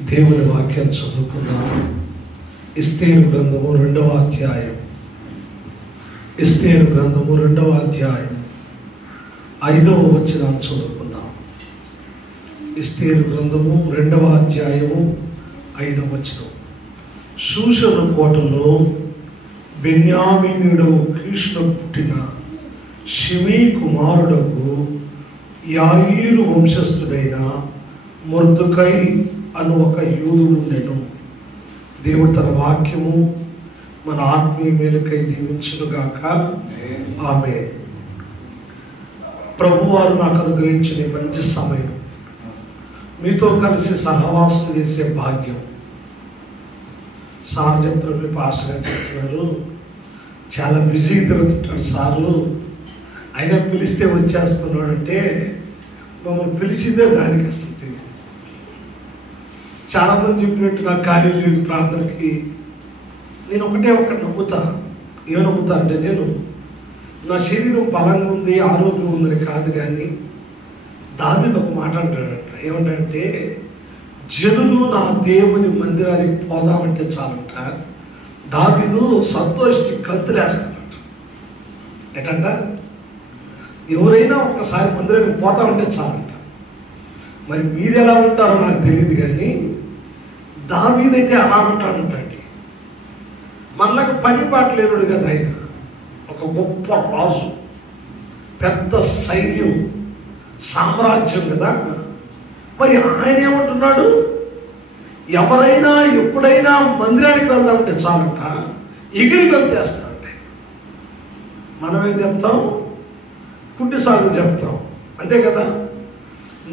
దేవుని వాక్యం చదువుకుందాం. ఎస్తేరు గ్రంథము 2వ అధ్యాయం. ఎస్తేరు గ్రంథము 2వ అధ్యాయం 5వ వచనం చదువుకుందాం. ఎస్తేరు గ్రంథము 2వ అధ్యాయము 5వ వచనం. షూషను కోటలో బెన్యామీనుడు కీషును పుట్టిన షిమీ కుమారుడకు యాయీరు వంశస్థుడైన మొర్దెకై అను ఒక యూదుడు ఉండెను. దేవుడు తన వాక్యము మన ఆత్మీయ మేలుకై దీవించునుగాక. ఆమేన్. ప్రభువారు నాకు అనుగ్రహించిన మంచి సమయం, మీతో కలిసి సహవాసం చేసే భాగ్యం. సార్ చెప్తున్నారు, మీ పాస్టర్ గారు చెప్తున్నారు, చాలా బిజీగా తిరుగుతుంటాడు సారు, అయినా పిలిస్తే వచ్చేస్తున్నాడు అంటే మమ్మల్ని పిలిచిందే దానికి వస్తుంది. చాలామంది చెప్పినట్టు నాకు ఖాళీ లేదు ప్రార్థనకి. నేను ఒకటి నమ్ముతా. ఏమో నమ్ముతా అంటే, నేను నా శరీరం బలంగా ఉంది, ఆరోగ్యం ఉందని కాదు, కానీ దావీదు ఒక మాట అంటాడంట. ఏమంటే, జనులు నా దేవుని మందిరానికి పోదామంటే చాలంట దావీదు సంతోషించి గంతులేస్తాడంట. ఎటంట, ఎవరైనా ఒక్కసారి మందిరానికి పోతామంటే చాలంట. మరి మీరు ఎలా ఉంటారో నాకు తెలియదు, కానీ దావీదైతే అలా ఉంటాడంటండి. మనకు పని పాట లేనుడు కదా ఆయన. ఒక గొప్ప రాజు, పెద్ద సైన్యం, సామ్రాజ్యం కదా. మరి ఆయన ఏమంటున్నాడు, ఎవరైనా ఎప్పుడైనా మందిరానికి వెళ్దామంటే చాలంట ఎగిరి గంతేస్తాడండి. మనమేం చెప్తాం, పుట్టిసార్లు చెప్తాం, అంతే కదా.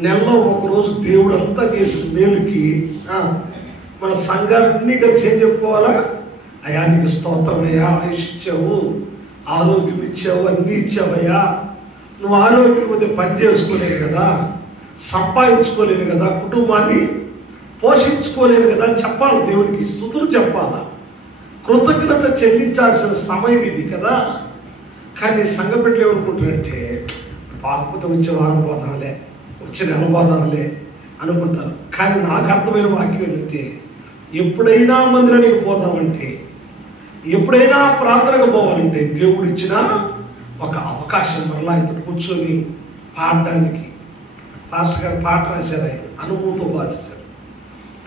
నెలలో ఒకరోజు దేవుడు అంతా చేసిన మేలుకి మన సంఘాలన్నీ కలిసి ఏం చెప్పుకోవాలా, అయ్యా నీకు స్తోత్రమయ్యా, ఆయుష్ ఇచ్చావు, ఆరోగ్యం ఇచ్చావు, అన్నీ ఇచ్చావయ్యా. నువ్వు ఆరోగ్యం పోతే పని చేసుకోలేను కదా, సంపాదించుకోలేను కదా, కుటుంబాన్ని పోషించుకోలేను కదా చెప్పాలి. దేవునికి స్తుతులు చెప్పాలా, కృతజ్ఞత చెల్లించాల్సిన సమయం ఇది కదా. కానీ సంఘ బిడ్డలు ఏమనుకుంటారంటే, పాకపోతే వచ్చే వారం పోతాంలే, వచ్చే నెల పోతాంలే అనుకుంటారు. కానీ నాకు అర్థమైన వాక్యం ఏంటంటే, ఎప్పుడైనా మందిరానికి పోతామంటే, ఎప్పుడైనా ప్రార్థనకు పోవాలంటే దేవుడు ఇచ్చిన ఒక అవకాశం. మరలా ఇంత కూర్చొని పాడడానికి పాస్టర్ గారు పాట రాశారు, ఆయన అనుభూతితో రాశారు.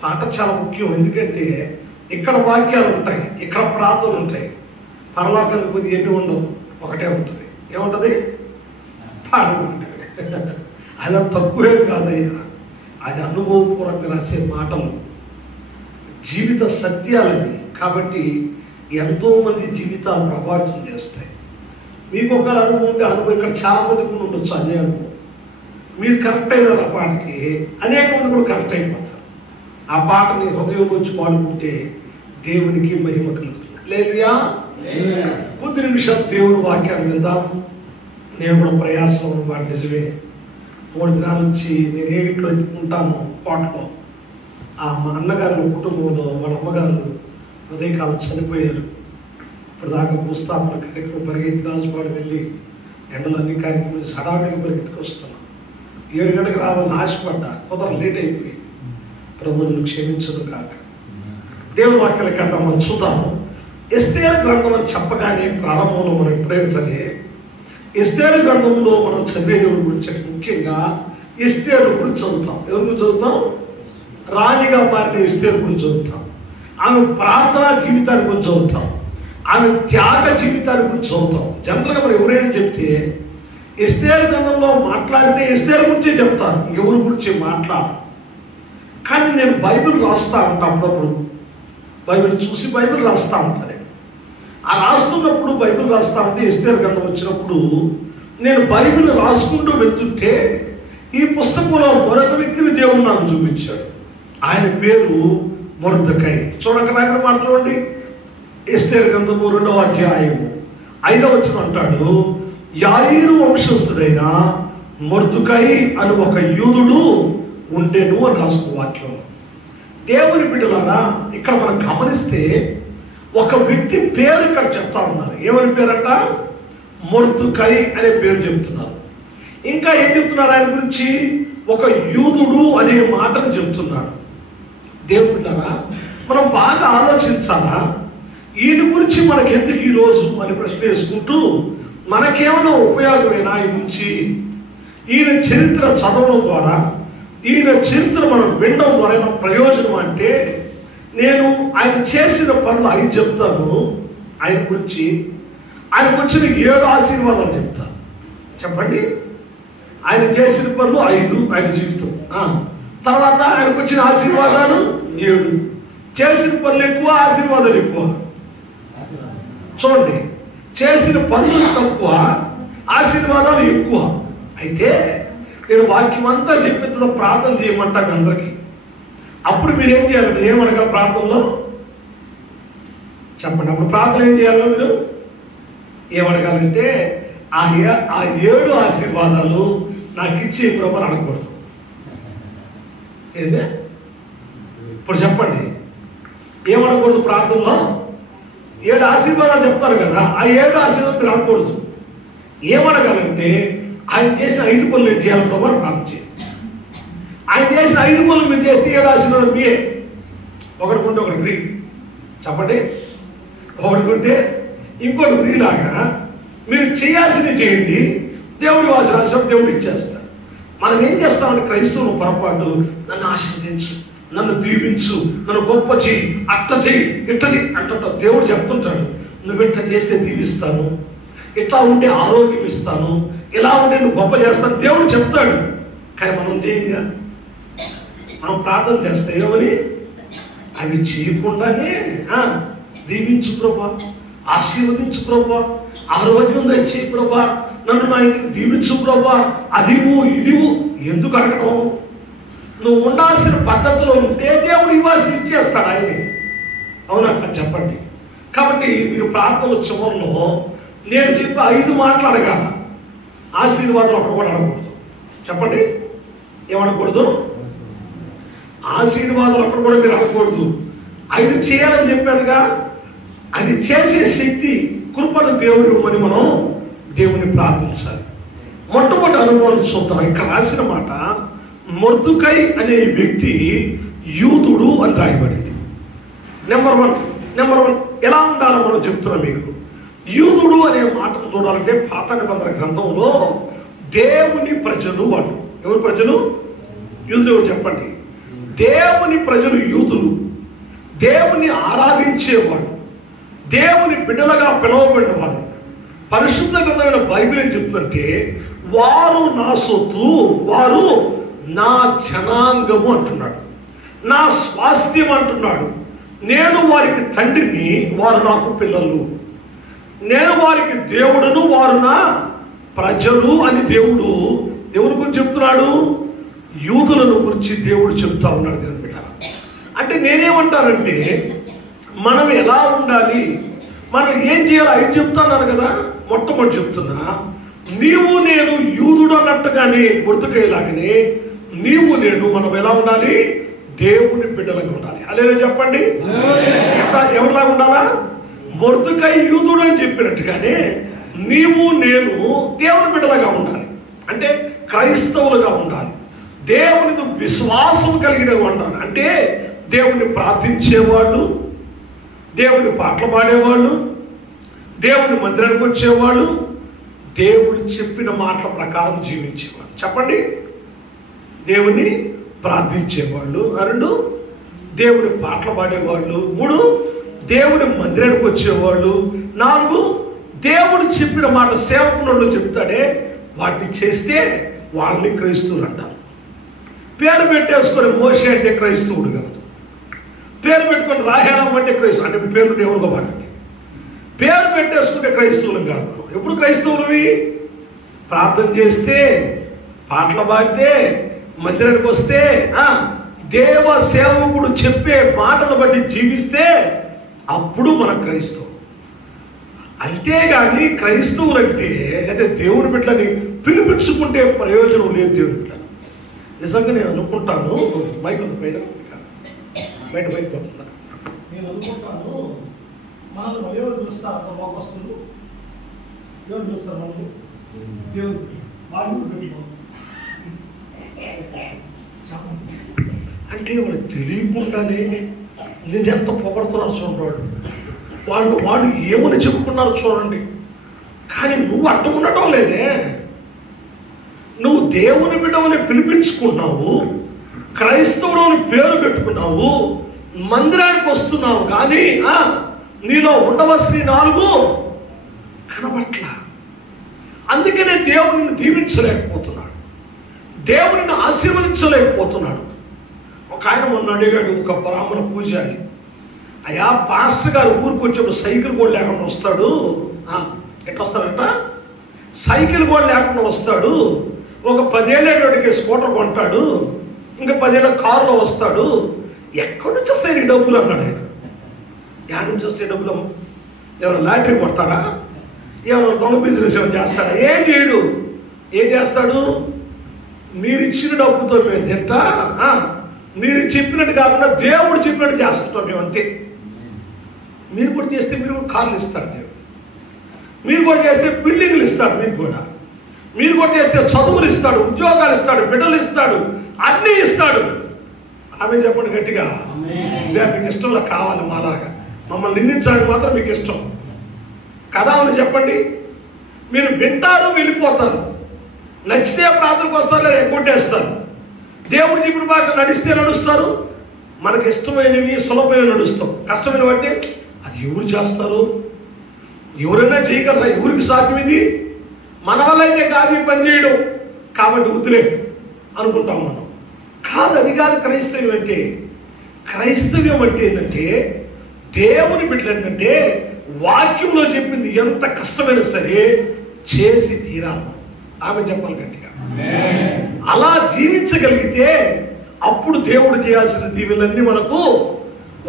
పాట చాలా ముఖ్యం, ఎందుకంటే ఇక్కడ వాక్యాలు ఉంటాయి, ఇక్కడ ప్రార్థనలు ఉంటాయి. పరలోకానికి పోతే ఎన్ని ఉండవు, ఒకటే ఉంటుంది. ఏముంటుంది, పాడమంటే. అది తక్కువేం కాదయ్యా, అది అనుభవపూర్వకంగా రాసే మాటలు, జీవిత సత్యాలని. కాబట్టి ఎంతోమంది జీవితాలు ప్రభావితం చేస్తాయి. మీకు ఒక అనుభవం ఉంటే అనుభవం ఇక్కడ చాలామందికి ఉండొచ్చు, అదే అనుభవం. మీరు కరెక్ట్ అయిన ఆ పాటకి అనేక మంది కూడా కరెక్ట్ అయిపోతారు. ఆ పాటని హృదయంలోంచి పాడుకుంటే దేవునికి మహిమ కలుగుతుంది. హల్లెలూయా. కొద్ది నిమిషాలు దేవుని వాక్యాన్ని విందాం. నేను కూడా ప్రయాసం వాటి నిజమే. 3 దినాల నుంచి నేను ఏ ఇంట్లో ఉంటాను, కోటలో. మా అన్నగారు కుటుంబంలో వాళ్ళ అమ్మగారు ఉదయకాలం చనిపోయారు. ఇప్పటిదాకా భూస్థాపన కార్యక్రమం పరిగెత్తి రాజుపాడు వెళ్ళి ఎండలు అన్ని కార్యక్రమాలు హడావిడిగా పరిగెత్తుకు వస్తున్నాను. 7 గంటలకు రావాలని ఆశపడ్డా, కుదర లేట్ అయిపోయి. ప్రభువును క్షమించదు కాక. దేవుని వాక్యాలకి వెళ్దాం, మనం చూద్దాము. ఎస్తేరు గ్రంథం అని చెప్పగానే ప్రారంభంలో మనం ఎప్పుడైనా సరే ఎస్తేరు గ్రంథంలో మనం చదివే దేవుడి గురించి, ముఖ్యంగా ఎస్తేరు గురించి చదువుతాం. ఎవరి గురించి చదువుతాం? రాణిగా మారిన ఎస్తేరు గురించి చదువుతాం. ఆమె ప్రార్థనా జీవితాన్ని గురించి చదువుతాం. ఆమె త్యాగ జీవితాన్ని గురించి చదువుతాం. జనరల్గా మనం ఎవరైనా చెప్తే ఎస్తేరు గ్రంథంలో మాట్లాడితే ఎస్తేరు గురించే చెప్తారు, ఎవరి గురించి మాట్లాడరు. కానీ నేను బైబిల్ రాస్తా ఉంటాను, అప్పుడప్పుడు బైబిల్ చూసి బైబిల్ రాస్తా ఉంటాను. ఆ రాస్తున్నప్పుడు బైబిల్ రాస్తా ఉంటే ఎస్తేరు గ్రంథం వచ్చినప్పుడు నేను బైబిల్ రాసుకుంటూ వెళ్తుంటే ఈ పుస్తకంలో మరొక వ్యక్తిని దేవుడు నాకు చూపించాడు. ఆయన పేరు మొర్దెకై. చూడక నాకు మాట్లాడండి. ఎస్తేరు గ్రంథము 2వ అధ్యాయము 5వ వచనం అంటాడు, యాయీరు వంశస్థుడైన మొర్దెకై అని ఒక యూదుడు ఉండెను అని రాస్తుంది వాక్యం. దేవుని బిడ్డలారా, ఇక్కడ మనం గమనిస్తే ఒక వ్యక్తి పేరు ఇక్కడ చెప్తా ఉన్నారు. ఏమని పేరంట? మొర్దెకై అనే పేరు చెప్తున్నారు. ఇంకా ఏం చెప్తున్నారు ఆయన గురించి? ఒక యూదుడు అనే మాటను చెప్తున్నాడు. దేవుడిలారా మనం బాగా ఆలోచించాలా, ఈయన గురించి మనకి ఎందుకు ఈరోజు అని ప్రశ్న వేసుకుంటూ మనకేమైనా ఉపయోగమేనా ఆయన నుంచి? ఈయన చరిత్ర చదవడం ద్వారా, ఈయన చరిత్ర మనం వినడం ద్వారా ఏమైనా ప్రయోజనం అంటే, నేను ఆయన చేసిన పనులు 5 చెప్తాను. ఆయన గురించి ఆయనకు వచ్చిన 7 ఆశీర్వాదాలు చెప్తాను. చెప్పండి. ఆయన చేసిన పనులు 5, ఆయన జీవితం. తర్వాత ఆయనకు వచ్చిన ఆశీర్వాదాలు 7. చేసిన పనులు ఎక్కువ, ఆశీర్వాదాలు ఎక్కువ. చూడండి, చేసిన పనులు తక్కువ, ఆశీర్వాదాలు ఎక్కువ. అయితే నేను వాక్యం అంతా చెప్పిన ప్రార్థన చేయమంటాను మీ అందరికీ. అప్పుడు మీరేం చేయాలి? ఏమనగా ప్రార్థనలో చెప్పండి. అప్పుడు ప్రార్థన ఏం చేయాలో మీరు ఏమడగాలంటే, ఆ 7 ఆశీర్వాదాలు నాకు ఇచ్చే ప్రభు అని అడగకూడదు. ఏదే ఇప్పుడు చెప్పండి, ఏమనకూడదు ప్రార్థనలో? 7 ఆశీర్వాదాలు చెప్తారు కదా, ఆ 7 ఆశీర్వాదాలు మీరు అనకూడదు. ఏమడగాలంటే, ఆయన చేసిన 5 పనులు ఏం చేయాలి ప్రభు అని ప్రార్థన చేయాలి. ఆయన చేసిన 5 పనులు మీరు చేస్తే 7 ఆశీర్వాదం మీయే. ఒకటికుంటే ఒకటి ఫ్రీ. చెప్పండి. ఒకటికుంటే ఇంకోటి ఫ్రీ లాగా మీరు చేయాల్సింది చేయండి, దేవుడి ఆశీర్వాదం దేవుడు ఇచ్చేస్తాడు. మనం ఏం చేస్తామంటే క్రైస్తవులు పొరపాటు, నన్ను ఆశీర్వదించు, నన్ను దీవించు, నన్ను గొప్ప చేయి, అట్ట చేయి, ఇట్ట చేయి అంటుంటావు. దేవుడు చెప్తుంటాడు, నువ్వు ఇట్ట చేస్తే దీవిస్తాను, ఇట్లా ఉంటే ఆరోగ్యం ఇస్తాను, ఇలా ఉంటే నువ్వు గొప్ప చేస్తాను దేవుడు చెప్తాడు. కానీ మనం చేయంగా, మనం ప్రార్థన చేస్తే ఏమని? అవి చేయకుండానే దీవించు ప్రభా, ఆశీర్వదించు ప్రభా, ఆరోగ్యం తెచ్చేయి ప్రభా, నన్ను నా ఇంటికి దీవించు ప్రభా, అదివు ఇదివు. ఎందుకు అడగడం? నువ్వు ఉండాల్సిన పద్ధతిలో ఉంటే దేవుడు ఇవ్వాల్సిన ఇచ్చేస్తాడు ఆయనే. అవునా? చెప్పండి. కాబట్టి మీరు ప్రార్థనల చివరిలో నేను చెప్పి 5 మాటలు అడగాల. ఆశీర్వాదం అక్కడ కూడా అడగకూడదు. చెప్పండి. ఏమడకూడదు? ఆశీర్వాదాలు అక్కడ కూడా మీరు అడగకూడదు. 5 చేయాలని చెప్పానుగా, అది చేసే శక్తి కృపను దేవుడు ఇవ్వమని మనం దేవుని ప్రార్థించాలి. మొట్టమొదటి అనుభవం చూద్దాం. ఇక్కడ రాసిన మాట, మొర్దుకై అనే వ్యక్తి యూదుడు అని రాయబడింది. నెంబర్ వన్ ఎలా ఉండాలో మనం చెప్తున్నాం మీకు. యూదుడు అనే మాటను చూడాలంటే పాత నిబంధన గ్రంథంలో దేవుని ప్రజలు వాళ్ళు. ఎవరు ప్రజలు? యూదులు. ఎవరు చెప్పండి? దేవుని ప్రజలు యూదులు. దేవుని ఆరాధించేవాడు, దేవుని బిడ్డలుగా పిలువబడిన వారు. పరిశుద్ధ గ్రంథమైన బైబిల్ ఏం చెప్తుందంటే, వారు నా సొత్తు, వారు నా జనాంగము అంటున్నాడు, నా స్వాస్థ్యం అంటున్నాడు. నేను వారికి తండ్రిని, వారు నాకు పిల్లలు. నేను వారికి దేవుడును, వారు నా ప్రజలు అని దేవుడు దేవుని గురించి చెప్తున్నాడు. యూదులను గురించి దేవుడు చెప్తా ఉన్నాడు. దేవుని బిడ్డ అంటే నేనేమంటానంటే, మనం ఎలా ఉండాలి, మనం ఏం చేయాలి 5 చెప్తున్నాను కదా. మొట్టమొదటి చెప్తున్నా, నీవు నేను యూదుడు అన్నట్టుగానే గుర్తుకేలాగానే నీవు నేను మనం ఎలా ఉండాలి? దేవుని బిడ్డలుగా ఉండాలి. హల్లెలూయా చెప్పండి. ఎవరిలాగా ఉండాలా? మొర్దుకై యూదుడు అని చెప్పినట్టుగానే నీవు నేను దేవుని బిడ్డలుగా ఉండాలి. అంటే క్రైస్తవులుగా ఉండాలి, దేవునితో విశ్వాసం కలిగిన ఉండాలి. అంటే దేవుని ప్రార్థించేవాళ్ళు, దేవుని పాటలు పాడేవాళ్ళు, దేవుని మందిరానికి వచ్చేవాళ్ళు, దేవుడు చెప్పిన మాటల ప్రకారం జీవించేవాళ్ళు. చెప్పండి. దేవుని ప్రార్థించేవాళ్ళు, 2 దేవుని పాటలు పాడేవాళ్ళు, 3 దేవుని మందిరానికి వచ్చేవాళ్ళు, 4 దేవుడు చెప్పిన మాట సేవకులు చెప్తాడే వాటిని చేస్తే వాళ్ళని క్రైస్తవులు అంటారు. పేరు పెట్టేసుకొని మోషే అంటే క్రైస్తవుడు కాదు. పేరు పెట్టుకొని రాహేలం అంటే క్రైస్తవు అంటే మీ పేరు ఏమనుకోబాకండి. పేరు పెట్టేసుకుంటే క్రైస్తవులు కాదు. ఎప్పుడు క్రైస్తవులవి? ప్రార్థన చేస్తే, పాటలు పాడితే, మందిరానికి వస్తే, దేవ సేవకుడు చెప్పే మాటను బట్టి జీవిస్తే అప్పుడు మన క్రైస్తవులు. అంతేగాని క్రైస్తవులు అంటే లేదా దేవుని బిడ్డని పిలిపించుకుంటే ప్రయోజనం లేదు. దేవుని బిడ్డ నిజంగా నేను అనుకుంటాను, బయట పోతుందా, నేను అనుకుంటాను మనల్ని ఎవరు పిలుస్తారు? అంత మోకస్తులు ఎవరు పిలుస్తారు? మనల్ని దేవుడు వాళ్ళు పెట్టిన చెప్పండి. అంటే వాళ్ళకి తెలియకుండానే నేను ఎంత పొగడుతున్నారు చూడండి. వాళ్ళు ఏమని చెప్పుకున్నారు చూడండి. కానీ నువ్వు అడ్డం ఉండటం లేదే. నువ్వు దేవుని బిడ్డవని పిలిపించుకున్నావు, క్రైస్తవుడు పేరు పెట్టుకున్నావు, మందిరానికి వస్తున్నావు, కానీ నీలో ఉండవలసిన 4 కనబట్ల. అందుకనే దేవుడిని దీవించలేకపోతున్నాడు, దేవుడిని ఆశీర్వదించలేకపోతున్నాడు. ఒక ఆయన మొన్న అడిగాడు, ఒక బ్రాహ్మణ పూజారి, అయ్యా పాస్టర్ గారు ఊరికి వచ్చేప్పుడు సైకిల్ కూడా లేకుండా వస్తాడు. ఎట్లా వస్తాడంట? సైకిల్ కూడా లేకుండా వస్తాడు. ఒక 10 ఏళ్ళకి స్కూటర్ కొంటాడు, ఇంకా 10 ఏళ్ళ కారులో వస్తాడు. ఎక్కడి నుంచి వస్తాయి నీ డబ్బులు అన్నాడు ఆయన. ఎక్కడి నుంచి వస్తాయి డబ్బులు? ఏమైనా లాటరీ కొడతాడా? ఏమైనా దొంగ బిజినెస్ ఏమైనా చేస్తాడా? ఏం చేయడు. ఏం చేస్తాడు? మీరు ఇచ్చిన డబ్బుతో మేము తింటా, మీరు చెప్పినట్టు కాకుండా దేవుడు చెప్పినట్టు చేస్తాం మేము, అంతే. మీరు కూడా చేస్తే మీరు కూడా కార్లు ఇస్తారు దేవుడు, మీరు కూడా చేస్తే బిల్డింగ్లు ఇస్తాడు, మీరు కూడా చేస్తే చదువులు ఇస్తాడు, ఉద్యోగాలు ఇస్తాడు, బిడ్డలు ఇస్తాడు, అన్నీ ఇస్తాడు. ఆమె చెప్పండి గట్టిగా. మీకు ఇష్టంలో కావాలి మాలాగా మమ్మల్ని నిందించడానికి మాత్రం మీకు ఇష్టం కదా అని చెప్పండి. మీరు వింటారు, వెళ్ళిపోతారు. నచ్చితే ప్రార్థనకు వస్తారు, లేదా ఎగ్గొట్టేస్తారు. దేవుడు చెప్పిన బాగా నడిస్తే నడుస్తారు. మనకి ఇష్టమైనవి సులభమైన నడుస్తాం. కష్టమైన బట్టి అది ఎవరు చేస్తారు? ఎవరైనా చేయగలరా? ఎవరికి సాధ్యం ఇది? మన వల్ల అయితే కాదు ఈ పని చేయడం, కాబట్టి వదిలే అనుకుంటాం మనం. కాదు, అది కాదు క్రైస్తవ్యం అంటే. క్రైస్తవ్యం అంటే ఏంటంటే దేవుని బిడ్డలు ఏంటంటే వాక్యంలో చెప్పింది ఎంత కష్టమైనా సరే చేసి తీరాలి. ఆమె చెప్పాలి గట్టిగా. అలా జీవించగలిగితే అప్పుడు దేవుడు చేయాల్సిన దీవెలన్నీ మనకు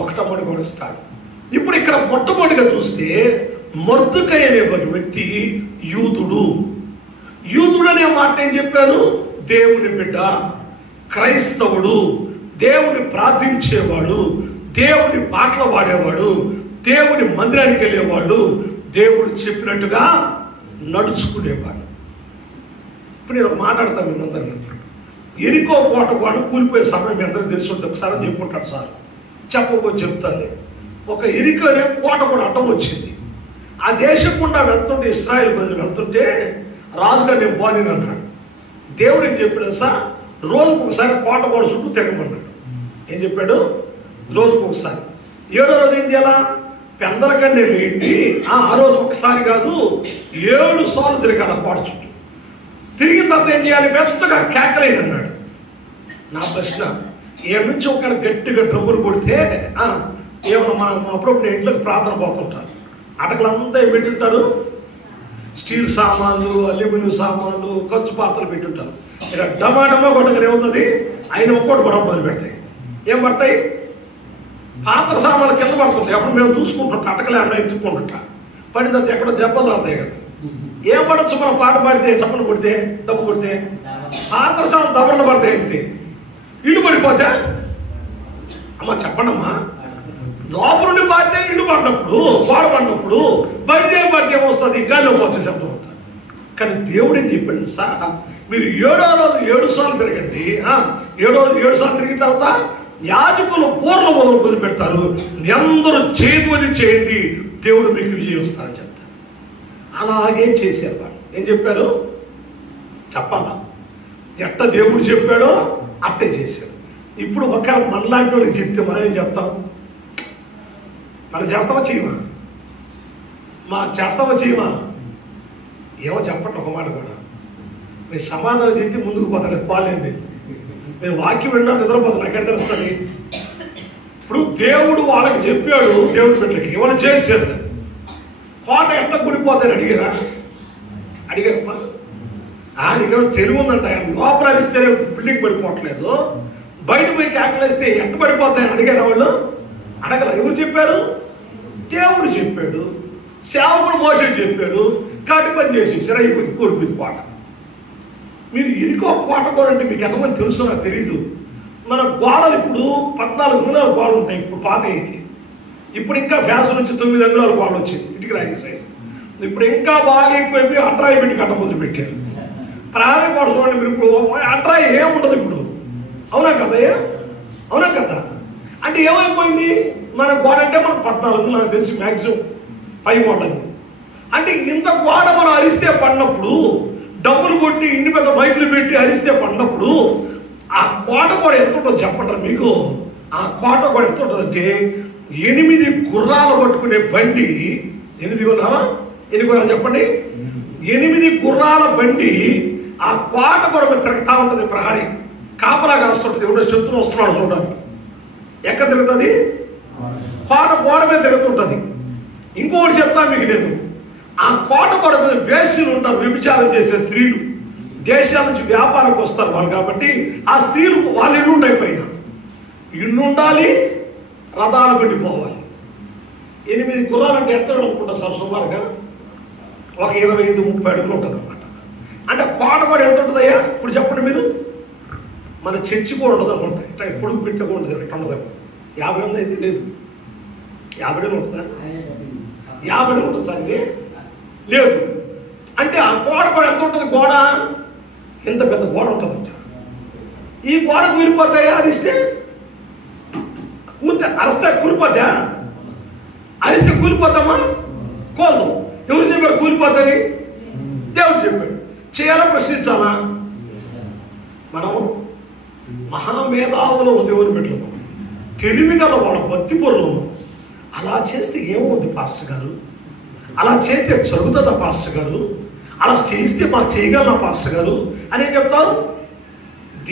ఒకటమ్మడి కొడుస్తాడు. ఇప్పుడు ఇక్కడ మొట్టమొదటిగా చూస్తే మొర్దెకై అనే ఒక వ్యక్తి యూదుడు. యూదుడు అనే మాట నేను చెప్పాను, దేవుని బిడ్డ, క్రైస్తవుడు, దేవుని ప్రార్థించేవాడు, దేవుని పాటలు పాడేవాడు, దేవుని మందిరానికి వెళ్ళేవాడు, దేవుడు చెప్పినట్టుగా నడుచుకునేవాడు. ఇప్పుడు నేను మాట్లాడతాను మిమ్మల్ని. ఎరికో కోట వాడు కూలిపోయే సమయం మీ అందరికీ తెలిసి ఉంటుంది. ఒకసారి చెప్పుకుంటాడు సార్, చెప్పకపోతే చెప్తాను. ఒక ఎరికో అనే కోట కూడా అడ్డం వచ్చింది. ఆ దేశం గుండా వెళ్తుంటే, ఇశ్రాయేల్ ప్రజలు వెళ్తుంటే రాజుగారు నేను పోని అన్నాడు. దేవుడు ఏం చెప్పాడు సార్? రోజుకు ఒకసారి కోట కూడా చుట్టూ తిరగమన్నాడు. ఏం చెప్పాడు? రోజుకు ఒకసారి. 7వ రోజు ఏం చేయాలా? పెందలకన్నా ఏంటి ఆ రోజు ఒకసారి కాదు 7 సార్లు తిరగాల కోట చుట్టూ. తిరిగిన తర్వాత ఏం చేయాలి? పెద్దగా కేకలేదు అన్నాడు. నా ప్రశ్న, ఏడు నుంచి ఒక గట్టిగా డబ్బులు కొడితే ఏమన్నా మనం అప్పుడప్పుడు ఇంట్లోకి ప్రార్థన పోతుంటారు, అటకలంతా ఏం పెట్టుంటారు? స్టీల్ సామాన్లు, అల్యూమినియం సామాన్లు, ఖర్చు పాత్రలు పెట్టుంటారు. ఇలా డమాడమా కొట్టగానే ఏమవుతుంది? ఆయన ఒక్కోటి కూడా మొదలు పెడతాయి. ఏం పడతాయి? పాత్ర సామాన్లు కింద పడుతుంది. అప్పుడు మేము చూసుకుంటుంటాం, అటకలే అన్న ఎత్తుకుంటుంటా. పడిన తర్వాత ఎక్కడో దెబ్బలు తాగుతాయి కదా. ఏం పడవచ్చు? మనం పాట పాడితే, చప్పలు కొడితే, డబ్బు కొడితే పాత్ర సామాన్ దబ్బలు పడతాయి. అంతే. ఇల్లు పడిపోతే అమ్మ చెప్పండమ్మా, లోపల నుండి పాడితే ఇల్లు పడినప్పుడు, గోడ పడినప్పుడు, బయట పడితే ఏమొస్తుంది? గాలిలో పోతే శబ్దం అవుతుంది. కానీ దేవుడు ఏం చెప్పాడు సార్? మీరు 7వ రోజు 7 సార్లు తిరగండి. 7 సార్లు తిరిగిన తర్వాత యాజకులు పూర్ణ మొదలు పెడతారు. అందరూ చేతువది చేయండి, దేవుడు మీకు విజయం ఇస్తారని చెప్తారు. అలాగే చేశారు వాళ్ళు. ఏం చెప్పారు చెప్పాలా? ఎట్ట దేవుడు చెప్పాడో అట్టే చేశారు. ఇప్పుడు ఒకవేళ మనలాంటి వాళ్ళకి చెప్తే మనం ఏం చెప్తాం? మనం చేస్తామా చేయమా? చేస్తామా చేయమా? ఏమో చెప్పండి ఒక మాట కూడా. మీరు సమాధానం చెప్తే ముందుకు పోతారు. పోలేండి, నేను వాక్యం విన్నా నిద్రపోతాను. ఎక్కడ తెలుస్తుంది? ఇప్పుడు దేవుడు వాళ్ళకి చెప్పాడు, దేవుడి బిడ్డలకి ఏమైనా చేశారు. కోట ఎట్లా గుడిపోతారు అడిగారా? అడిగారమ్మా. నీకేమో తెలివి ఉందంట. లోపల ఇస్తే బిల్డింగ్ పడిపోవట్లేదు, బయట పోయి కేకలేస్తే ఎట్ట పడిపోతాయని అడిగారు వాళ్ళు? అడగల. ఎవరు చెప్పారు? దేవుడు చెప్పాడు. సేవకుడు మోసే చెప్పాడు. కాటి పని చేసి అయిపోయింది, కూడిపోయింది కోట. మీరు ఇరుకో కోట కూడా అంటే మీకు ఎంతమంది తెలుసు నాకు తెలీదు. మన గోడలు ఇప్పుడు 14 అంగుళాల గోడలు ఉంటాయి. ఇప్పుడు పాత అయితే ఇప్పుడు ఇంకా ఫ్యాషన్ నుంచి 9 అంగుళాల గోడలు వచ్చింది, ఇటుకి రాయి సైజ్. ఇప్పుడు ఇంకా బాగా ఎక్కువైపోయి అట్రాయి పెట్టి కట్ట మొదలు పెట్టారు. ప్రాణి గోడ చూడండి మీరు. ఇప్పుడు అట్రాయి ఏముండదు ఇప్పుడు. అవునా కదయ్యా? ఏమైపోయింది? మన గోడ అంటే మన 14 నాకు తెలిసి మ్యాక్సిమం పై గోడని. అంటే ఇంత గోడ మనం అరిస్తే పడినప్పుడు, డబ్బులు కొట్టి ఇన్ని పెద్ద బైకులు పెట్టి అరిస్తే పడినప్పుడు ఆ కోట కూడా ఎంత ఉంటుందో చెప్పండి మీకు. ఆ కోట కూడా ఎంత ఉంటుందంటే 8 గుర్రాలు పట్టుకునే బండి. 8 గుర్రాలా? ఎన్ని గుర్రాలు చెప్పండి? 8 గుర్రాల బండి ఆ కోట కూడా మీద తిరుగుతూ ఉంటుంది. ప్రహరీ కాపలా కాస్తుంటుంది. ఎవడో శత్రువు వస్తున్నాడు చూడడానికి. ఎక్కడ తిరుగుతుంది? కోట గోడ మీద తిరుగుతుంటుంది. ఇంకొకటి చెప్తా మీకు నేను, ఆ కోట గోడ మీద వేసులు ఉంటారు, వ్యభిచారం చేసే స్త్రీలు. దేశాల నుంచి వ్యాపారంకి వస్తారు వాళ్ళు. కాబట్టి ఆ స్త్రీలు వాళ్ళ ఇల్లు ఉండే పైన ఇల్లు ఉండాలి, రథాలు పెట్టి పోవాలి. 8 గుర్రాలు అంటే ఎంత అనుకుంటా సార్? సుమారుగా ఒక 25-30 అడుగులు ఉంటుంది అనమాట. అంటే కోట కూడా ఎంత ఉంటుందయ్యా ఇప్పుడు చెప్పండి మీరు? మన చర్చి కూడా ఉండదు అనుకుంటా. ఇట్లా పొడుగు పెట్టే కూడా ఉంటుంది. ఇట్లా ఉండదు. 50 ఉంది అయితే లేదు. 50 అడుగులు ఉంటుందా? 50 అడుగులు ఉంటుంది సార్. ఇది లేదు. అంటే ఆ గోడ కూడా ఎంత ఉంటుంది? గోడ ఎంత పెద్ద గోడ ఉంటుందంట. ఈ గోడ కూలిపోతాయా అరిస్తే? అరిస్తే కూలిపోద్దా? అరిస్తే కూలిపోతామా? కోల్దు. ఎవరు చెప్పారు కూలిపోతుంది? దేవుడు చెప్పాడు. చేయాలా ప్రశ్నించాలా? మనం మహామేధావులు దేవుని బిడ్డలు, తెలివి గల వాళ్ళ భక్తి పొరలు. అలా చేస్తే ఏమవుద్ది పాస్టర్ గారు? అలా చేస్తే జరుగుతుందా పాస్టర్ గారు? అలా చేస్తే మాకు చేయగలనా పాస్టర్ గారు అని చెప్తావు.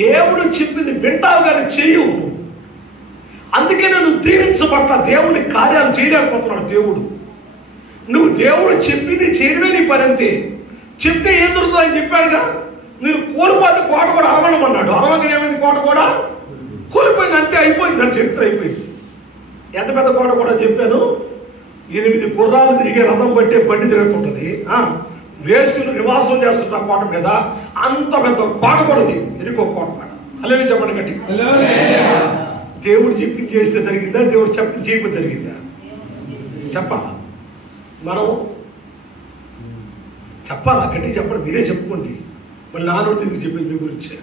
దేవుడు చెప్పింది వింటావు కానీ చెయ్యు. అందుకే నువ్వు దీవించబట్ల దేవుని కార్యాలు చేయలేకపోతున్నాడు దేవుడు. నువ్వు దేవుడు చెప్పింది చేయడమే నీ పని అంతే. చెప్తే ఏం దొరుకుతుందో అని చెప్పాడుగా. మీరు కోల్పోతే కోట కూడా అరవడమన్నాడు. అరవగా ఏమైంది? కోట కూడా కోల్పోయింది. అంతే, అయిపోయింది. దాని చరిత్ర అయిపోయింది. ఎంత పెద్ద కోట కూడా చెప్పాను. 8 గుర్రాలు తిరిగే రథం బట్టే బండి తిరుగుతుంటుంది. వేసులు నివాసం చేస్తుంటా కోట మీద. అంత పెద్ద కోట కూడాది. ఎరుకో కోట కూడా. అలాగే చెప్పండి గట్టి. దేవుడు చెప్పింది చేస్తే జరిగిందా? దేవుడు చెప్పింది చేయకపోతే జరిగిందా? చెప్పాలా? మనం చెప్పాలా? గట్టి చెప్పండి. మీరే చెప్పుకోండి. మళ్ళీ నాన్నోడు తిరిగి చెప్పింది మీ గురించి.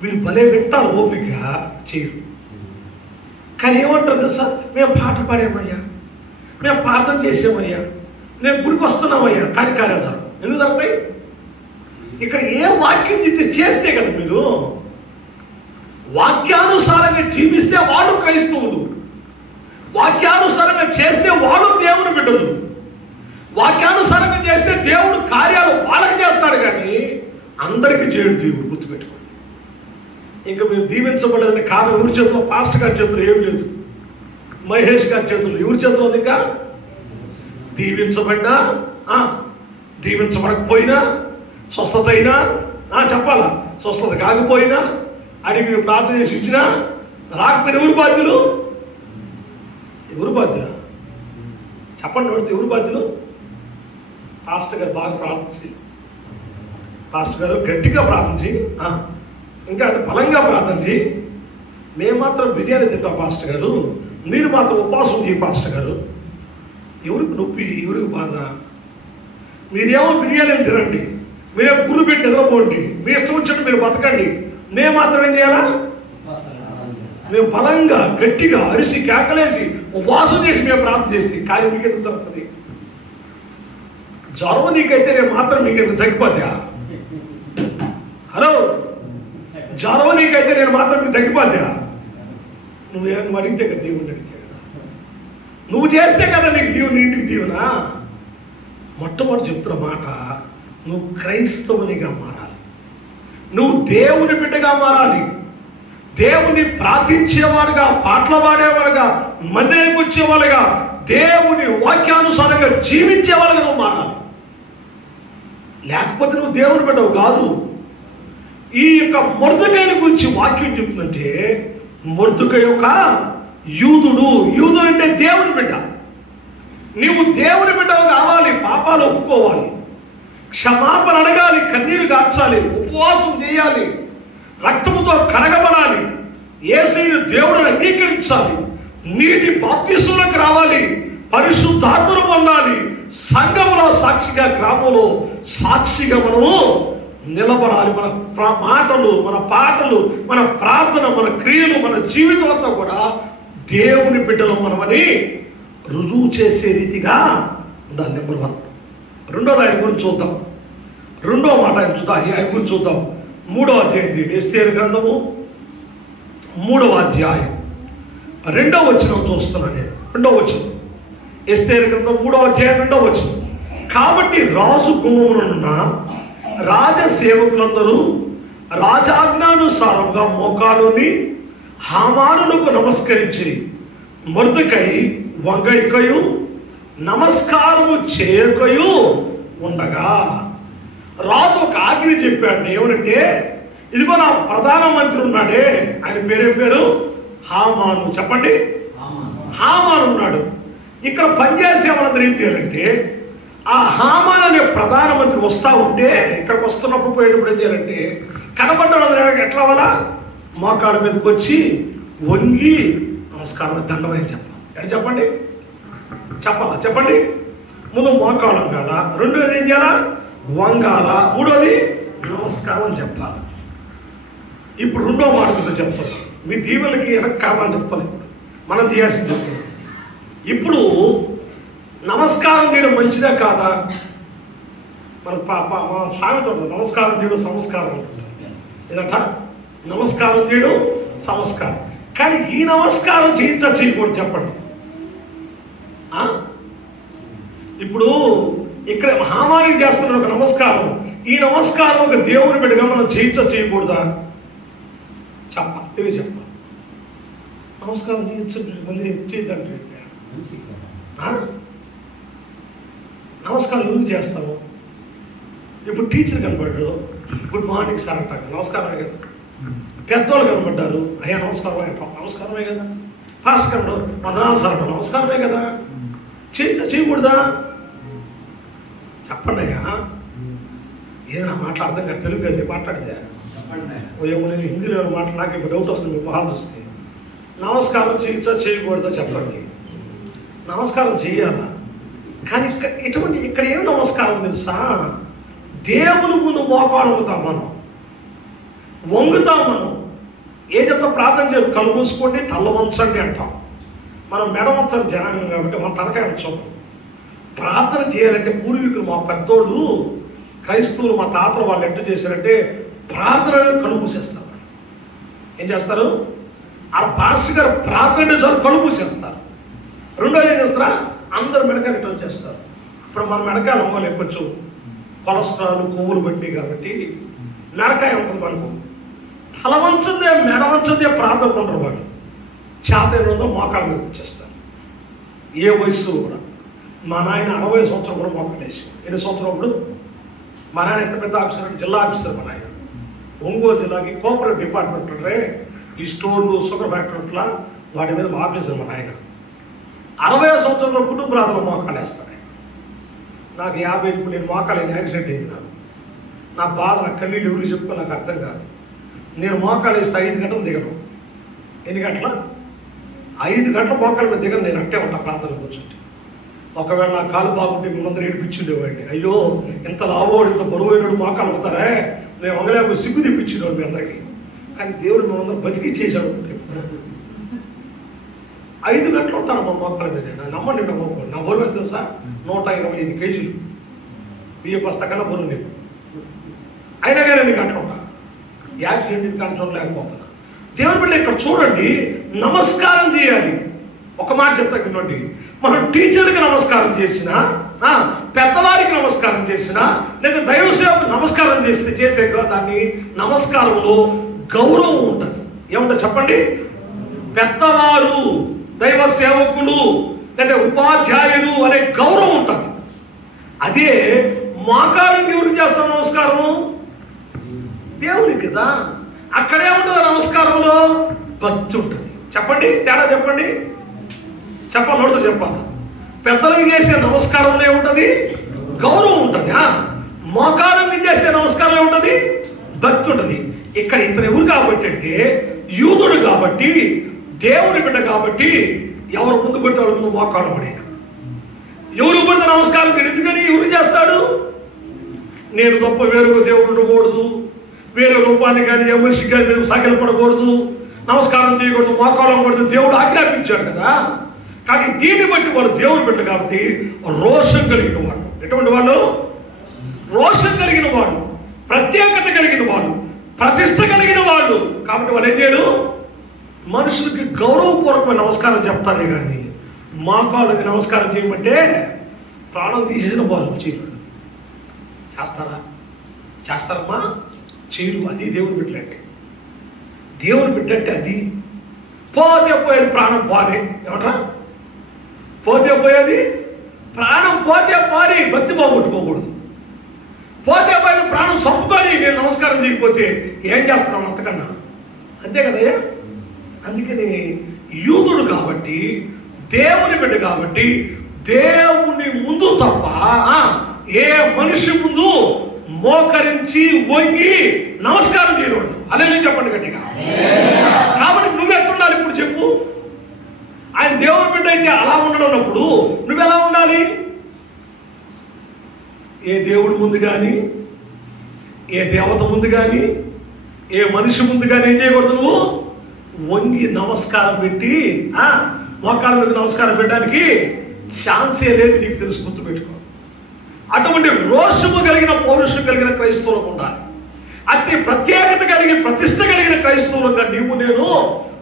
మీరు భలే వింటారు, ఓపిక చేయరు. కానీ ఏమంటారు సార్? మేము పాట పాడామయ్యా, మేము ప్రార్థన చేసామయ్యా, మేము గుడికి వస్తున్నామయ్యా, కానీ కార్యాలు జరగవు. ఎందుకు జరుగుతాయి? ఇక్కడ ఏ వాక్యం చెప్తే చేస్తే కదా. మీరు వాక్యానుసారంగా జీవిస్తే వాళ్ళు క్రైస్తవులు, వాక్యానుసారంగా చేస్తే వాళ్ళు దేవుని బిడ్డలు, వాక్యానుసారంగా చేస్తే దేవుడు కార్యాలు వాళ్ళకి చేస్తాడు కానీ అందరికీ చేయడు దేవుడు. గుర్తుపెట్టుకోండి. ఇంకా మేము దీవించబడేదని కారణం ఎవరి చేతిలో? పాస్టర్ గారి చేతిలో ఏమి లేదు. మహేష్ గారి చేతుల్లో. ఎవరి చేతిలో ఉంది? ఇంకా దీవించబడినా దీవించబడకపోయినా, స్వస్థత అయినా చెప్పాలా, స్వస్థత కాకపోయినా, అడిగి ప్రార్థన చేసి ఇచ్చినా రాకపోయినా ఎవరు బాధ్యులు? ఎవరు బాధ్యులు చెప్పండి. నోడితే ఎవరు బాధ్యులు? పాస్టర్ గారు బాగా ప్రార్థించి, పాస్టర్ గారు గట్టిగా ప్రార్థించి, ఇంకా అది బలంగా ప్రార్థించి, మేము మాత్రం బిర్యానీ తింటాం పాస్టర్ గారు, మీరు మాత్రం ఉపవాసం చేయ పాస్టర్ గారు. ఎవరికి నొప్పి? ఎవరికి బాధ? మీరేమో బిర్యానీలు తినండి, మీరేమో గురు పెట్టి ఎదరపోండి, మీ ఇష్టం వచ్చినట్టు మీరు బతకండి. మేము మాత్రం ఏం చేయాలా? మేము బలంగా గట్టిగా అరిసి కేకలేసి ఉపవాసం చేసి మేము ప్రార్థన చేసి కార్యం మీకు ఎందుకు తప్పది? జ్వరం నీకైతే నేను మాత్రం మీకు ఎందుకు తగ్గిపోతా? హలో, జ్వరం నీకైతే నేను మాత్రం మీకు తగ్గిపోతా? నువ్వు అడిగితే కదా, దేవుడిని అడిగితే కదా, నువ్వు చేస్తే కదా నీకు దేవుని ఇంటికి దీవునా. మొట్టమొదటి చెప్తున్న మాట, నువ్వు క్రైస్తవునిగా మారాలి, నువ్వు దేవుని బిడ్డగా మారాలి, దేవుని ప్రార్థించేవాడుగా, పాటలు పాడేవాడుగా, మందిరానికి వచ్చేవాడుగా, దేవుని వాక్యానుసారంగా జీవించేవాడుగా నువ్వు మారాలి. లేకపోతే నువ్వు దేవుని బిడ్డవు కాదు. ఈ యొక్క మొర్దెకైని గురించి వాక్యం చెప్తుందంటే, మొర్దెకై యొక్క యూదుడు అంటే దేవుని బిడ్డ. నీవు దేవుని బిడ్డవు కావాలి, పాపాలు ఒప్పుకోవాలి, క్షమాపణ అడగాలి, కన్నీరు కార్చాలి, ఉపవాసం చేయాలి, రక్తముతో కడగబడాలి, యేసయ్యను దేవుడిని అంగీకరించాలి, నీటి బాప్తిస్మలోకి రావాలి, పరిశుద్ధాత్మను పొందాలి, సంఘములో సాక్షిగా, గ్రామంలో సాక్షిగా మనము నిలబడాలి. మన మాటలు, మన పాటలు, మన ప్రార్థన, మన క్రియలు, మన జీవితం అంతా కూడా దేవుని బిడ్డలు మనమని రుజువు చేసే రీతిగా ఉండాలి. నెంబర్ 1. రెండోది ఆయన గురించి చూద్దాం. రెండో మాట ఆయన చూద్దాం, ఆయన గురించి చూద్దాం. 3వ అధ్యాయం, ఎస్తేరు గ్రంథము 3వ అధ్యాయం 2వ వచనం చూస్తున్నాను నేను. 2వ వచనం, ఎస్తేరు గ్రంథం 3వ అధ్యాయం 2వ వచనం. కాబట్టి రాజు గుమ్మమునున్న రాజసేవకులందరూ రాజాజ్ఞానుసారంగా మోకాలుని హామానునకు నమస్కరించి మొర్దెకై వంగైకయు నమస్కారము చేయకయు ఉండగా రాజు ఒక ఆజ్ఞ చెప్పాడు. ఏమనంటే, ఇదిగో నా ప్రధానమంత్రి ఉన్నాడే, ఆయన పేరు హామాను. చెప్పండి, హామాను ఉన్నాడు. ఇక్కడ పనిచేసే వాళ్ళందరూ ఏం చేయాలంటే, ఆ హామాన్ అనే ప్రధానమంత్రి వస్తూ ఉంటే, ఇక్కడికి వస్తున్నప్పుడు పోయేటప్పుడు ఏం చేయాలంటే, కనబడ్డ ఎట్లా అవ్వాలా, మోకాళ్ళ మీదకి వచ్చి వంగి నమస్కారం దండమని చెప్పాలి. ఎట్లా చెప్పండి, చెప్పండి. ముందు మోకాళ్ళు వంగాల, రెండోది ఏం చేయాలా, వంగాల, మూడోది నమస్కారం అని చెప్పాలి. ఇప్పుడు రెండో మాట మీద చెప్తాను, మీ దీవులకి వెనక కారణాలు చెప్తాను. ఇప్పుడు మనం చేయాల్సింది చెప్తాను. ఇప్పుడు నమస్కారం చేయడం మంచిదా కాదా? మనకు మా సామెత ఉంటుంది, నమస్కారం చేయడం సంస్కారం ఉంటుంది. ఇదట నమస్కారం చేయడం సంస్కారం. కానీ ఈ నమస్కారం చేయకూడదు చెప్పండి. ఇప్పుడు ఇక్కడ హామానికి చేస్తున్న ఒక నమస్కారం, ఈ నమస్కారం ఒక దేవుని బిడ్డగా మనం చేయకూడదా? ఇది చెప్పాలి. నమస్కారం చేయొచ్చు, మళ్ళీ చేయద్దంటే నమస్కారం ఎందుకు చేస్తాము? ఇప్పుడు టీచర్ కనబడ్డారు, గుడ్ మార్నింగ్ సార్ అంటారు, నమస్కారమే కదా. పెద్దోళ్ళు కనబడ్డారు, అయ్యా నమస్కారమే అంటాం, నమస్కారమే కదా. ఫాస్ట్ కనబడ్డారు, మదనాలు సార్ అంటారు, నమస్కారమే కదా. చేయకూడదా? చెప్పండి అయ్యా. ఏదైనా మాట్లాడతాం కదా, తెలుగు కదా మాట్లాడితే. ఏమో నేను హిందీలో మాట్లాడి నాకు ఇప్పుడు డౌట్ వస్తుంది, మీకు బాధ వస్తే. నమస్కారం చేయకూడదా చెప్పండి. నమస్కారం చేయాలా, కానీ ఇక్కడ ఏం నమస్కారం తెలుసా? దేవుని ముందు మోకాలు వంగుతాం మనం. ఏం చెప్తా, ప్రార్థన చేయాలి, కళ్ళు మూసుకోండి, తల్ల వంచండి అంటాం. మనం మెడ వంచని జనాంగం కాబట్టి మన తలకాయ వంచాం. ప్రార్థన చేయాలంటే పూర్వీకులు, మా పెద్దోళ్ళు క్రైస్తవులు, మా తాతలు వాళ్ళు ఎట్లా చేశారంటే, ప్రార్థన కళ్ళు మూసేస్తారు. ఏం చేస్తారు? ఆ పాస్టర్ గారు ప్రార్థన చాలు కళ్ళు మూసేస్తారు. రెండోది ఏం చేస్తారా, అందరు మెడకాయలు ఇట్లా చేస్తారు. ఇప్పుడు మన మెడకాయలు అవ్వాలి, కొంచెం కొలెస్ట్రాల్ కొవ్వులు పట్టినాయి కాబట్టి మెడకాయ ఉంటుంది మనకు. తల వంచదే మెడ వంచదే ప్రార్థన ఉండరు వాళ్ళు. చేత ఏదో మోకాళ్ళ మీద వచ్చేస్తారు. ఏ వయసు కూడా. మా నాయన 60 సంవత్సరం కూడా మోకాలు వేసి. ఎన్ని సంవత్సరం ఇప్పుడు మా నాయన ఎంత పెద్ద ఆఫీసర్ అంటే, జిల్లా ఆఫీసర్ మా నాయన. ఒంగోలు జిల్లాకి కోఆపరేటివ్ డిపార్ట్మెంట్ ఉంటే ఈ స్టోర్లు, షుగర్ ఫ్యాక్టరీలా వాటి మీద మా ఆఫీసర్ మా నాయన. 60 సంవత్సరంలో కుటుంబ ప్రాంతంలో మోకాలు వేస్తాను. నాకు 50 ఇప్పుడు నేను మోకాలు యాక్సిడెంట్ అయింది. నా బాధ, నా కన్నీళ్ళు ఎవరికి చెప్పుకో నాకు అర్థం కాదు. నేను మోకాలు వేస్తే 5 గంటలు దిగను. ఎన్ని గంటల? 5 గంటల మోకాల మీద దిగను. నేను అట్టే ఉంటా ప్రాంతంలో కూర్చుంటే. ఒకవేళ నా కాలు బాగుంటే మిమ్మల్ని ఏడిపించిండేవాడిని. అయ్యో ఇంత లావోడు, ఇంత బరువైనడు మోకాలు అవుతారే, నేను వంగలేక సిగ్గు తెప్పించేవాడు మీ అందరికీ. కానీ దేవుడు మిమ్మల్ని బతికిచ్చేసాడు. 5 గంటలు ఉంటాను మా మోకాల మీద. నమ్మండి, నా మోకాలు నా బరువు ఎంత తెలుసా? 125 కేజీలు. బియ్య బస్తా కన్నా బరువు నేను. అయినా కానీ 2 గంటలు ఉంటాను. యాక్సిడెంట్ కంట్రోల్ లేకపోతున్నా. దేవుడి బిడ్డ ఇక్కడ చూడండి, నమస్కారం చేయాలి. ఒక మాట చెప్తా వినండి. మనం టీచర్కి నమస్కారం చేసినా, పెద్దవారికి నమస్కారం చేసినా, లేదా దైవ సేవకు నమస్కారం చేసే దాన్ని నమస్కారంలో గౌరవం ఉంటుంది. ఏముంటుంది చెప్పండి? పెద్దవారు, దైవ సేవకులు లేదా ఉపాధ్యాయులు అనే గౌరవం ఉంటుంది. అదే మోకాళ్ళకి ఎవరికి చేస్తాం నమస్కారం? దేవునికి కదా. అక్కడే ఉంటుంది నమస్కారంలో భక్తి ఉంటుంది. చెప్పండి, తేడా చెప్పండి. చెప్పాలి, చెప్పాలి. పెద్దలకి చేసే నమస్కారంలో ఏముంటుంది? గౌరవం ఉంటుంది. మోకాళ్ళకి చేసే నమస్కారం ఉంటుంది, భక్తి ఉంటుంది. ఇక్కడ ఇతను ఎవరు కాబట్టి అంటే, యూదుడు కాబట్టి, దేవుని బిడ్డ కాబట్టి, ఎవరు ముందు పెడితే వాళ్ళ ముందు మోకాడు పడే. ఎవరు పడితే నమస్కారం ఎందుకని ఎవరు చేస్తాడు? నేను తప్ప వేరొక దేవుడు ఉండకూడదు, వేరే రూపాన్ని కానీ ఏ మనిషికి కానీ మేము సాగిలపడకూడదు, నమస్కారం చేయకూడదు, మోకాలం కూడదు, దేవుడు ఆజ్ఞాపించాడు కదా. కానీ దీన్ని బట్టి వాళ్ళు దేవుని బిడ్డలు కాబట్టి రోషం కలిగిన వాళ్ళు. ఎటువంటి వాళ్ళు? రోషం కలిగిన వాళ్ళు, ప్రత్యేకత కలిగిన వాళ్ళు, ప్రతిష్ట కలిగిన వాళ్ళు. కాబట్టి వాళ్ళు ఏం చేయరు? మనుషులకి గౌరవపూర్వకమైన నమస్కారం చెప్తారే కానీ మోకాళ్ళకి నమస్కారం చేయమంటే ప్రాణం తీసేసిన వాళ్ళు చేయరు. చేస్తారా? చేస్తారమ్మా? చేయరు. అది దేవుని బిడ్డలంటే. దేవుని బిడ్డ అంటే అది. పోతే పోయేది ప్రాణం పోనే. ఏమంటారా? పోతే పోయేది ప్రాణం పోతే పోని బతి పోగొట్టుకోకూడదు. పోతే పోయేది ప్రాణం చంపుకొని నేను నమస్కారం చేయకపోతే ఏం చేస్తున్నాం అంతకన్నా? అంతే కదయ్యా. అందుకని యూదుడు కాబట్టి, దేవుని బిడ్డ కాబట్టి దేవుని ముందు తప్ప ఏ మనిషి ముందు మోకరించి వంగి నమస్కారం చేయవాడు. అదే చెప్పండి గట్టిగా. కాబట్టి నువ్వెట్టుండాలి ఇప్పుడు చెప్పు? ఆయన దేవుని బిడ్డ అయితే అలా ఉండడప్పుడు నువ్వెలా ఉండాలి? ఏ దేవుడి ముందు కానీ, ఏ దేవత ముందు కానీ, ఏ మనిషి ముందు కానీ ఏం చేయకూడదు? నువ్వు వంగి నమస్కారం పెట్టి మోకాళ్ళ మీద నమస్కారం పెట్టడానికి ఛాన్సే లేదు. నీకు తెలుసు, గుర్తుపెట్టుకో. అటువంటి రోషము కలిగిన, పౌరుషం కలిగిన క్రైస్తవులకు ఉండాలి. అతి ప్రత్యేకత కలిగి, ప్రతిష్ట కలిగిన క్రైస్తవులుగా నీవు నేను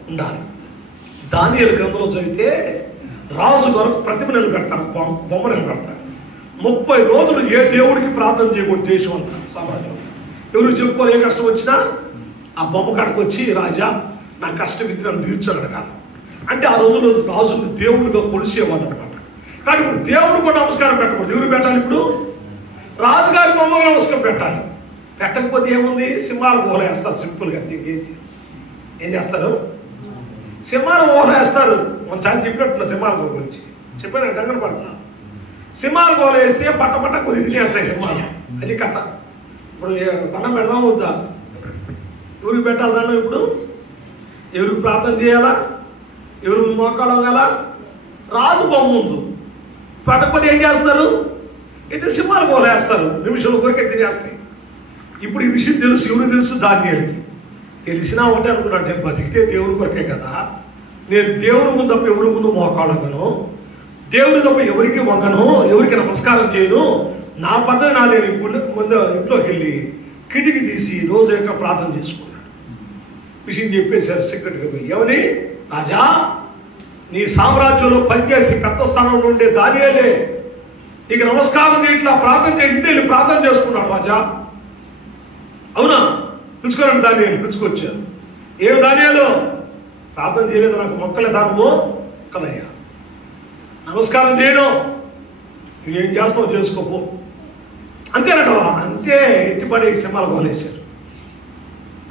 ఉండాలి. దానియేలు గ్రంథంలో చదివితే రాజు గారు ప్రతిమ నిలబెడతారు, బొమ్మ నిలబెడతారు. 30 రోజులు ఏ దేవుడికి ప్రార్థన చేయకూడదు దేశం అంతా, సమాజం అంతా. ఎవరు చెప్పుకోవాలి, ఏ కష్టం వచ్చినా ఆ బొమ్మ కాడికి వచ్చి రాజా నా కష్టం ఇది నన్ను తీర్చాడు కాదు అంటే ఆ రోజుల్లో రాజుని దేవుడిగా కొలిసేవాడు అనమాట. కానీ ఇప్పుడు దేవుడు కూడా నమస్కారం పెట్టకూడదు. ఎవరు పెట్టాలి? ఇప్పుడు రాజుగారి బొమ్మగా నమస్కారం పెట్టాలి. పెట్టకపోతే ఏముంది? సింహాల ఊహలు వేస్తారు. సింపుల్గా ఏం చేస్తారు? సింహాల ఊహలు వేస్తారు. మన చాలా చెప్పినట్టు సింహాల ఊహ గురించి చెప్పాను గంగన పడుతున్నా. సింహాల ఊహలు వేస్తే పట్ట కొద్ది తినేస్తాయి సింహాలు. అది కథ. ఇప్పుడు దండం పెడదాం వద్దా? ఎవరికి పెట్టాలి దండం? ఇప్పుడు ఎవరికి ప్రార్థన చేయాలా? ఎవరికి మోకాలం గల? రాజు బొమ్మ ముందు. పట్టకపోతే ఏం చేస్తారు? అయితే సింహాలు ఊహలు వేస్తారు. నిమిషంలో కొరికే తినేస్తాయి. ఇప్పుడు ఈ విషయం తెలుసు. ఎవరు తెలుసు? దానియేలుకి తెలిసినా ఒకటే అనుకున్నాడు, నేను బతికితే దేవుడి కొరకే కదా, నేను దేవుడి ముందు తప్ప ఎవరి ముందు మోకాళ్ళను, దేవుడి తప్ప ఎవరికి వంగను, ఎవరికి నమస్కారం చేయను, నా పద్ధతి నాదే. ముందు ఇంట్లోకి వెళ్ళి కిటికీ తీసి రోజు యొక్క ప్రార్థన చేసుకున్నాడు. విషయం చెప్పేశారు సెక్రటరీగా పోయి, ఎవరి? రాజా, నీ సామ్రాజ్యంలో పనిచేసి పెద్ద స్థానంలో ఉండే దానియేలే నీకు నమస్కారం ఇట్లా ప్రార్థన చేసి వెళ్ళి ప్రార్థన చేసుకున్నాడు రాజా. అవునా? పిలుచుకోరండి దానియేలు. పిలుచుకొచ్చారు. ఏమి దానియేలు? ప్రార్థన చేయలేదు, నాకు మొక్కలేదా నువ్వు? మొక్కలయ్యా, నమస్కారం చేయను, నువ్వేం చేస్తావు చేసుకోపో అంతేనటవా? అంతే. ఎత్తిపడి సింహాలు గోలేశారు.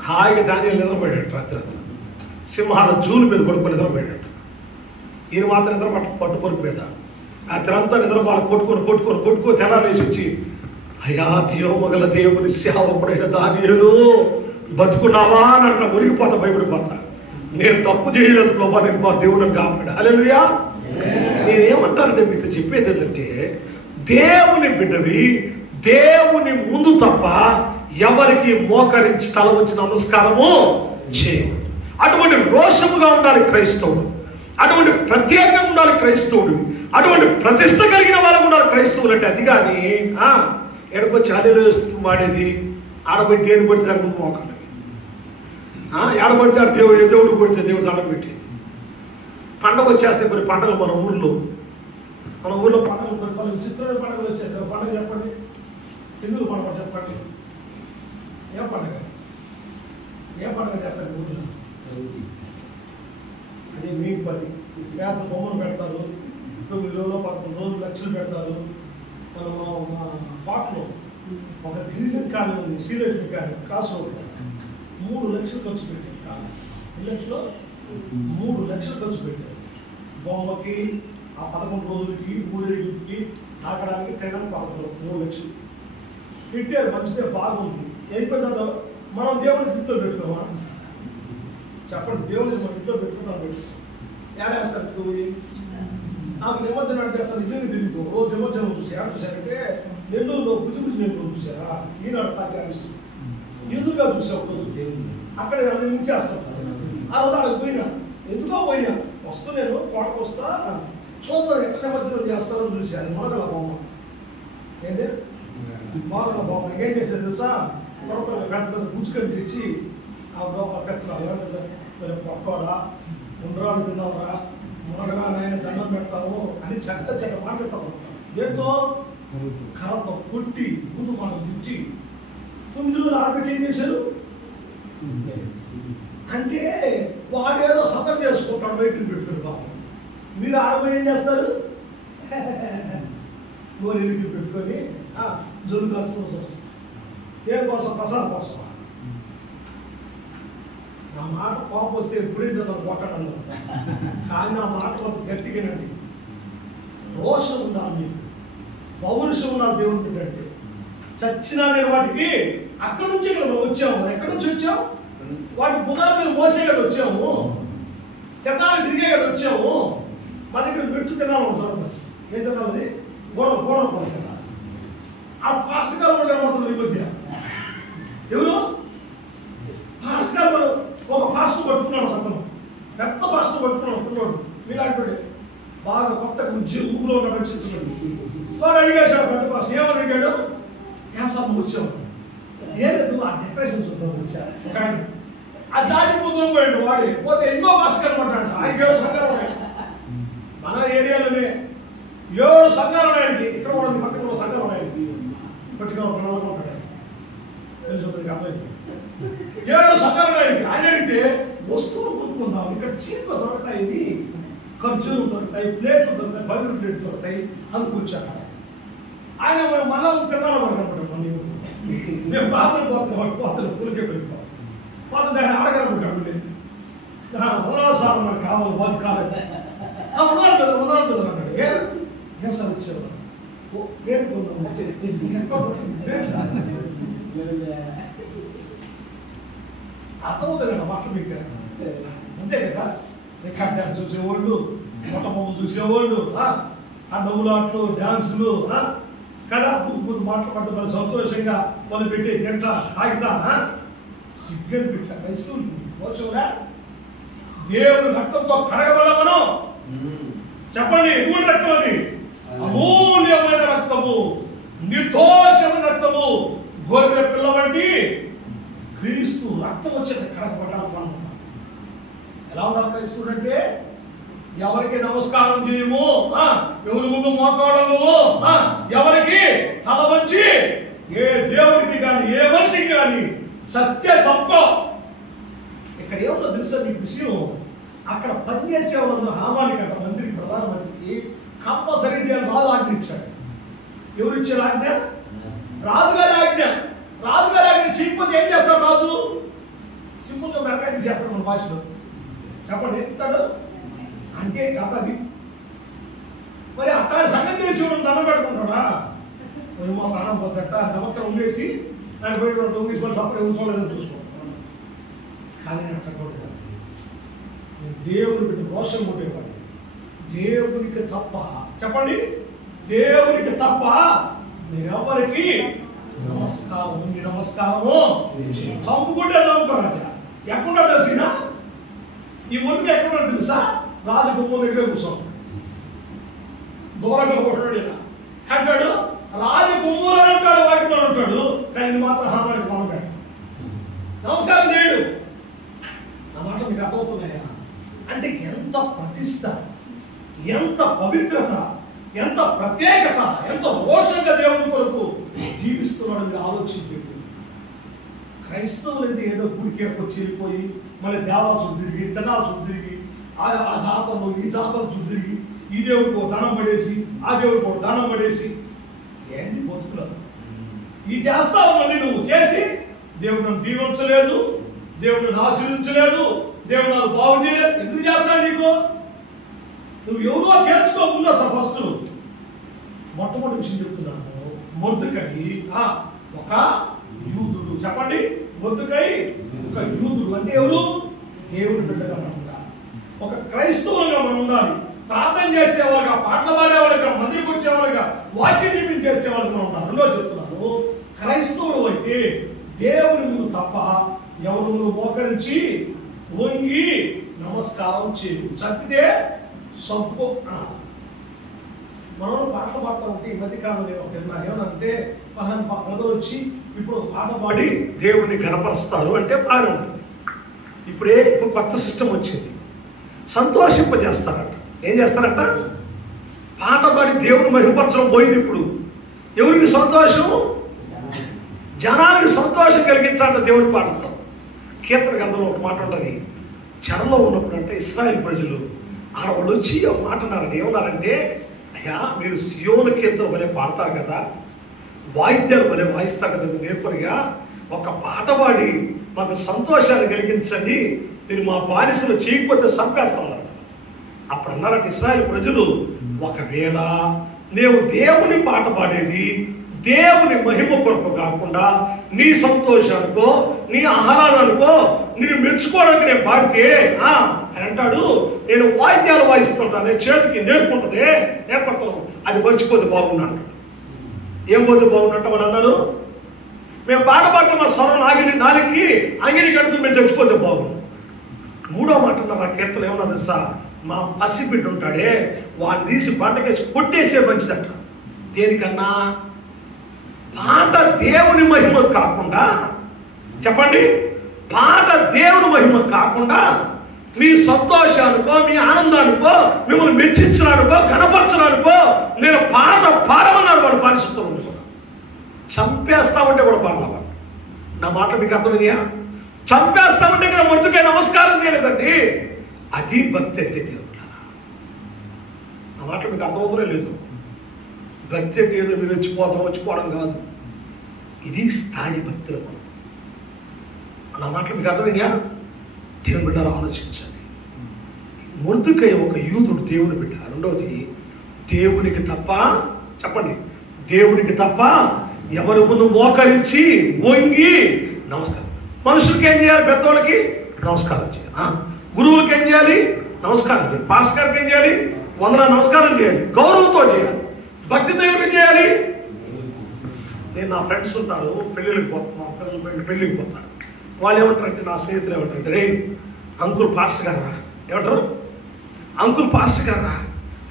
హాయిగా దానియేలు నిద్రపోయాడు. రాత్రి సింహాల జూలు మీద పడుకొని నిద్రపోయాడు. ఈయన మాత్రం నిద్ర పట్టుకొని మీద రాత్రి అంతా నిద్ర వాళ్ళు కొట్టుకొని తెల్లారేసి వచ్చి, అయ్యా జీవమగల దేవుని సేవకుడైన దానియేలు బతుకున్నావా అని అన్న మురిగిపోతా, భయపడిపోతా. నేను తప్పు చేయలేదు ప్రభా, నేను మా దేవుడిని కాపాడు. హల్లెలూయా. నేనేమంటానంటే మీతో చెప్పేది ఏంటంటే, దేవుని బిడ్డవి దేవుని ముందు తప్ప ఎవరికి మోకరించి తల వచ్చి నమస్కారము చేయదు. అటువంటి రోషముగా ఉండాలి క్రైస్తవుడు. అటువంటి ప్రత్యేకంగా ఉండాలి క్రైస్తవుడు. అటువంటి ప్రతిష్ట కలిగిన వాళ్ళకు ఉండాలి క్రైస్తవులు అంటే. అది కానీ ఎడకొచ్చి హల్లెలూయా వాడేది, ఆడపోయి దేని పడితే దాని ముందు మోకాలి, ఏడబడితే దేవుడు పడితే దేవుడు దండం పెట్టేది. పండగ వచ్చేస్తాయి కొన్ని పండుగలు మన ఊర్లో పండుగలు కొన్ని విచిత్రమైన పండుగలు వచ్చేస్తాయి. పండుగ చెప్పండి, ఎందుకు పండుగ చెప్పండి? ఏ పండుగ చేస్తారు ఊళ్ళో? అది మీ పని. పేద బొమ్మలు పెడతారు, 9 రోజులు 11 రోజులు లక్షలు పెడతారు. మన పాటలో ఒక గిరిజన్ కాలనీ ఉంది, శ్రీలక్ష్మి కాలనీ, క్రాస్ రోడ్, 3 లక్షలు ఖర్చు పెట్టారు. కాలనీ 3 లక్షలు ఖర్చు పెట్టారు. బొమ్మకి, ఆ 11 రోజులకి, ఊరేగింపుకి, తాకడానికి, తినడానికి 3 లక్షలు పెట్టారు. మంచిదే, బాగుంది. అయిపోయిందా? మనం దేవుడిని ఇంట్లో పెట్టుకోమా? చెప్పండి, దేవుడిని మన ఇంట్లో పెట్టుకున్నాం. ఏడేస్తారు నాకు నిమజ్జనం అంటే అసలు నిజంగా తిరుగుతాం. రోజు నిమజ్జనం చూసారంటే నెల్లూరులో గుజి నెల్లూరు చూసారా? ఈనాడు పార్టీ ఆఫీస్ ఎదురుగా చూసాం. అక్కడ అన్ని ముంచేస్తాం. ఆ రోజు అక్కడికి పోయినా, ఎందుకో పోయినా, వస్తూ నేను కోటకు వస్తా చూద్దాం ఎక్కడ నిమజ్జనం చేస్తారో చూశాను. మొలకల బొమ్మ ఏంటి, మొలకల బొమ్మ ఏం చేసేది తెలుసా, పొరపాటు గంట మీద గుచ్చుకొని తెచ్చి ఆ లోపల పెట్టాలి. ఏమైనా పొట్టోడా, ఉండ్రాలు తిన్నావురా, మునగరాయన దండం పెడతావు అని చెడ్డ మాట్లాడతావు. ఏంటో కరప కొట్టి బూతు మనం తెచ్చి పుంజులు ఆడబెట్టి ఏం చేశారు అంటే వాడేదో సతం చేసుకుంటాడు, బయటకు పెడుతుంది బాబు. మీరు ఆడబోయి ఏం చేస్తారు, గోరెలికి పెట్టుకొని జొల్లు కాల్చుకుంటూ వస్తుంది. దేనికోసం, ప్రసాదం కోసం. నా మాట కోపం వస్తే ఎప్పుడైతే నన్ను కొట్టడం, కానీ నా మాట గట్టిగానండి. రోషం ఉండాలి మీకు, పౌరుషం ఉండాలి దేవుడికి. అంటే చచ్చినా నేను వాటికి అక్కడి నుంచి ఇక్కడ వచ్చాము. ఎక్కడి నుంచి వచ్చాము, వాటి బుధాల మీద మోసే కదా వచ్చాము, తినాలి తిరిగే కదా వచ్చాము. మా దగ్గర మెట్టు తినాలి చూడండి, ఏం తినాలి, గోడ కదా. ఆ పాస్ట్ గారు కూడా కనబడుతుంది ఈ మధ్య. ఎవరు పాస్ట్ గారు, ఒక పాస్ట్ పట్టుకున్నాడు, అతను పెద్ద పాస్ట్ పట్టుకున్నాడు పిల్లోడు, మీలాంటి బాగా కొత్తగా ఊపిలో ఉన్నాడు చెప్తున్నాడు. వాడు అడిగేశాడు పెద్ద పాస్ట్, ఏమని అడిగాడు, ఏసమ్మ వచ్చాము. ఏం లేదు, ఆ డిప్రెషన్ చూద్దాం వచ్చారు ఒక ఆయన. ఆ దాటిపోతున్నాం పోయాడు వాడి, పోతే ఇంకో పాస్ట్ కనబడ్డాడు. ఆయనకి 7 సంఘాలు ఉన్నాయి మన ఏరియాలోనే, 7 సంఘాలు ఉన్నాయండి. ఇక్కడ కూడా పక్కన కూడా సంఘాలు ఉన్నాయండి. పట్టుగా ఒక నమ్మకం ఉంటాడు, తెలుసు అర్థమైంది. 7 సంఘాలు ఉన్నాయండి. ఆయన అడిగితే వస్తువులు కొనుక్కుందాం, ఇక్కడ చీప్ దొరుకుతాయి, ఖర్జూలు దొరుకుతాయి, ప్లేట్లు దొరుకుతాయి, బల్లు ప్లేట్లు దొరుకుతాయి, అందుకు వచ్చాక ఆయన మనం తిన్నాలో కనపడ్డాం. మేము బాధలు పోతున్నాం, పూలకే వెళ్ళిపోతాం. పోతే ఆయన అడగనుకుంటాడు, సార్ మనకు కావాలి, వాళ్ళు కాలేదు, ఉన్నాడు అన్నాడు. ఏం సార్ వచ్చారు, ప్లేట్ కొందాం, అర్థమవుతుంది మాట మీకు. అంతే కదా, రికార్డ్ డ్యాన్స్ చూసేవాళ్ళు, మొట్ట బొమ్మలు చూసేవాళ్ళు, ఆ నవ్వులాట్లు, డ్యాన్సులు కదా, బుద్ధి మాట్లాడుకుంటే సంతోషంగా వాళ్ళు పెట్టి తింటా తాగితా సిగ్గని పెట్టా క్రైస్తవులు వచ్చురా. దేవుని రక్తంతో కడగబడమను చెప్పండి. మూడు రక్తం, అది అమూల్యమైన రక్తము, నిర్దోషమైన రక్తము, గొర్రె పిల్ల వంటి క్రీస్తు రక్తం వచ్చేది కడగబడ్డాను. ఎలా ఉన్నారు క్రైస్తవుడు అంటే, ఎవరికి నమస్కారం చేయము, ఎవరి ముందు మోకాడము, ఎవరికి తల వంచి, ఏ దేవుడికి కానీ ఏ మనిషికి కానీ సత్య సంపో. ఇక్కడ ఏముందో తెలుసా మీకు విషయం, అక్కడ పనిచేసే వాళ్ళందరూ హామానికి అంట, మంత్రికి, ప్రధానమంత్రికి కంపల్సరీ రాజు ఆజ్ఞ ఇచ్చాడు. ఎవరు ఇచ్చారు ఆజ్ఞ? రాజుగారి ఆజ్ఞ. రాజుగారి ఆజ్ఞ చేయకపోతే ఏం చేస్తాడు రాజు? సింపుల్గా వెనకాయ చేస్తాడు మన భాషలో. చెప్పండి, ఇస్తాడు అంటే అది. మరి అక్కడ సంగతి తెలిసి మనం దండం పెట్టుకుంటాడా? మా ప్రాణం పోతట నమ్మకం ఉండేసి ఆయన బయట ఉండేసి వాళ్ళు తప్పడే ఉంచుకోలేదని చూసుకుంటాం. కానీ అట్లా దేవుని బిడ్డ రోషం ఉండేవాడు. దేవునికి తప్ప, చెప్పండి, దేవునికి తప్ప మీరెవరికి నమస్కారము చంపుకుంటే చంపుకోరాజా. ఎక్కడ తెలిసిన ఈ ముందుకు ఎక్కడ తెలుసా? రాజకుమార్ దగ్గర కూర్చోండి, దూరంగా కొట్టాడు అంటాడు, రాజకుమారు అంటాడు, వాటిలో ఉంటాడు, కానీ మాత్రం హామానికి మొదలుపెట్ట నమస్కారం చేయడు. నా మాట మీకు అర్థమవుతున్నాయా? అంటే ఎంత ప్రతిష్ట, ఎంత పవిత్రత, ఎంత ప్రత్యేకత, ఎంత రోషంగా దేవుని కొరకు జీవిస్తున్నాడు మీరు ఆలోచించండి. క్రైస్తవులు అంటే ఏదో గుడికి వచ్చి వెళ్ళిపోయి మళ్ళీ దేవాలయం తిరిగి, తినాల్సి తిరిగి, ఆ జాతరలో ఈ జాతర తిరిగి, ఈ దేవుడికి దానం పడేసి, ఆ దేవుడికి దానం పడేసి, ఏంటి బతుకులు ఈ చేస్తావు. మళ్ళీ నువ్వు చేసి దేవుడు నన్ను దీవించలేదు, దేవుడు నన్ను ఆశీర్వించలేదు, దేవుడు నాకు బాగు చేయలేదు, ఎందుకు చేస్తాడు నీకు? నువ్వు ఎవరో తేల్చుకోకుండా అసలు ఫస్ట్ మొట్టమొదటి విషయం చెప్తున్నాను. మొర్దెకై ఒక యూదుడు. చెప్పండి, మొర్దెకై ఒక యూదుడు అంటే ఎవరు? దేవుని బిడ్డగా మనం ఉండాలి, ఒక క్రైస్తవులుగా మనం ఉండాలి, ప్రార్థన చేసేవాళ్ళుగా, పాటలు పాడేవాళ్ళుగా, మందిరికి వచ్చేవాళ్ళుగా, వాక్యం నిపించేసేవాళ్ళుగా మనం ఉండాలి. రెండో చెప్తున్నాను, క్రైస్తవుడు అయితే దేవుని ముందు తప్ప ఎవరు ముందు మోకరించి వంగి నమస్కారం చేయు, చంపితే సంపు. మనం పాటలు పాడుతూ ఉంటే ఈ మధ్యకాలం నేను ఏమనంటే పలానా బ్రదర్ వచ్చి ఇప్పుడు పాట పాడి దేవుడిని గణపరుస్తారు అంటే బాగా ఉంటుంది. ఇప్పుడు కొత్త సిస్టమ్ వచ్చింది, సంతోషింపజేస్తారట. ఏం చేస్తారట? పాట పాడి దేవుని మహిమపరచడం పోయింది. ఇప్పుడు ఎవరికి సంతోషం? జనానికి సంతోషం కలిగించాలంట దేవుడి పాటతో. కీర్తన గ్రంథంలో ఒక మాట ఉంటుంది, చెరలో ఉన్నప్పుడు అంటే ఇశ్రాయేలు ప్రజలు వాళ్ళు వచ్చి ఒక మాట అన్నారంటే, ఏమన్నారంటే, అయ్యా మీరు సియోను కీర్తన వలె పాడతారు కదా, వాయిద్యాలు వలె వాయిస్తారు కదా, మీరు నేర్పరిగా ఒక పాట పాడి మాకు సంతోషాన్ని కలిగించండి, మీరు మా బానిసలు చేయకపోతే చంపేస్తామన్నారు. అప్పుడు అన్నారంటే ఇశ్రాయేలు ప్రజలు, ఒకవేళ నేను దేవుని పాట పాడేది దేవుని మహిమ కొరకు కాకుండా నీ సంతోషానికో నీ ఆహారానికో నేను మెచ్చుకోవడానికి నేను పాడితే అని అంటాడు, నేను వాయిద్యాలు వాయిస్తుంటాను, నేను చేతికి నేర్పుంటుంది నేర్పడతాను, అది మర్చిపోతే బాగున్నాడు. ఏం పోతే బాగున్నట్టు అని అన్నారు. మేము పాట పాడితే మా స్వరం నాలుగుకి అంగిని కనుక మేము చచ్చిపోతే బాగుండు. మూడో మాట నా కీర్తన ఏమన్నా తెలుసా, మా పసిబిడ్డ ఉంటాడే వాడిని తీసి పంటకేసి కొట్టేసే మంచిదట. దేనికన్నా? పాట దేవుని మహిమ కాకుండా, చెప్పండి, పాట దేవుని మహిమ కాకుండా మీ సంతోషానికో మీ ఆనందానికో మిమ్మల్ని మెచ్చించడానికో గణపరచడానికో నేను పాట పాడమన్నారు. వాడు పరిశుద్ధం చంపేస్తామంటే కూడా పాడలేవాడు. నా మాట మీకు అర్థమైందా? చంపేస్తామంటే ఇక్కడ మొదటికే నమస్కారం చేయలేదండి. అది భక్తి అంటే దేవుడు. నా మాటలు మీకు అర్థమవుతూనే లేదు. భక్తి అంటే ఏదో మీరు వచ్చిపోవడం కాదు, ఇది స్థాయి భక్తులు. నా మాటలు మీకు అర్థమైనా? దేవుని బిడ్డలు ఆలోచించండి. మొర్దెకై ఒక యూదుడు దేవుని బిడ్డ. రెండవది, దేవునికి తప్ప, చెప్పండి, దేవునికి తప్ప ఎవరి ముందు మోకరించి వంగి నమస్కారం. మనుషులకి ఏం చేయాలి? పెద్దోళ్ళకి నమస్కారం చేయాలి, గురువులకి ఏం చేయాలి? నమస్కారం చేయాలి, పాస్టర్ గారికి ఏం చేయాలి? నమస్కారం చేయాలి, గౌరవంతో చేయాలి. భక్తి దేవుడికి చేయాలి. నేను నా ఫ్రెండ్స్ ఉంటారు, పెళ్ళిళ్ళకి పోతాను, పెళ్ళికి పోతాను. వాళ్ళు ఏమంటారంటే, నా స్నేహితులు ఏమంటారంటే, రే అంకుల్ పాస్టర్ గారా, ఏమంటారు? అంకుల్ పాస్టర్ గారా,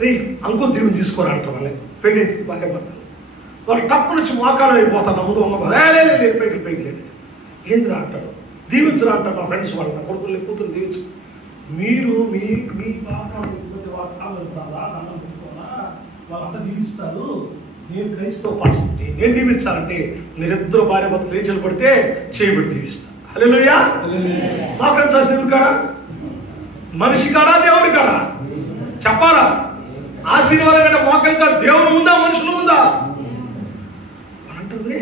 రే అంకుల్ దీవుని తీసుకోరా అంటారు. వాళ్ళే పెళ్ళి బాగా పడతారు. వాళ్ళు తప్పు నుంచి మోకాలు అయిపోతాను, ముందు పైకి లేదు, ఏందిరా అంటారు, దీవించరా అంటారు మా ఫ్రెండ్స్. వాళ్ళు నా కొడుకుల్ని కూతురు దీవించు. మీరు మీ మీ బాగా వాళ్ళంతా దీవిస్తారు, నేను క్రైస్తవ పాస్టర్ని, నేను దీవించాలంటే మీరిద్దరు భార్య భర్తలు రేచలు పడితే చేయబడి దీవిస్తాను. హల్లెలూయా. మోకరించాల్సిన దేవుడి కాడా, మనిషి కాడా, దేవుడి కాడా? చెప్పాలా? ఆశీర్వాదం కంటే మోకరించాలి దేవుని ముందా మనుషుల ముందా? అంటారు,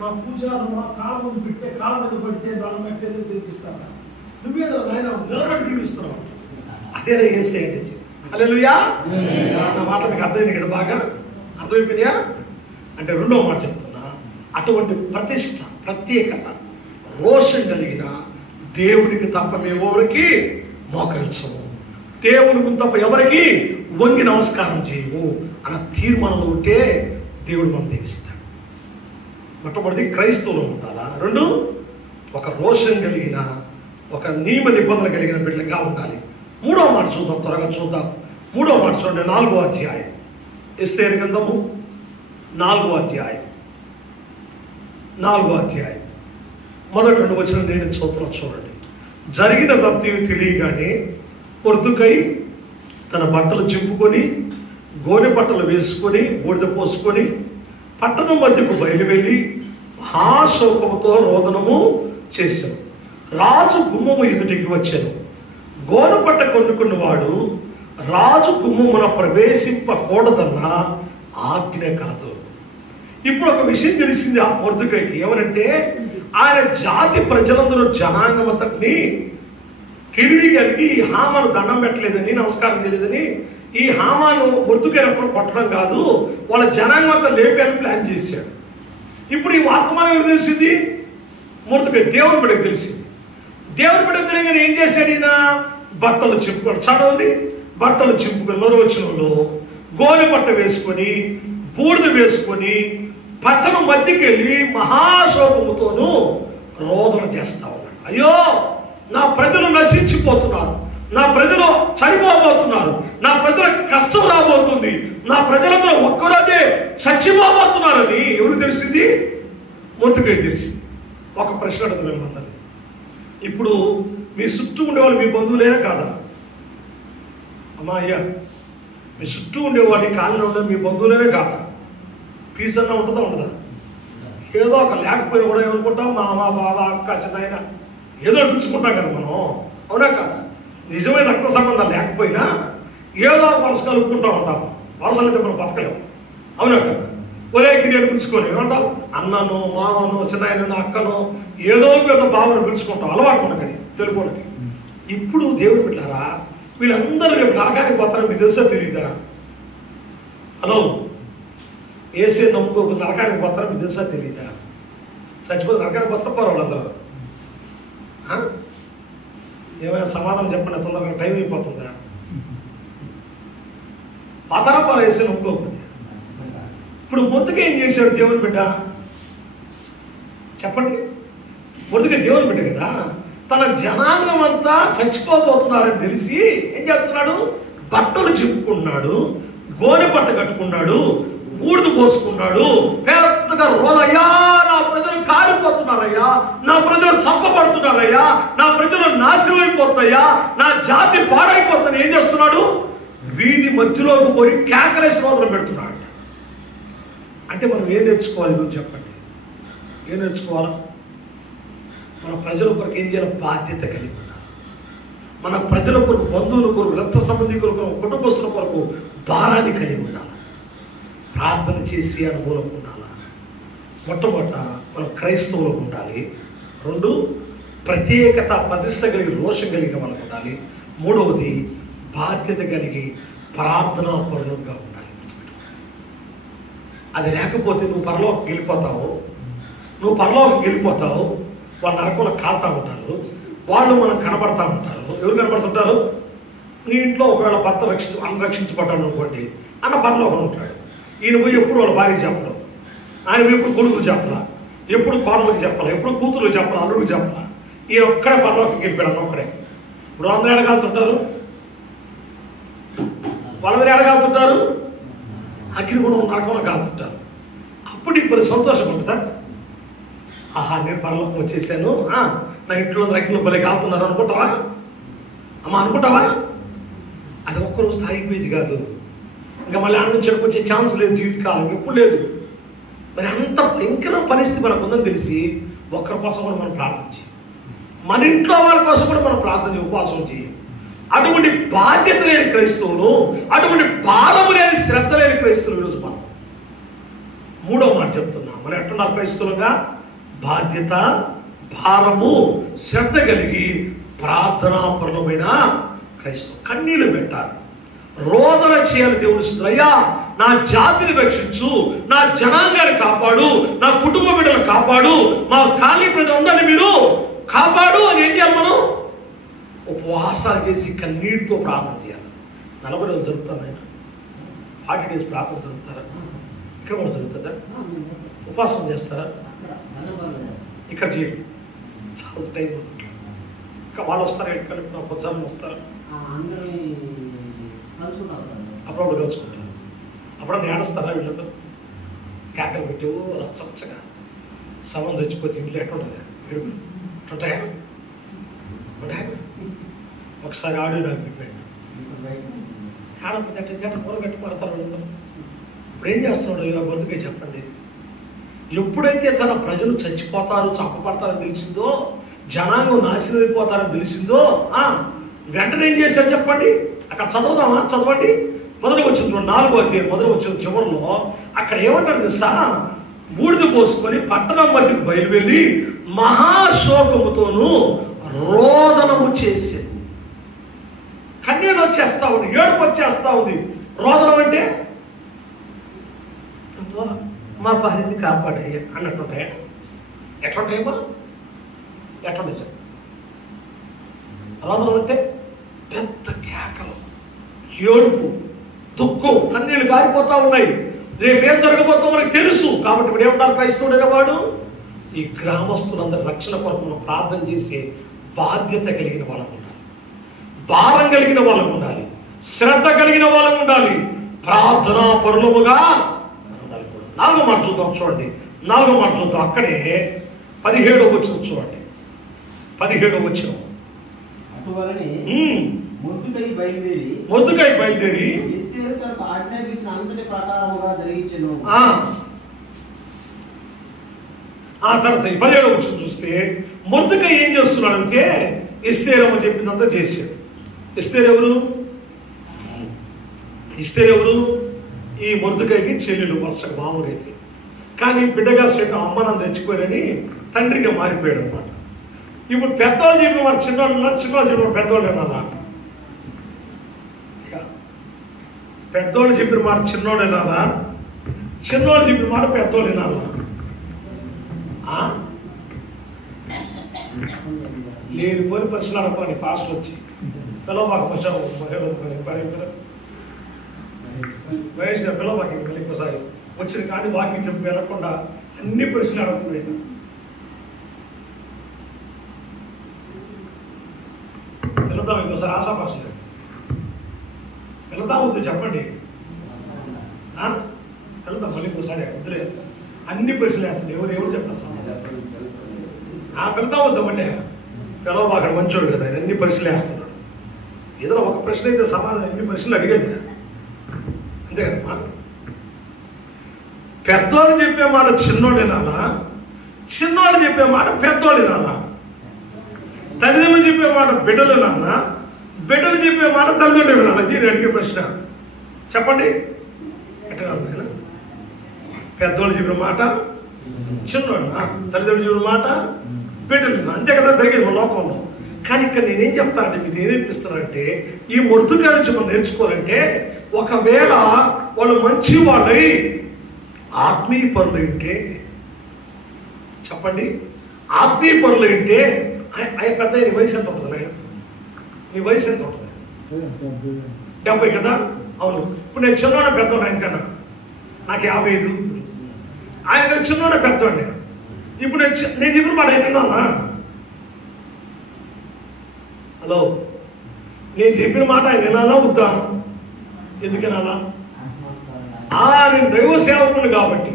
మా పూజారు మా కాళ్ళ ముందు పెట్టే, కాళ్ళ మీద పడితే దాని పెట్టేదో దీవిస్తారా, నువ్వేదో నాయన నిలబడి దీవిస్తున్నావు. అదేనా యేసయ్య అంటే. హల్లెలూయా. నా మాట మీకు అర్థమైంది కదా? బాగా అర్థమైపోయినాయా? అంటే రెండవ మాట చెప్తున్నా, అటువంటి ప్రతిష్ట, ప్రత్యేకత, రోషం కలిగిన దేవునికి తప్ప మేమెవరికి మోకరించము, దేవుని ముందు తప్ప ఎవరికి వంగి నమస్కారం చేయము అన్న తీర్మానంలో ఉంటే దేవుడు మనం దీవిస్తాడు. మొట్టమొదటి క్రైస్తవులు ఉండాలా. రెండు, ఒక రోషం కలిగిన, ఒక నియమ నిబంధన కలిగిన బిడ్డగా ఉండాలి. మూడవ మాట చూద్దాం, త్వరగా చూద్దాం. మూడవ మాట చూడండి, 4వ అధ్యాయం, ఎస్తేరు గ్రంథము 4వ అధ్యాయం, 4వ అధ్యాయం మొదటి 2 వచనం నేను చదువుతున్నా చూడండి. జరిగిన తప్పు తెలియగానే మొర్దెకై తన బట్టలు చింపుకొని గోనె బట్టలు వేసుకొని బూడిద పోసుకొని పట్టణం మధ్యకు బయలువెళ్ళి మహాశోకముతో రోదనము చేశాను. రాజు గుమ్మము ఎదుటికి వచ్చాను. గోనె పట్ట కొనుక్కున్నవాడు రాజు గుమ్మమున ప్రవేశింపకూడదన్న ఆజ్ఞ కలదు. ఇప్పుడు ఒక విషయం తెలిసింది ఆ మొర్దెకైకి. ఏమనంటే, ఆయన జాతి ప్రజలందరూ జనాంగమతని తిరిగి కలిగి ఈ హామాను దండం పెట్టలేదని, నమస్కారం చేయలేదని, ఈ హామాను మొర్దెకైనప్పుడు కొట్టడం కాదు, వాళ్ళ జనాంగమంతా లేపేయాలని ప్లాన్ చేశాడు. ఇప్పుడు ఈ వర్తమానం ఎవరు తెలిసింది? మొర్దెకై, దేవుని బిడ్డకు తెలిసింది. దేవుని బిడ్డకు తెలియగానే ఏం చేశాడు? ఈయన బట్టలు చింపుకొని, చదవండి, బట్టలు చింపుకొని 1వ వచనంలో గోనె బట్ట వేసుకొని బూడిద వేసుకొని పట్టణం మధ్యకి వెళ్ళి మహాశోకముతోనూ రోదన చేస్తా ఉన్నాడు. అయ్యో నా ప్రజలు నశించిపోతున్నారు, నా ప్రజలు చనిపోబోతున్నారు, నా ప్రజలకు కష్టం రాబోతుంది, నా ప్రజలతో ఒక్కరోజే చచ్చిపోబోతున్నారని ఎవరు తెలిసింది? మొర్దెకై తెలిసింది. ఒక ప్రశ్న అడుగుతున్నాను అందరినీ, ఇప్పుడు మీ చుట్టూ ఉండేవాళ్ళు మీ బంధువులేనా కాదా? అమ్మా అయ్యా, మీ చుట్టూ ఉండేవాడి కాలంలో ఉండే మీ బంధువులేనే కాదా? పీస్ అన్నా ఉంటుందా ఉండదా? ఏదో ఒక లేకపోయినా కూడా ఏమనుకుంటాం, మామ బావ అక్క చిన్న ఏదో పిలుచుకుంటాం కదా మనం, అవునా కాదా? నిజమైన రక్త సంబంధం లేకపోయినా ఏదో వరుస కలుపుకుంటూ ఉంటాం. వరుసలైతే మనం బతకలేము, అవునా కదా? ఒరేకి నేను పిలుచుకొని ఏమంటావు, అన్నను మామను చిన్నాయనను అక్కను ఏదో పెద్ద భావన పిలుచుకుంటాం, అలవాటు ఉండకని తెలుగులకి. ఇప్పుడు దేవుడు బిడ్డారా, వీళ్ళందరూ రేపు నరకానికి పోతారని మీకు తెలుసా తెలియదా? హలో, ఏసే నమ్ముకోకు నరకానికి పోతారని మీకు తెలుసా తెలియదా? చచ్చిపోతే నరకానికి పోతారు పోరు వాళ్ళందరూ. ఏమైనా సమాధానం చెప్పండి, తొందరగా టైం అయిపోతుందా? పతరపాలు వేసే నమ్ముకోకపోతే ఇప్పుడు మొద్దుగా ఏం చేశాడు దేవుని బిడ్డ చెప్పండి? మొద్దుగా దేవుని బిడ్డ కదా, తన జనాంగం అంతా చచ్చిపోబోతున్నారని తెలిసి ఏం చేస్తున్నాడు? బట్టలు చింపుకున్నాడు, గోనె పట్ట కట్టుకున్నాడు, ఊడిది పోసుకున్నాడు, పెద్దగా రోదయ్యా నా ప్రజలు కాలిపోతున్నారయ్యా, నా ప్రజలు చంపబడుతున్నారయ్యా, నా ప్రజలు నాశనం అయిపోతున్నాయా, నా జాతి పాడైపోతుందని ఏం చేస్తున్నాడు? వీధి మధ్యలోకి పోయి కేకలేసి రోదన పెడుతున్నాడు. అంటే మనం ఏం నేర్చుకోవాలి? నువ్వు చెప్పండి, ఏం నేర్చుకోవాలి? మన ప్రజల కొరకు ఏం చేయాలి? బాధ్యత కలిగి ఉండాలి. మన ప్రజల కొరకు, బంధువుల కొరకు, రక్త సంబంధికుల కొరకు, కుటుంబస్తుల కొరకు భారాన్ని కలిగి ఉండాలి. ప్రార్థన చేసి అనుభవం ఉండాలి. మొట్టమొదట మనం క్రైస్తవులకు ఉండాలి. 2 ప్రత్యేకత ప్రతిష్ట కలిగి రోషం కలిగిన వాళ్ళకు ఉండాలి. 3వది బాధ్యత కలిగి ప్రార్థనా పరులుగా ఉండాలి. అది లేకపోతే నువ్వు పరలోకం వెళ్ళిపోతావు, వాళ్ళు నరకంలో కాలుతూ ఉంటారు, వాళ్ళు మనకు కనబడతా ఉంటారు. ఎవరు కనబడుతుంటారు? నీ ఇంట్లో ఒకవేళ భర్త రక్షించబడ్డాడు అనుకోండి, అన్న పరలోకం ఉంటాడు. ఈయన పోయి ఎప్పుడు వాళ్ళ భార్య చెప్పడం, ఆయన ఎప్పుడు కొడుకులు చెప్పాలా, ఎప్పుడు కోడలకు చెప్పాలా, ఎప్పుడు కూతురు చెప్పాలా, అల్లుడు చెప్పాలా. ఈయన ఒక్కడే పరలోకం వెళ్ళిపోయాడు అన్న ఒక్కడే. ఇప్పుడు అందరూ ఎడగాలుతుంటారు, వాళ్ళందరూ ఎడగాలుతుంటారు, అగ్ని కూడా నరకంలో కాలుతుంటారు. అప్పుడు ఇప్పుడు సంతోషం ఉంటుందా? ఆహా, నేను పరలోకం వచ్చేసాను, నా ఇంట్లో అగ్నిలో భలే కాలుతున్నారు అనుకుంటావా? అమ్మ అనుకుంటావా? అది ఒక్కరోజు సాగిపోయేది కాదు. ఇంకా మళ్ళీ ఆడ నుంచి వచ్చే ఛాన్స్ లేదు, జీవితకాలం ఎప్పుడు లేదు. మరి అంత భయంకర పరిస్థితి మనకు ఉందని తెలిసి ఒక్కరి కోసం కూడా మనం ప్రార్థించి, మన ఇంట్లో వాళ్ళ కోసం కూడా మనం ప్రార్థన ఉపవాసం చేయం. అటువంటి బాధ్యత లేని క్రైస్తవులు, అటువంటి భారము లేని శ్రద్ధ లేని క్రైస్తవులు ఈరోజు మనం. 3వ మాట చెప్తున్నా, మనం ఎట్టున్నారు క్రైస్తవులుగా? బాధ్యత, భారము, శ్రద్ధ కలిగి ప్రార్థనాపరులమైన క్రైస్తవం. కన్నీళ్లు పెట్టాలి, రోదన చేయాలి. దేవుని అయ్యా నా జాతిని రక్షించు, నా జనాంగాన్ని కాపాడు, నా కుటుంబ బిడ్డలు కాపాడు, మా ఖాళీ ప్రజలు ఉందని మీరు కాపాడు అని ఏం చేయాలి? మనం ఉపవాసాలు చేసి కన్నీటితో ప్రార్థన చేయాలి. 40 రోజులు జరుగుతారు, ఆయన 40 days ప్రార్థన జరుగుతారా? ఇక్కడ కూడా జరుగుతుందా? ఉపవాసం చేస్తారా? ఇక్కడ చేయరు, చాలా టైం ఇంకా వాళ్ళు వస్తారా? ఎక్కడ పొద్దున్న వస్తారా? అప్పుడప్పుడు కలుసుకుంటారు. అప్పుడు ఏడుస్తారా? వీళ్ళందరూ కేకలు పెట్టి రచ్చగా సవం చచ్చిపోతే ఇంట్లో ఎట్లుంటుంది? ఏడుపు ఉంటాయా? ఉంటాయా? ఒకసారి ఆడియో నాకు పెట్టాడు, ఆడపోతే జట కూర కట్టి పడతారు వీళ్ళందరూ. ఇప్పుడు ఏం చేస్తున్నాడు? ఇలా బతుకే చెప్పండి. ఎప్పుడైతే తన ప్రజలు చచ్చిపోతారు, చంపబడతారని తెలిసిందో, జనాంగం నాశనం అయిపోతారని తెలిసిందో, వెంటనే ఏం చేశారు చెప్పండి? అక్కడ చదువుదామా? చదవండి. మొదటి వచ్చిన 4వ అధ్యాయం మొదటి వచ్చిన చివరిలో అక్కడ ఏమంటారు తెలుసా? బూడిద పోసుకొని పట్టణం మధ్యకు బయలువెళ్ళి మహాశోకముతోనూ రోదనము చేసేది. కన్నీళ్ళు వచ్చేస్తా ఉంది, ఏడుపు వచ్చేస్తా ఉంది. రోదనం అంటే మా భార్యని కాపాడయ్యా అన్నట్టుంటాయా? ఎట్లుంటాయమ్మా? ఎట్లుంటాయి సార్? రోదనం అంటే పెద్ద కేకలు, ఏడుపు, దుఃఖం, కన్నీళ్ళు గారిపోతా ఉన్నాయి. రేపేం జరగబోతుందో మనకు తెలుసు. కాబట్టి ఇప్పుడు ఏమంటారు క్రైస్తవుడైన వాడు? ఈ గ్రామస్తులందరి రక్షణ కొరకు మనం ప్రార్థన చేసే బాధ్యత కలిగిన వాళ్ళకు ఉండాలి, భారం కలిగిన వాళ్ళకు ఉండాలి, శ్రద్ధ కలిగిన వాళ్ళకు ఉండాలి, ప్రార్థనా పరులముగా ఉండాలి. నాలుగో మాట చూద్దాం, చూడండి, నాలుగో మాట చూద్దాం. అక్కడే 17వ వచనం చూడండి, 17వ వచనం. అటువలనే మొర్దెకై బయలుదేరి ఎస్తేరు తనకు ఆజ్ఞాపించిన అంతటి ప్రకారముగా జరిగించెను. ఆ తర్వాత 17వ వచనం చూస్తే మొర్దెకై ఏం చేస్తున్నాడంటే ఎస్తేరమ్మ చెప్పినంత చేశాడు. ఎస్తేరు ఎవరు? ఈ మొర్దెకైకి చెల్లెలు వరుసగా మామూలు అయితే. కానీ బిడ్డగా అమ్మనని తెచ్చిపోయారని తండ్రిగా మారిపోయాడు అనమాట. ఇప్పుడు పెద్దవాళ్ళు చెప్పిన వాడు చిన్నవాళ్ళు చెప్పిన పెద్దవాళ్ళు వినాలా? పెద్దవాళ్ళు చెప్పిన మాట చిన్నవాడు వినాలా? చిన్నవాళ్ళు చెప్పిన మాట పెద్దవాళ్ళు వినాలా? లేని పోని ప్రశ్నలు అడతాను పాస్టర్ వచ్చి పిలవబాక మహేష్ గారు పిలవబాక ఇంకోసారి వచ్చిన కానీ వాకింగ్ చెప్పి వెళ్ళకుండా అన్ని ప్రశ్నలు అడుగుతున్నాయి. వెళదాం ఇంకోసారి ఆశాపాష వెళదాం వద్దు చెప్పండి, వెళదాం మళ్ళీ ఇంకోసారి వద్దులే. అన్ని ప్రశ్నలు వేస్తాను, ఎవరు చెప్తారు సార్? వెళదాం వద్దామండి, పిలవబా అక్కడ మంచోడు కదా, అన్ని ప్రశ్నలు వేస్తున్నాడు. ఏదైనా ఒక ప్రశ్న అయితే సమాధానం ఎన్ని ప్రశ్నలు అడిగేది అంతే కదమ్మా. పెద్దోళ్ళు చెప్పే మాట చిన్నోడు వినాలా? చిన్నోళ్ళు చెప్పే మాట పెద్దోళ్ళు వినాలా? తల్లిదండ్రులు చెప్పే మాట బిడ్డలు వినాలా? బిడ్డలు చెప్పే మాట తల్లిదండ్రులు వినాలా? దీన్ని అడిగే ప్రశ్న చెప్పండి. ఎట్లా పెద్దోళ్ళు చెప్పిన మాట చిన్నోడు, తల్లిదండ్రులు చెప్పిన మాట బిడ్డలు, అంతే కదా జరిగేది మన లోకంలో. కానీ ఇక్కడ నేనేం చెప్తానంటే, మీకు ఏం నేర్పిస్తానంటే, ఈ మొర్దెకై నుంచి మనం నేర్చుకోవాలంటే, ఒకవేళ వాళ్ళు మంచి వాళ్ళై ఆత్మీయ పరులు ఉంటే చెప్పండి, ఆత్మీయ పరులు ఉంటే ఆయన పెద్ద నీ వయసు ఎంత ఉంటుంది? ఆయన నీ వయసు ఎంత ఉంటుంది? 70 కదా? అవును. ఇప్పుడు నేను చిన్నోడే పెద్దోడు, ఆయన కన్నా నాకు 55. ఆయన చిన్నోడే పెద్దోండి. ఇప్పుడు నేను చెప్పిన మాట ఏంటన్నా? హలో, నేను చెప్పిన మాట ఆయన వినాలా వద్దా? ఎందుకు వినాలా? నేను దైవ సేవకుని కాబట్టి,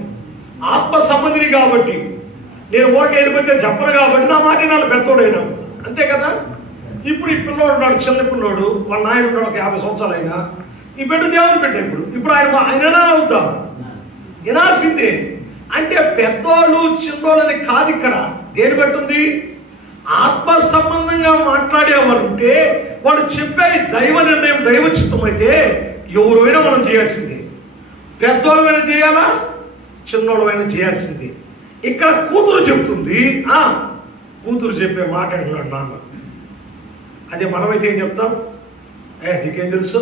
ఆత్మ సంబంధిని కాబట్టి, నేను ఓకే వెళ్ళిపోతే చెప్పను కాబట్టి నా మాట వినాలి పెద్దోడైనా, అంతే కదా? ఇప్పుడు ఈ పిల్లోడు ఉన్నాడు, చిన్న పిల్లోడు, వాళ్ళ నాయన ఉన్నాడు, ఒక 50 సంవత్సరాలు అయినా, ఈ బిడ్డ దేవుని బిడ్డ. ఇప్పుడు ఆయన అవుతా వినాల్సిందే. అంటే పెద్దోళ్ళు చిన్నోళ్ళని కాదు ఇక్కడ. దేని బట్టి? ఆత్మ సంబంధంగా మాట్లాడేవాళ్ళు ఉంటే వాళ్ళు చెప్పే దైవ నిర్ణయం దైవ చిత్తం అయితే ఎవరైనా మనం చేయాల్సిందే. పెద్దోళ్ళమైనా చేయాలా, చిన్నోళ్ళమైనా చేయాల్సింది. ఇక్కడ కూతురు చెప్తుంది, కూతురు చెప్పే మాట అంటున్నాడు నాన్న. అదే మనమైతే ఏం చెప్తాం? నీకేం తెలుసు,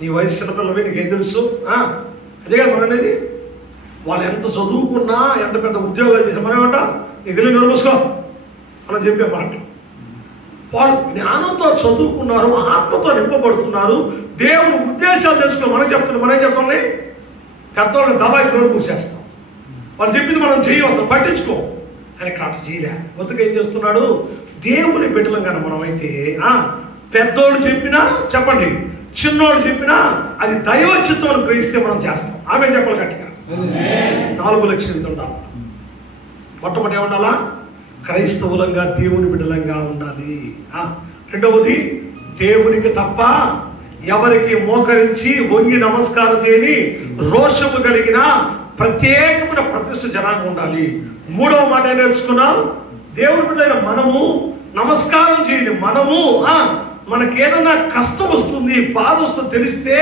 నీ వయసు చిన్నపిల్లవి, నీకేం తెలుసు? అదే కదా మనం అనేది. వాళ్ళు ఎంత చదువుకున్నా, ఎంత పెద్ద ఉద్యోగాలు చేసినా మనం ఏమంటాం? నీ తెలియని నోరు మూసుకో మనం చెప్పే మాట. వాళ్ళు జ్ఞానంతో చదువుకున్నారు, ఆత్మతో నింపబడుతున్నారు, దేవుడు ఉద్దేశాలు తెలుసుకుని మనం చెప్తున్నాం. మనం ఏం చెప్తాం? పెద్దవాళ్ళని దబాయి నోరు మూసేస్తాం. వాళ్ళు చెప్పింది మనం చేయవస్తాం, పట్టించుకో. కానీ కాటు చేయలే. మొదటిగా ఏం చేస్తున్నాడు? దేవుని బిడ్డలం కానీ మనమైతే పెద్దోళ్ళు చెప్పినా చెప్పండి, చిన్నోళ్ళు చెప్పినా అది దైవ చిత్తం గ్రహిస్తే మనం చేస్తాం. ఆమె చెప్పాలి గట్టిగా. 4 లక్షలు ఉండాలి. మొట్టమొదటి ఏముండాలా? క్రైస్తవులంగా దేవుని బిడ్డలంగా ఉండాలి. రెండవది, దేవునికి తప్ప ఎవరికి మోకరించి వంగి నమస్కారం చేయని రోషము కలిగిన ప్రత్యేకమైన ప్రతిష్ఠ జనాంగం ఉండాలి. మూడవ మాట ఏం నేర్చుకున్నాం? దేవుని బిడ్డలైన మనము నమస్కారం చేయని మనము మనకేదన్నా కష్టం వస్తుంది, బాధ వస్తుంది తెలిస్తే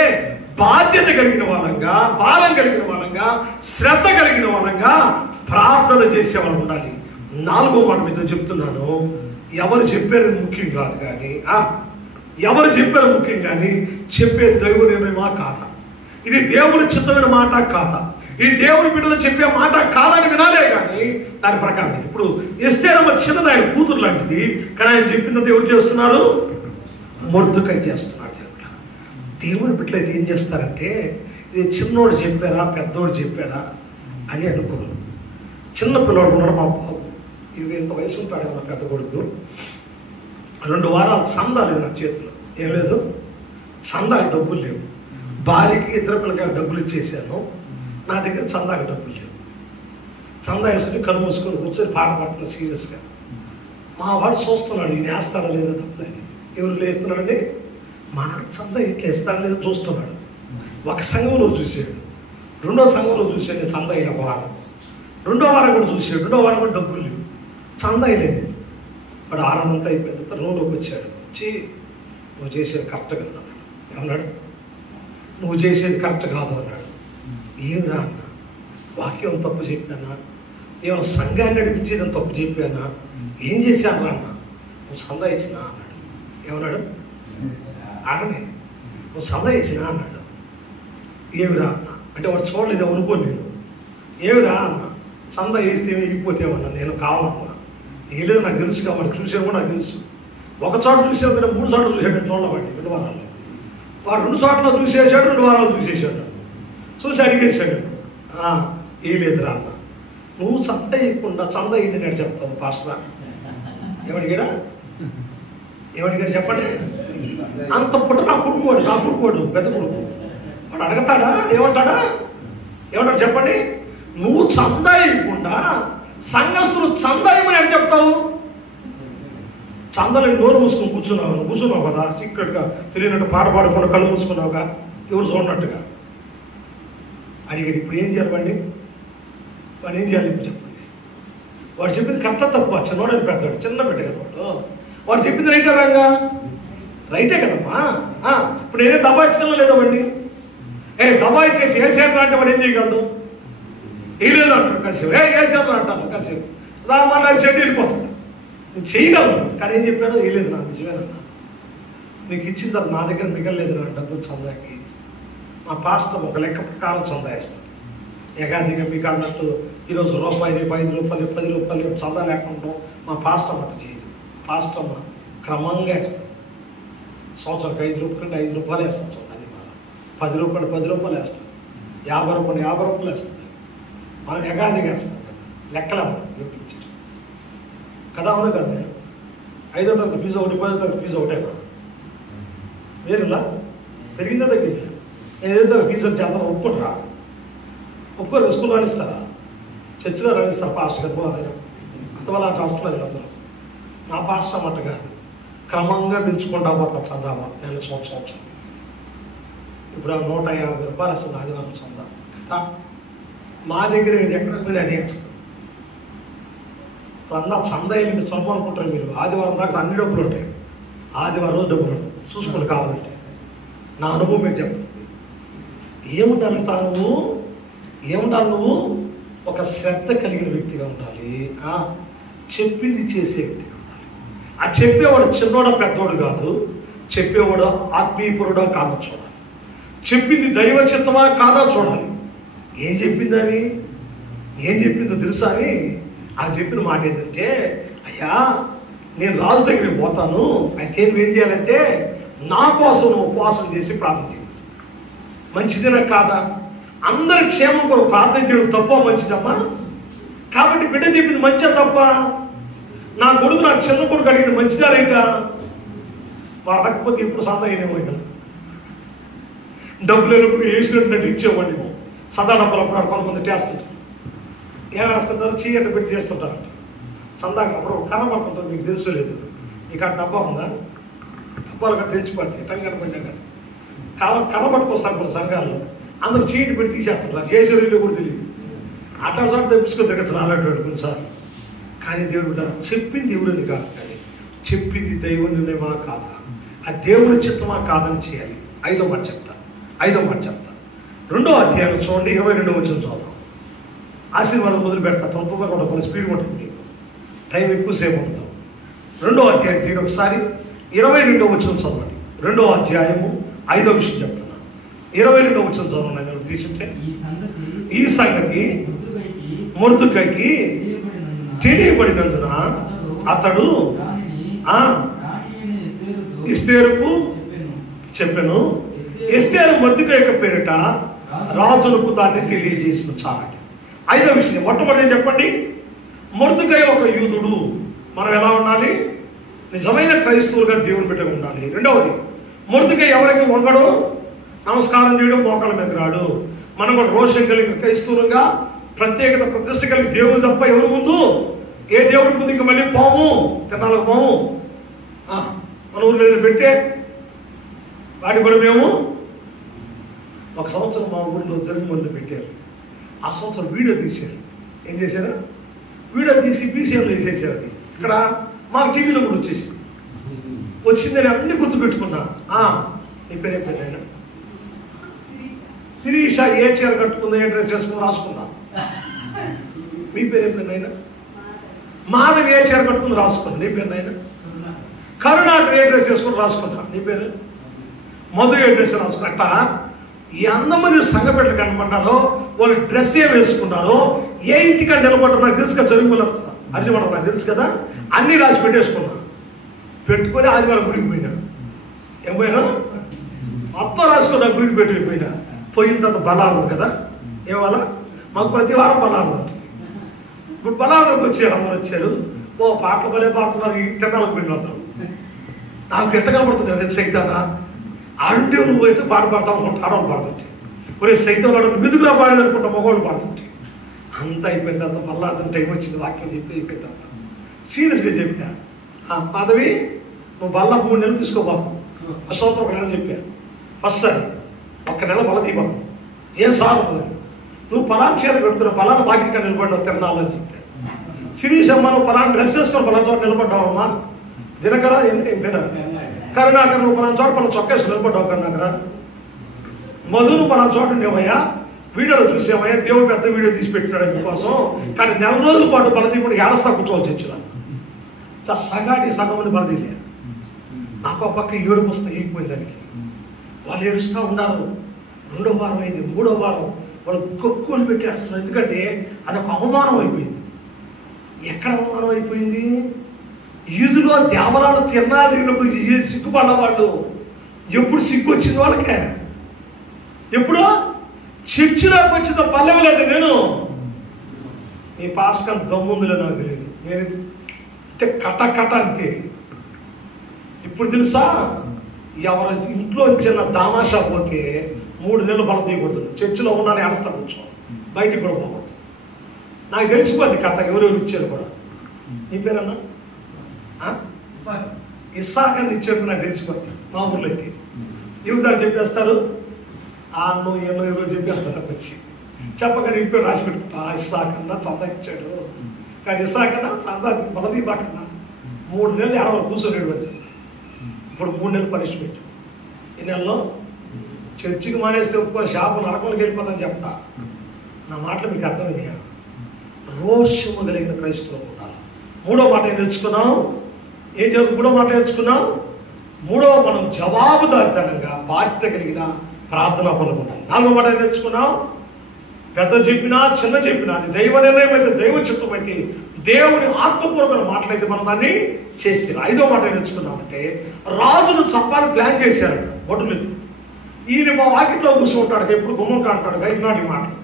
బాధ్యత కలిగిన వాళ్ళంగా, భారం కలిగిన వాళ్ళంగా, శ్రద్ధ కలిగిన వాళ్ళంగా ప్రార్థన చేసే వాళ్ళు ఉండాలి. 4వ మాట మీద చెప్తున్నాను, ఎవరు చెప్పారు ముఖ్యం కాదు, కానీ ఎవరు చెప్పారు ముఖ్యం, కానీ చెప్పే దైవ నిర్ణయమా కాదా, ఇది దేవుని చిత్తమైన మాట కాదా, ఇది దేవుని బిడ్డలు చెప్పే మాట కాదని వినాలే కానీ దాని ప్రకారం. ఇప్పుడు ఎస్తేరమ్మ చిన్నది, ఆయన కూతురు లాంటిది, కానీ ఆయన చెప్పినంత ఎవరు చేస్తున్నారు? మొర్దెకై చేస్తున్నాడు. దేవుని బిడ్డలు అయితే ఏం చేస్తారంటే, ఇది చిన్నోడు చెప్పారా పెద్దోడు చెప్పారా అని అనుకోరు. చిన్న పిల్లోడు ఉన్నాడు, మా బాబు, ఇది ఇంత వయసు ఉంటాడు మా పెద్ద కొడుకు, 2 వారాలు చందా లేదు నా చేతిలో, ఏం లేదు, చందాకి డబ్బులు లేవు. భార్యకి 2 పిల్లలకి డబ్బులు ఇచ్చేసాను, నా దగ్గర చందాకి డబ్బులు లేవు. చందా వేసుకుని కళ్ళు మూసుకొని కూర్చొని పాట పాడుతున్నా సీరియస్గా. మా వాడు చూస్తున్నాడు, ఈయన వేస్తాడా లేదా డబ్బులని. ఎవరు లేస్తున్నాడండి? మా నాన్న చందా ఇట్లా వేస్తాడా లేదా చూస్తున్నాడు. ఒక సంఘంలో చూశాడు, 2వ సంఘంలో చూశాడు, నేను చందా ఇలా వారం. 2వ వారం కూడా చూశాడు, 2వ వారం కూడా డబ్బులు లేవు, చందా వేయలేదు. వాడు ఆరాధంతా అయిపోయిన తర్వాత రూమ్లోకి వచ్చాడు. వచ్చి నువ్వు చేసేది కరెక్ట్ కాదు అన్నాడు. ఏమన్నాడు? నువ్వు చేసేది కరెక్ట్ కాదు అన్నాడు. ఏమిరా అన్న? వాక్యం తప్పు చెప్పానా? ఏమైనా సంఘాన్ని నడిపించేదని తప్పు చెప్పానా? ఏం చేశాను రా అన్న? నువ్వు సందా ఇచ్చినా అన్నాడు. ఏమన్నాడు? ఆగనే, నువ్వు సందా ఇచ్చినా అన్నాడు. ఏమిరా అన్న అంటే వాడు చూడలేదు, అనుకోని నేను. ఏమిరా అన్న? సందా వేస్తే ఇగిపోతేమన్నా, నేను కావాలన్నా. ఏలేదు, నాకు తెలుసు కాబట్టి చూసాను కూడా నాకు తెలుసు. ఒక చోట చూసాను కదా, 3 చోట్ల చూసాడు, నేను చూడవాడిని 2 వారాలు. వాడు 2 చోట్ల చూసేసాడు, 2 వారాలు చూసేసాడు. చూసి అడిగేశాడు, ఏ లేదురా అన్న. నువ్వు చంద ఇవ్వకుండా చంద ఇంటి నేను చెప్తాను పాస్టర్. ఏమడిగాడా? ఏమడిగాడు చెప్పండి? అంత పుట్ట నా పుట్టుకోడు పెద్ద కొడుకు. వాడు అడగతాడా? ఏమంటాడా? ఏమంటాడు చెప్పండి? నువ్వు చందా ఇవ్వకుండా సంఘస్థులు చందా ఇవ్వమని అని చెప్తావు. చందలు నోరు మూసుకొని కూర్చున్నావు కదా, సీక్రెట్గా తెలియనట్టు పాట పాడకుండా కళ్ళు మూసుకున్నావుగా, ఎవరు చూడనట్టుగా. అడిగాడు, ఇప్పుడు ఏం చేయాలండి? వాడు ఏం చేయాలి ఇప్పుడు చెప్పండి? వాడు చెప్పింది కరెక్ట్ తప్ప? చిన్నవాడు పెద్దవాడు, చిన్న బిడ్డ కదా వాడు చెప్పింది రైటే రాంగా? రైటే కదమ్మా. ఇప్పుడు నేనే దబాయించగలను లేదా వాడిని? దబాయించేసి వేసేయాలి అంటే వాడు ఏం చేయగలడు? వేయలేదు అంటాడు కాసేపు, వేసేయాలి అంటాను కాసేపు, మళ్ళీ చెడ్డి వెళ్ళిపోతాడు. నేను చేయగలను, కానీ ఏం చెప్పాడో వేయలేదు నాకు, నిజమేనన్నా. నీకు ఇచ్చిన తర్వాత నా దగ్గర మిగలలేదు నా డబ్బులు చందాకి. మా పాస్టర్ ఒక లెక్క ప్రకారం చందా వేస్తాను. ఏకాదిగా మీకు అన్నట్టు ఈరోజు రూపాయి, 5 రూపాయలు, 10 రూపాయలు చందా లేకుండా మా పాస్టర్ అట్లా చేయదు. పాస్టర్ క్రమంగా వేస్తాం. సంవత్సరానికి 5 రూపాయలు అంటే 5 రూపాయలు వేస్తాం చందాన్ని. మన 10 రూపాయలు 10 రూపాయలు వేస్తాం, 50 రూపాయలు 50 రూపాయలు వేస్తాం. మనం ఏకాదిగా వేస్తాం కదా, లెక్కల చూపించారు కదా. అవును కదా, 5వ తరగతి ఫీజు ఒకటి, 10వ తరగతి ఫీజు ఒకటేనా? వేరులా పెరిగిందా తగ్గిందా? 5వ తరగతి ఫీజు అంటే అందరూ ఒప్పుకుంటారా? ఒప్పుకోరు. స్కూల్ రాణిస్తారా? చర్చిలో రాణిస్తారు పాస్టర్ గారు. అంతవల్ల అట్లా వస్తున్నారు అందరూ. నా పాస్టర్ అన్నట్టు కాదు, క్రమంగా పెంచుకుంటా పోతాం చందామా నెల సంవత్సరం. ఇప్పుడు 150 రూపాయలు వస్తుంది ఆదివారం చందా కదా. మా దగ్గర ఎక్కడ అదే వేస్తుంది. ఇప్పుడు అందరూ చందా ఏంటి సొంతం అనుకుంటారు మీరు. ఆదివారం దాకా అన్ని డబ్బులు ఉంటాయి, ఆదివారం రోజు డబ్బులు ఉంటాయి, చూసుకొని కావాలంటే. నా అనుభవం మీరు చెప్తుంది. ఏముండాలంటా నువ్వు ఒక శ్రద్ధ కలిగిన వ్యక్తిగా ఉండాలి. చెప్పింది చేసే వ్యక్తిగా ఉండాలి. ఆ చెప్పేవాడు చిన్నోడా పెద్దోడు కాదు, చెప్పేవాడు ఆత్మీయపురుడా కాదో చూడాలి. చెప్పింది దైవ చిత్తమా కాదా చూడాలి. ఏం చెప్పిందో తెలుసా అని ఆ చెప్పిన మాట ఏంటంటే, అయ్యా నేను రాజు దగ్గరికి పోతాను, అయితే నువ్వేం చేయాలంటే నా కోసం ఉపవాసం చేసి ప్రార్థన చేయాలి. మంచిదినా కాదా? అందరి క్షేమం కొరకు ప్రార్థన చేయడం తప్ప మంచిదమ్మా? కాబట్టి బిడ్డ చెప్పింది మంచిదా తప్ప? నా కొడుకు, నా చిన్న కొడుకు అడిగింది మంచిదా రైటా? అడగకపోతే ఎప్పుడు సదా అయినేమో. ఇక డబ్బులు లేనప్పుడు వేసినట్టు ఇచ్చేవాడిని. సదా డబ్బులు అప్పుడు కొంతమంది చేస్తుంటారు. ఏమేస్తుంటారు? చీకటి పెట్టి చేస్తుంటారంట. చందాక అప్పుడు కనబడుతుంటారు. మీకు తెలుసు లేదు, ఇక డబ్బా ఉందా? డబ్బాలు కూడా తెలిసిపోతాయి టంగనపడ్డాక. కనబడుకోస్తారు కొన్ని సంఘాల్లో. అందరు చీటి పెట్టి తీసేస్తుంటారు, చేసేది కూడా తెలియదు. అట్లా చోట తెప్పించుకొని తిరుగుతున్నారు అలాంటి కొన్నిసార్లు. కానీ దేవుడు చెప్పింది దేవుడిని కాదు, కానీ చెప్పింది దైవ నిర్ణయమా కాదా, ఆ దేవుడి చిత్తమా కాదని చేయాలి. 5వ మాట చెప్తా. 2వ అధ్యాయం చూడండి, 22వ వచనం చదువుతాం. ఆశీర్వాదం మొదలు పెడతా, తొందరగా కూడా కొన్ని స్పీడ్ ఉంటుంది, మీకు టైం ఎక్కువసేపు ఉంటుంది. 2వ అధ్యాయం తీరు ఒకసారి 22వ వచనం చదవండి. 2వ అధ్యాయము 5వ విషయం చెప్తున్నాను. 22వ వచనం చదవండి. నేను తీసుంటే ఈ సంగతి మొర్దెకైకి తెలియబడినందున అతడు ఎస్తేరుకు చెప్పెను. ఎస్తేరు మొర్దెకై యొక్క పేరిట రాజులకు దాన్ని తెలియజేసిన చాలండి. 5వ విషయం మొట్టమొదటి చెప్పండి. మొర్దెకై ఒక యూదుడు. మనం ఎలా ఉండాలి? నిజమైన క్రైస్తవులుగా దేవుని బిడ్డగా ఉండాలి. రెండవది, మొర్దెకై ఎవరికి వంగడు, నమస్కారం చేయడం, మోకాళ్ళ మీద రాడు. మనం కూడా రోషం కలిగిన క్రైస్తవులుగా, ప్రత్యేకత ప్రతిష్ట కలిగి దేవుడు తప్ప ఎవరి ముందు, ఏ దేవుడి ముందు ఇంకా మళ్ళీ పోము, తిన్నాళ్ళకు పోము. మన ఊరిలో ఏదైనా పెడితే వాటి కూడా మేము ఒక సంవత్సరం మా ఊరిలో జరిగిన పెట్టారు. ఆ సంవత్సరం వీడియో తీశారు. ఏం చేశారు? వీడియో తీసి బీసీఎంలో వేసేసారు. అది ఇక్కడ మాకు టీవీలో కూడా వచ్చేసింది. వచ్చిందని అన్ని గుర్తుపెట్టుకున్నా. నీ పేరు ఏం ఆయన? శిరీష ఏ చీర కట్టుకుందా, ఏ డ్రెస్ చేసుకుని రాసుకున్నా. మీ పేరు ఏం పేరు ఆయన? మాధవి ఏ చీర కట్టుకుని రాసుకున్నా. నీ పేరు ఆయన? కరుణాకర్ ఏ డ్రెస్ చేసుకుని రాసుకున్నా. నీ పేరు? మధు ఏ డ్రెస్ రాసుకున్నట్ట. ఈ అందమంది సంఘపెట్ల కనపడ్డారో, వాళ్ళు డ్రెస్ ఏ వేసుకున్నారో, ఏ ఇంటికి నిలబడ్డారో నాకు తెలుసు కదా. జరుగుతున్నారు అది మనం నాకు తెలుసు కదా. అన్నీ రాసి పెట్టేసుకున్నా. పెట్టుకొని ఆదివారం గుడికి పోయినా. ఏం పోయినా? మొత్తం రాసుకున్నా. గుడికి పెట్టిపోయినా. పోయిన తర్వాత బలాలు కదా. ఏవాళ్ళ మాకు ప్రతి వారం బలాలు ఉంటుంది. ఇప్పుడు బలాలకు వచ్చారు, అందరూ వచ్చారు. పాటలు భలే పాడుతున్నారు. ఈ తిన్నాలకు పోయిన నాకు ఎట్ట కనబడుతుంది అదే సైతానా. ఆడుంటే నువ్వు అయితే పాట పాడతావు అనుకుంటా, ఆడవాళ్ళు పాడుతుంటే. ఒరే సైతం వాడు విదుగులా పాడేది అనుకుంటా, మగవాళ్ళు పాడుతుంటే. అంతా అయిపోయిన తర్వాత మళ్ళా అతను టైం వచ్చింది, వాక్యం చెప్పి అయిపోయిన తర్వాత సీరియస్గా చెప్పా. మాధవి నువ్వు బల్లా 3 నెలలు తీసుకోబాకు, ఫస్ట్ సంవత్సరం 1 నెల చెప్పా. ఫస్ట్ సారి 1 నెల బల దీపాకు. ఏం సార్ నువ్వు పలానా చీర కట్టుకున్న పలానా బాకిట్గా నిలబడ్డావు తిరణాలని చెప్పా. శిరీష్ అమ్మ నువ్వు పలానా డ్రెస్ వేసుకొని పలానా చోట నిలబడ్డావమ్మా. దినకర ఎందుకు ఏం పేరు? కరుణాకర్ నువ్వు పలానా చోట పలానా చొక్కేసి నిలబడ్డావు. కరుణాకర మధును పలానా చోట ఉండేవయ్యా. వీడియోలో చూసేవయ్యా, దేవుడు పెద్ద వీడియో తీసి పెట్టినాడు మీకోసం. కానీ 4 రోజుల పాటు బలదీపుడు ఏడస్తా కూర్చోవచ్చు ఇచ్చిన సగాటి సగమని బలదీలే. నాకు ఆ పక్క ఏడుపు వస్తే ఈగిపోయింది దానికి. వాళ్ళు ఏడుస్తూ ఉన్నారు. 2వ వారం అయింది, 3వ వారం వాళ్ళు గొక్కులు పెట్టేస్తున్నారు. ఎందుకంటే అదొక అవమానం అయిపోయింది. ఎక్కడ అవమానం అయిపోయింది? ఈదులో దేవరాలు తిరణాలు తిరిగినప్పుడు సిగ్గుపడ్డ వాళ్ళు. ఎప్పుడు సిగ్గు వచ్చింది వాళ్ళకే? ఎప్పుడు చర్చిలోకి వచ్చిన పల్లెవలేదు. నేను నీ పాస్కల్ దమ్ముందిలే నాకు తెలియదు. నేను కట కట అంతే. ఇప్పుడు తెలుసా, ఎవరి ఇంట్లో చిన్న దామాషా పోతే 3 నెలలు బల తీయకూడదు. చర్చిలో ఉన్నాను ఏడస్తా కూర్చో, బయటికి కూడా పోకూడదు. నాకు తెలిసిపోద్ది కథ, ఎవరెవరు ఇచ్చారు కూడా. నీ పేరన్నా ఇస్సాక్ అని ఇచ్చారు, నాకు తెలిసిపోద్ది. మా ఊర్లో అయితే యువతారు చెప్పేస్తారు, నువ్వు ఎన్నో ఎవరో చెప్పేస్తారు. వచ్చి చెప్పగానే ఇంకో రాసి పెట్టుకుంటా. ఇస్సాక్ అన్నా చందా ఇచ్చాడు, కానీ ఇస్సాక్ అన్నా చందా బలదీ బాకన్నా 3 నెలలు ఎవరో కూర్చోలేడు అని చెప్తాను. ఇప్పుడు 3 నెలలు పనిష్మెంట్. ఈ నెలలో చర్చికి మానేస్తే ఒప్పుకొని షాపు నరకంలోకి వెళ్ళిపోతాను చెప్తా. నా మాటలు మీకు అర్థమైంది. రోషము కలిగిన క్రైస్తవులు ఉండాలి. 3వ మాట ఏం నేర్చుకున్నాం? ఏం చదువు? 3వ మాట నేర్చుకున్నాం. 3వ మనం జవాబుదారితనంగా బాధ్యత కలిగిన ప్రార్థనా పనులు ఉండాలి. 4వ మాట నేర్చుకున్నాం. పెద్ద చెప్పినా చిన్న చెప్పినా అది దైవ నిర్ణయం అయితే, దైవ చిత్తం అయితే, దేవుని ఆత్మపూర్వకమైన మాటలైతే మనం దాన్ని చేస్తే. 5వ మాట నేర్చుకున్నామంటే రాజును చంపాలని ప్లాన్ చేశారట బొట్టులు. ఈయన మా వాకిట్లో కూర్చుంటాడు, ఎప్పుడు గుమ్మం కాంటాడు. ఇలాంటి మాటలు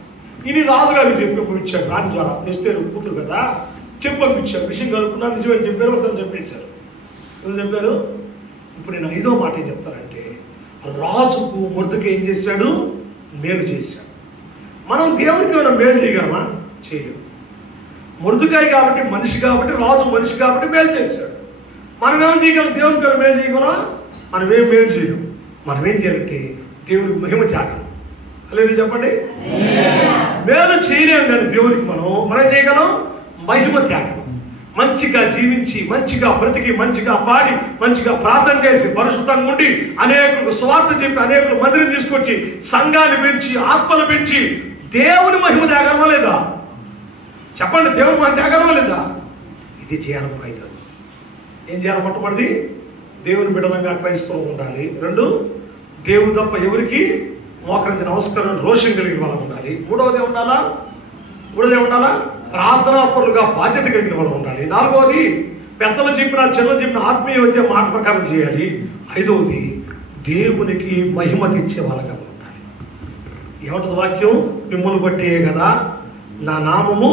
ఈయన రాజుగారికి చెప్పి పంపించాడు. రాణి ద్వారా ఎస్తేరు కూతురు కదా, చెప్పి పంపించారు. విషయం కలుపుకున్నారు, నిజమని చెప్పారు. అతను చెప్పేశారు. ఎవరు చెప్పారు? ఇప్పుడు నేను 5వ మాట ఏం చెప్తానంటే, రాజుకు మొర్దెకై ఏం చేశాడు? మేలు చేశాడు. మనం దేవునికి ఏమైనా మేలు చేయగలమా? చేయలేము. మొర్దెకై కాబట్టి, మనిషి కాబట్టి, రాజు మనిషి కాబట్టి మేలు చేశాడు. మనం ఏం చేయగలం? దేవునికి ఏమైనా మేలు చేయగలమా? మనం ఏం మేలు చేయలేము. మనం ఏం చేయాలంటే దేవునికి మహిమ త్యాగం. అలాగే చెప్పండి, మేలు చేయలేము కానీ దేవునికి మనం ఏం చేయగలం? మహిమ త్యాగం. మంచిగా జీవించి, మంచిగా బ్రతికి, మంచిగా పాడి, మంచిగా ప్రార్థన చేసి, పరిశుద్ధంగా ఉండి, అనేకులకు స్వార్థ చెప్పి, అనేకులు మందిరం తీసుకొచ్చి, సంఘాన్ని పెంచి, ఆత్మలు పెంచి, దేవుని మహిమ త్యాగమా లేదా? చెప్పండి, దేవుని మహిమ త్యాగమా లేదా? ఇది చేయాలి. ఏం చేయాలి? మొట్టమొదటిది దేవుని బిడ్డలంగా క్రైస్తవం ఉండాలి. 2 దేవుడు తప్ప ఎవరికి మోకరించి నమస్కారం రోషం కలిగిన వాళ్ళు ఉండాలి. 3వది ఉండాలా? ప్రార్థనాపరులుగా బాధ్యత కలిగిన వాళ్ళు ఉండాలి. 4వది పెద్దలు చెప్పిన చిన్నలు చెప్పిన ఆత్మీయ వచ్చే మాట ప్రకారం చేయాలి. 5వది దేవునికి మహిమ తెచ్చే వాళ్ళగా ఉండాలి. ఏమంటుంది వాక్యం? మిమ్మల్ని బట్టే కదా నా నామము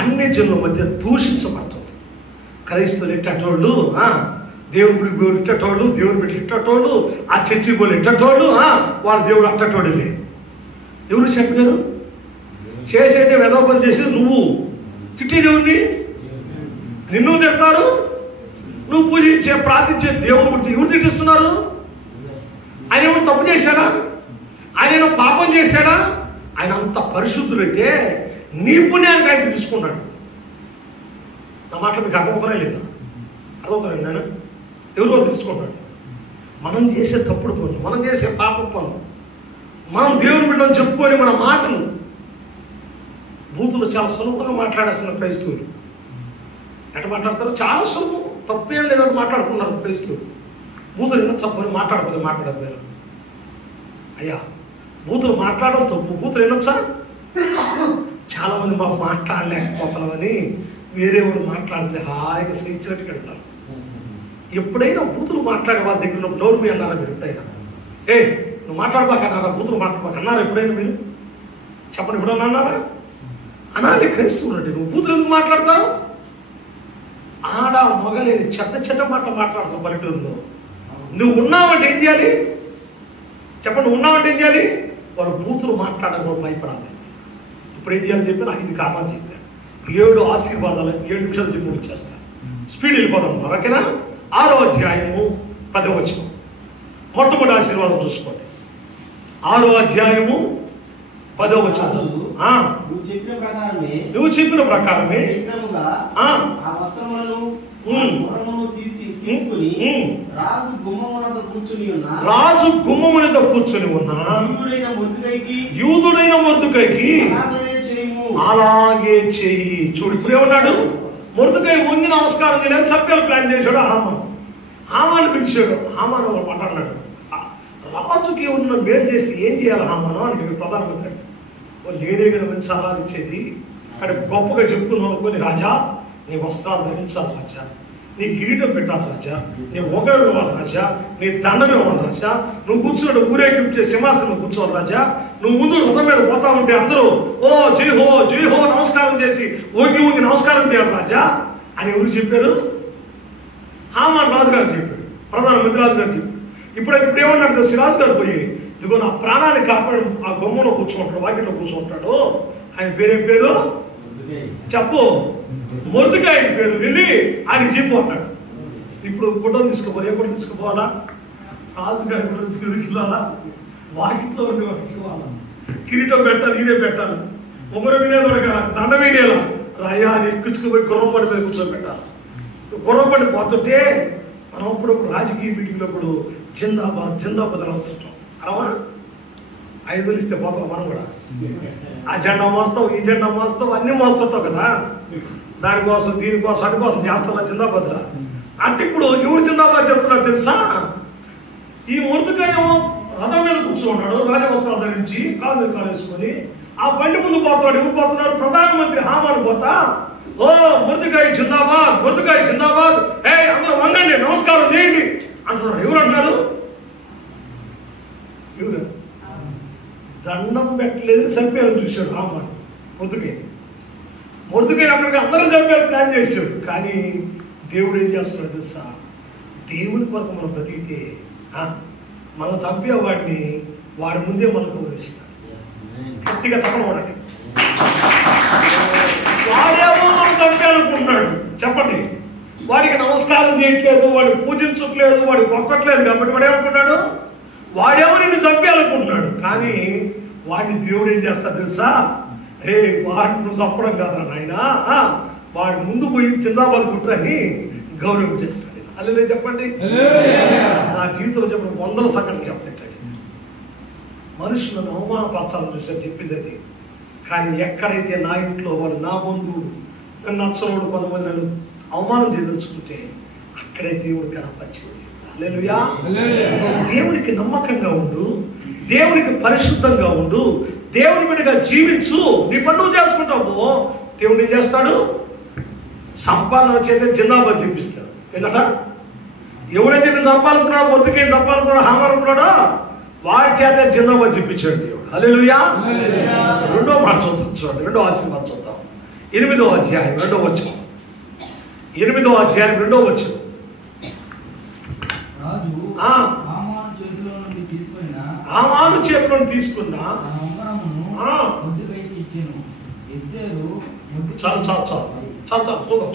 అన్ని జనుల మధ్య దూషించబడుతుంది. క్రైస్తవులు ఎట్టోళ్ళు దేవుడి గుడికి పోయి ఇట్టటోళ్ళు, దేవుని పెట్టి ఇట్టటోళ్ళు, ఆ చర్చికి పోయి ఇట్టటోళ్ళు, వాళ్ళ దేవుడు అట్టటోళ్ళే. ఎవరు చెప్పారు? చేసేదే వెధవ పని చేసేది నువ్వు. తిట్టే దేవుడిని నిన్ను తిడతారు. నువ్వు పూజించే ప్రార్థించే దేవుని గురించి ఎవరు తిట్టిస్తున్నారు? ఆయన ఏమో తప్పు చేశాడా? ఆయన ఏమో పాపం చేశాడా? ఆయన అంత పరిశుద్ధుడైతే నీ పుణ్యానికి ఆయన తీసుకున్నాడు. నా మాటలు మీకు అర్థమవుతారా లేదా? అర్థమవుతారండి నేను ఎవరో తెలుసుకున్నాడు. మనం చేసే తప్పుడు పనులు, మనం చేసే పాప పనులు, మనం దేవుని బిడ్డలను చెప్పుకొని మన మాటలు బూతులు చాలా సులభంగా మాట్లాడేస్తున్నారు క్రైస్తవులు. ఎట్లా మాట్లాడతారు? చాలా సులభం, తప్పేం లేదంటే మాట్లాడుకున్నారు క్రైస్తవులు. బూతులు ఎన్నో తప్పని మాట్లాడకపోతే మాట్లాడకపోయారు. అయ్యా బూతులు మాట్లాడడం తప్పు, బూతులు ఎన్నొచ్చా? చాలామంది మాకు మాట్లాడలేకపోతున్నామని వేరే వాడు మాట్లాడితే హాయిగా సహించినట్టుగా అంటారు. ఎప్పుడైనా బూతులు మాట్లాడే వాళ్ళ దగ్గర నోరు మీ అన్నారా మీరు? ఎప్పుడైనా నువ్వు మాట్లాడబాకన్నారా? బూతులు మాట్లాడబాకన్నారా ఎప్పుడైనా మీరు? చెప్పండి, ఎప్పుడన్నా అన్నారా? అనాలి క్రైస్తవులంటే. నువ్వు బూతులు ఎందుకు మాట్లాడతావు? ఆడ మొగలేని చెడ్డ చెడ్డ మాటలు మాట్లాడతావు పల్లెటూరులో. నువ్వు ఉన్నావంటే ఏం చేయాలి చెప్పండి? నువ్వు ఉన్నావంటే ఏం చేయాలి? వాళ్ళు బూతులు మాట్లాడడం కూడా భయపడాలి. ఇప్పుడు ఏం చేయాలని చెప్పి 5 కారణాలు చెప్పాను. 7 ఆశీర్వాదాలు 7 నిమిషాలు చెప్పి ఇచ్చేస్తాను. స్పీడ్ వెళ్ళిపోదాం. ఓకేనా? 6వ అధ్యాయము 10వ వచనం. మొట్టమొదటి ఆశీర్వాదం చూసుకోండి. 6వ అధ్యాయము 10వ వచనం. నువ్వు చెప్పిన ప్రకారమే రాజు గుమ్మమునతో కూర్చుని ఉన్న యూదుడైన మొర్దెకైకి అలాగే చెయ్యి. చూడు, ఇప్పుడు ఏమన్నాడు? మొర్దెకై వంగి నమస్కారం చేయలేదు, చంపేలు ప్లాన్ చేశాడు. హామాను పిలిచాడు. హామాను ఒక మాట అన్నాడు, రాజుకి ఉన్న మేలు చేస్తే ఏం చేయాలి హామాను అని ప్రధానమంత్రి. నేనే కదా మంచి సలహాలు ఇచ్చేది. అక్కడ గొప్పగా చెప్పుకున్నావు అనుకోని, రాజా నీ వస్త్రాలు ధరించాలి రాజా, నీ కిరీటం పెట్టాలి రాజా, నీ ఒకరు ఇవ్వాలి రాజా, నీ దండం ఇవ్వాలి రాజా, నువ్వు కూర్చున్నాడు ఊరేగించే సింహాసనం కూర్చోవాలి రాజా, నువ్వు ముందు రథం మీద పోతా ఉంటే అందరూ ఓ జై హో జై హో నమస్కారం చేసి వంగి వంగి నమస్కారం చేయాలి రాజా అని ఎవరు చెప్పారు? హామాన్ రాజుగారు చెప్పాడు, ప్రధానమంత్రి రాజు గారు చెప్పాడు. ఇప్పుడు ఏమన్నాడు సిరాజు గారు పోయి, ఇదిగో నా ప్రాణాన్ని కాపాడు, ఆ బొమ్మలో కూర్చుంటాడు, వాకిట్లో కూర్చుంటాడు, ఆయన పేరేం పేరు చెప్పు? మొర్దెకై పేరు. వెళ్ళి ఆయన చెప్పు అన్నాడు. ఇప్పుడు గుడ్డలు తీసుకుపోవాలి. ఏ గుడ్డలు తీసుకుపోవాలా? రాజుగారి గుడ్డలు తీసుకుపోవాలా? వాకిట్లో ఉండే వారికి ఇవ్వాలా? కిరీటం పెట్టాలి, ఇదే పెట్టాలి, ఒకరు వినేవాడు కదా, దండ వేయాలా రాయా అని ఎక్కించుకుపోయి గుర్రపడి మీద కూర్చోబెట్టాలి. గుర్రపడి పోతుంటే మనం అప్పుడప్పుడు రాజకీయ మీటింగ్లప్పుడు జిందాబాద్ జిందాబాద్ అని వస్తుంటాం. అరవా 5 ఇస్తే పోతాం మనం కూడా. ఆ జెండా మోస్తావు, ఈ జెండా మోస్తావు, అన్నీ మోస్తుంటావు కదా. దానికోసం దీనికోసం అటుకోసం చేస్తున్నా జిందాబాద్రా అంటే. ఇప్పుడు ఎవరు జిందాబాద్ చెప్తున్నారు తెలుసా? ఈ మొర్దెకై ఏమో రథం మీద కూర్చున్నాడు, రాజవస్త్రాలు ధరించి కాలు మీద కాలు వేసుకొని ఆ బండి ముందు పోతున్నాడు. ఎవరు పోతున్నారు? ప్రధానమంత్రి హామాను పోతా, ఓ మొర్దెకై జిందాబాద్, మొర్దెకై జిందాబాద్, అందరూ వంగండి, నమస్కారం చేయండి అంటున్నాడు. ఎవరు అంటున్నారు? ఎవరు? దండం పెట్టలేదు, చంపేయాలని చూశాడు హామాను. మొర్దెకై అక్కడికి అందరూ చంపేయాలని ప్లాన్ చేశాడు. కానీ దేవుడు ఏం చేస్తున్నాడు తెలుసా? దేవుని కొరకు మనం బ్రతికితే మనం చంపే వాడిని వాడి ముందే మనం గౌరవిస్తాం. గట్టిగా చెప్పకూడదు. వాడేమో మనం చంపేయాలనుకుంటున్నాడు, చెప్పండి, వాడికి నమస్కారం చేయట్లేదు, వాడిని పూజించట్లేదు, వాడికి మొక్కట్లేదు కాబట్టి వాడేమనుకున్నాడు? వాడేమో నిన్ను చంపేయాలనుకుంటున్నాడు. కానీ వాడిని దేవుడు ఏం చేస్తాడు తెలుసా? వాడిని నువ్వు చంపడం కాదురా నాయన, వాడి ముందు పోయి జిందాబాద్ కుట్రని గౌరవం చేస్తాడు. అల్లే చెప్పండి. నా జీవితంలో చెప్పిన 100 సంఘటనలు చెప్తాడు. మనుషులను అవమానపరచాలని చూసారు చెప్పింది అది. కానీ ఎక్కడైతే నా ఇంట్లో వాడు, నా బంధువులు, నన్ను నచ్చనోడు కొంతమంది నన్ను అవమానం చేయదలుచుకుంటే అక్కడే దేవుడు కనపరిచింది. హల్లెలూయా. దేవునికి నమ్మకంగా ఉండు, దేవునికి పరిశుద్ధంగా ఉండు, దేవుని బిడ్డగా జీవించు. నీ పనులు చేసుకుంటావు, దేవుడు ఏం చేస్తాడు? సంపాదన చేస్తే జిందాబాద్ చూపిస్తాడు. ఎందుకట? ఎవరైతే నేను చంపాలనుకున్నాడో, మొర్దెకై చంపాలనుకున్నాడో, హామానుకున్నాడో వాడి చేత జిందాబాద్ చూపించాడు దేవుడు. హల్లెలూయా. 2వ మాట చూద్దాం, చూడండి, 2వ ఆశీర్వాదం చూద్దాం. 8వ అధ్యాయం 2వ వచనం. 8వ అధ్యాయం 2వ వచనం. హామాను చేతిలో నుండి తీసుకున్న మొర్దెకైకి ఇచ్చెను. ఎస్తేరు చాలు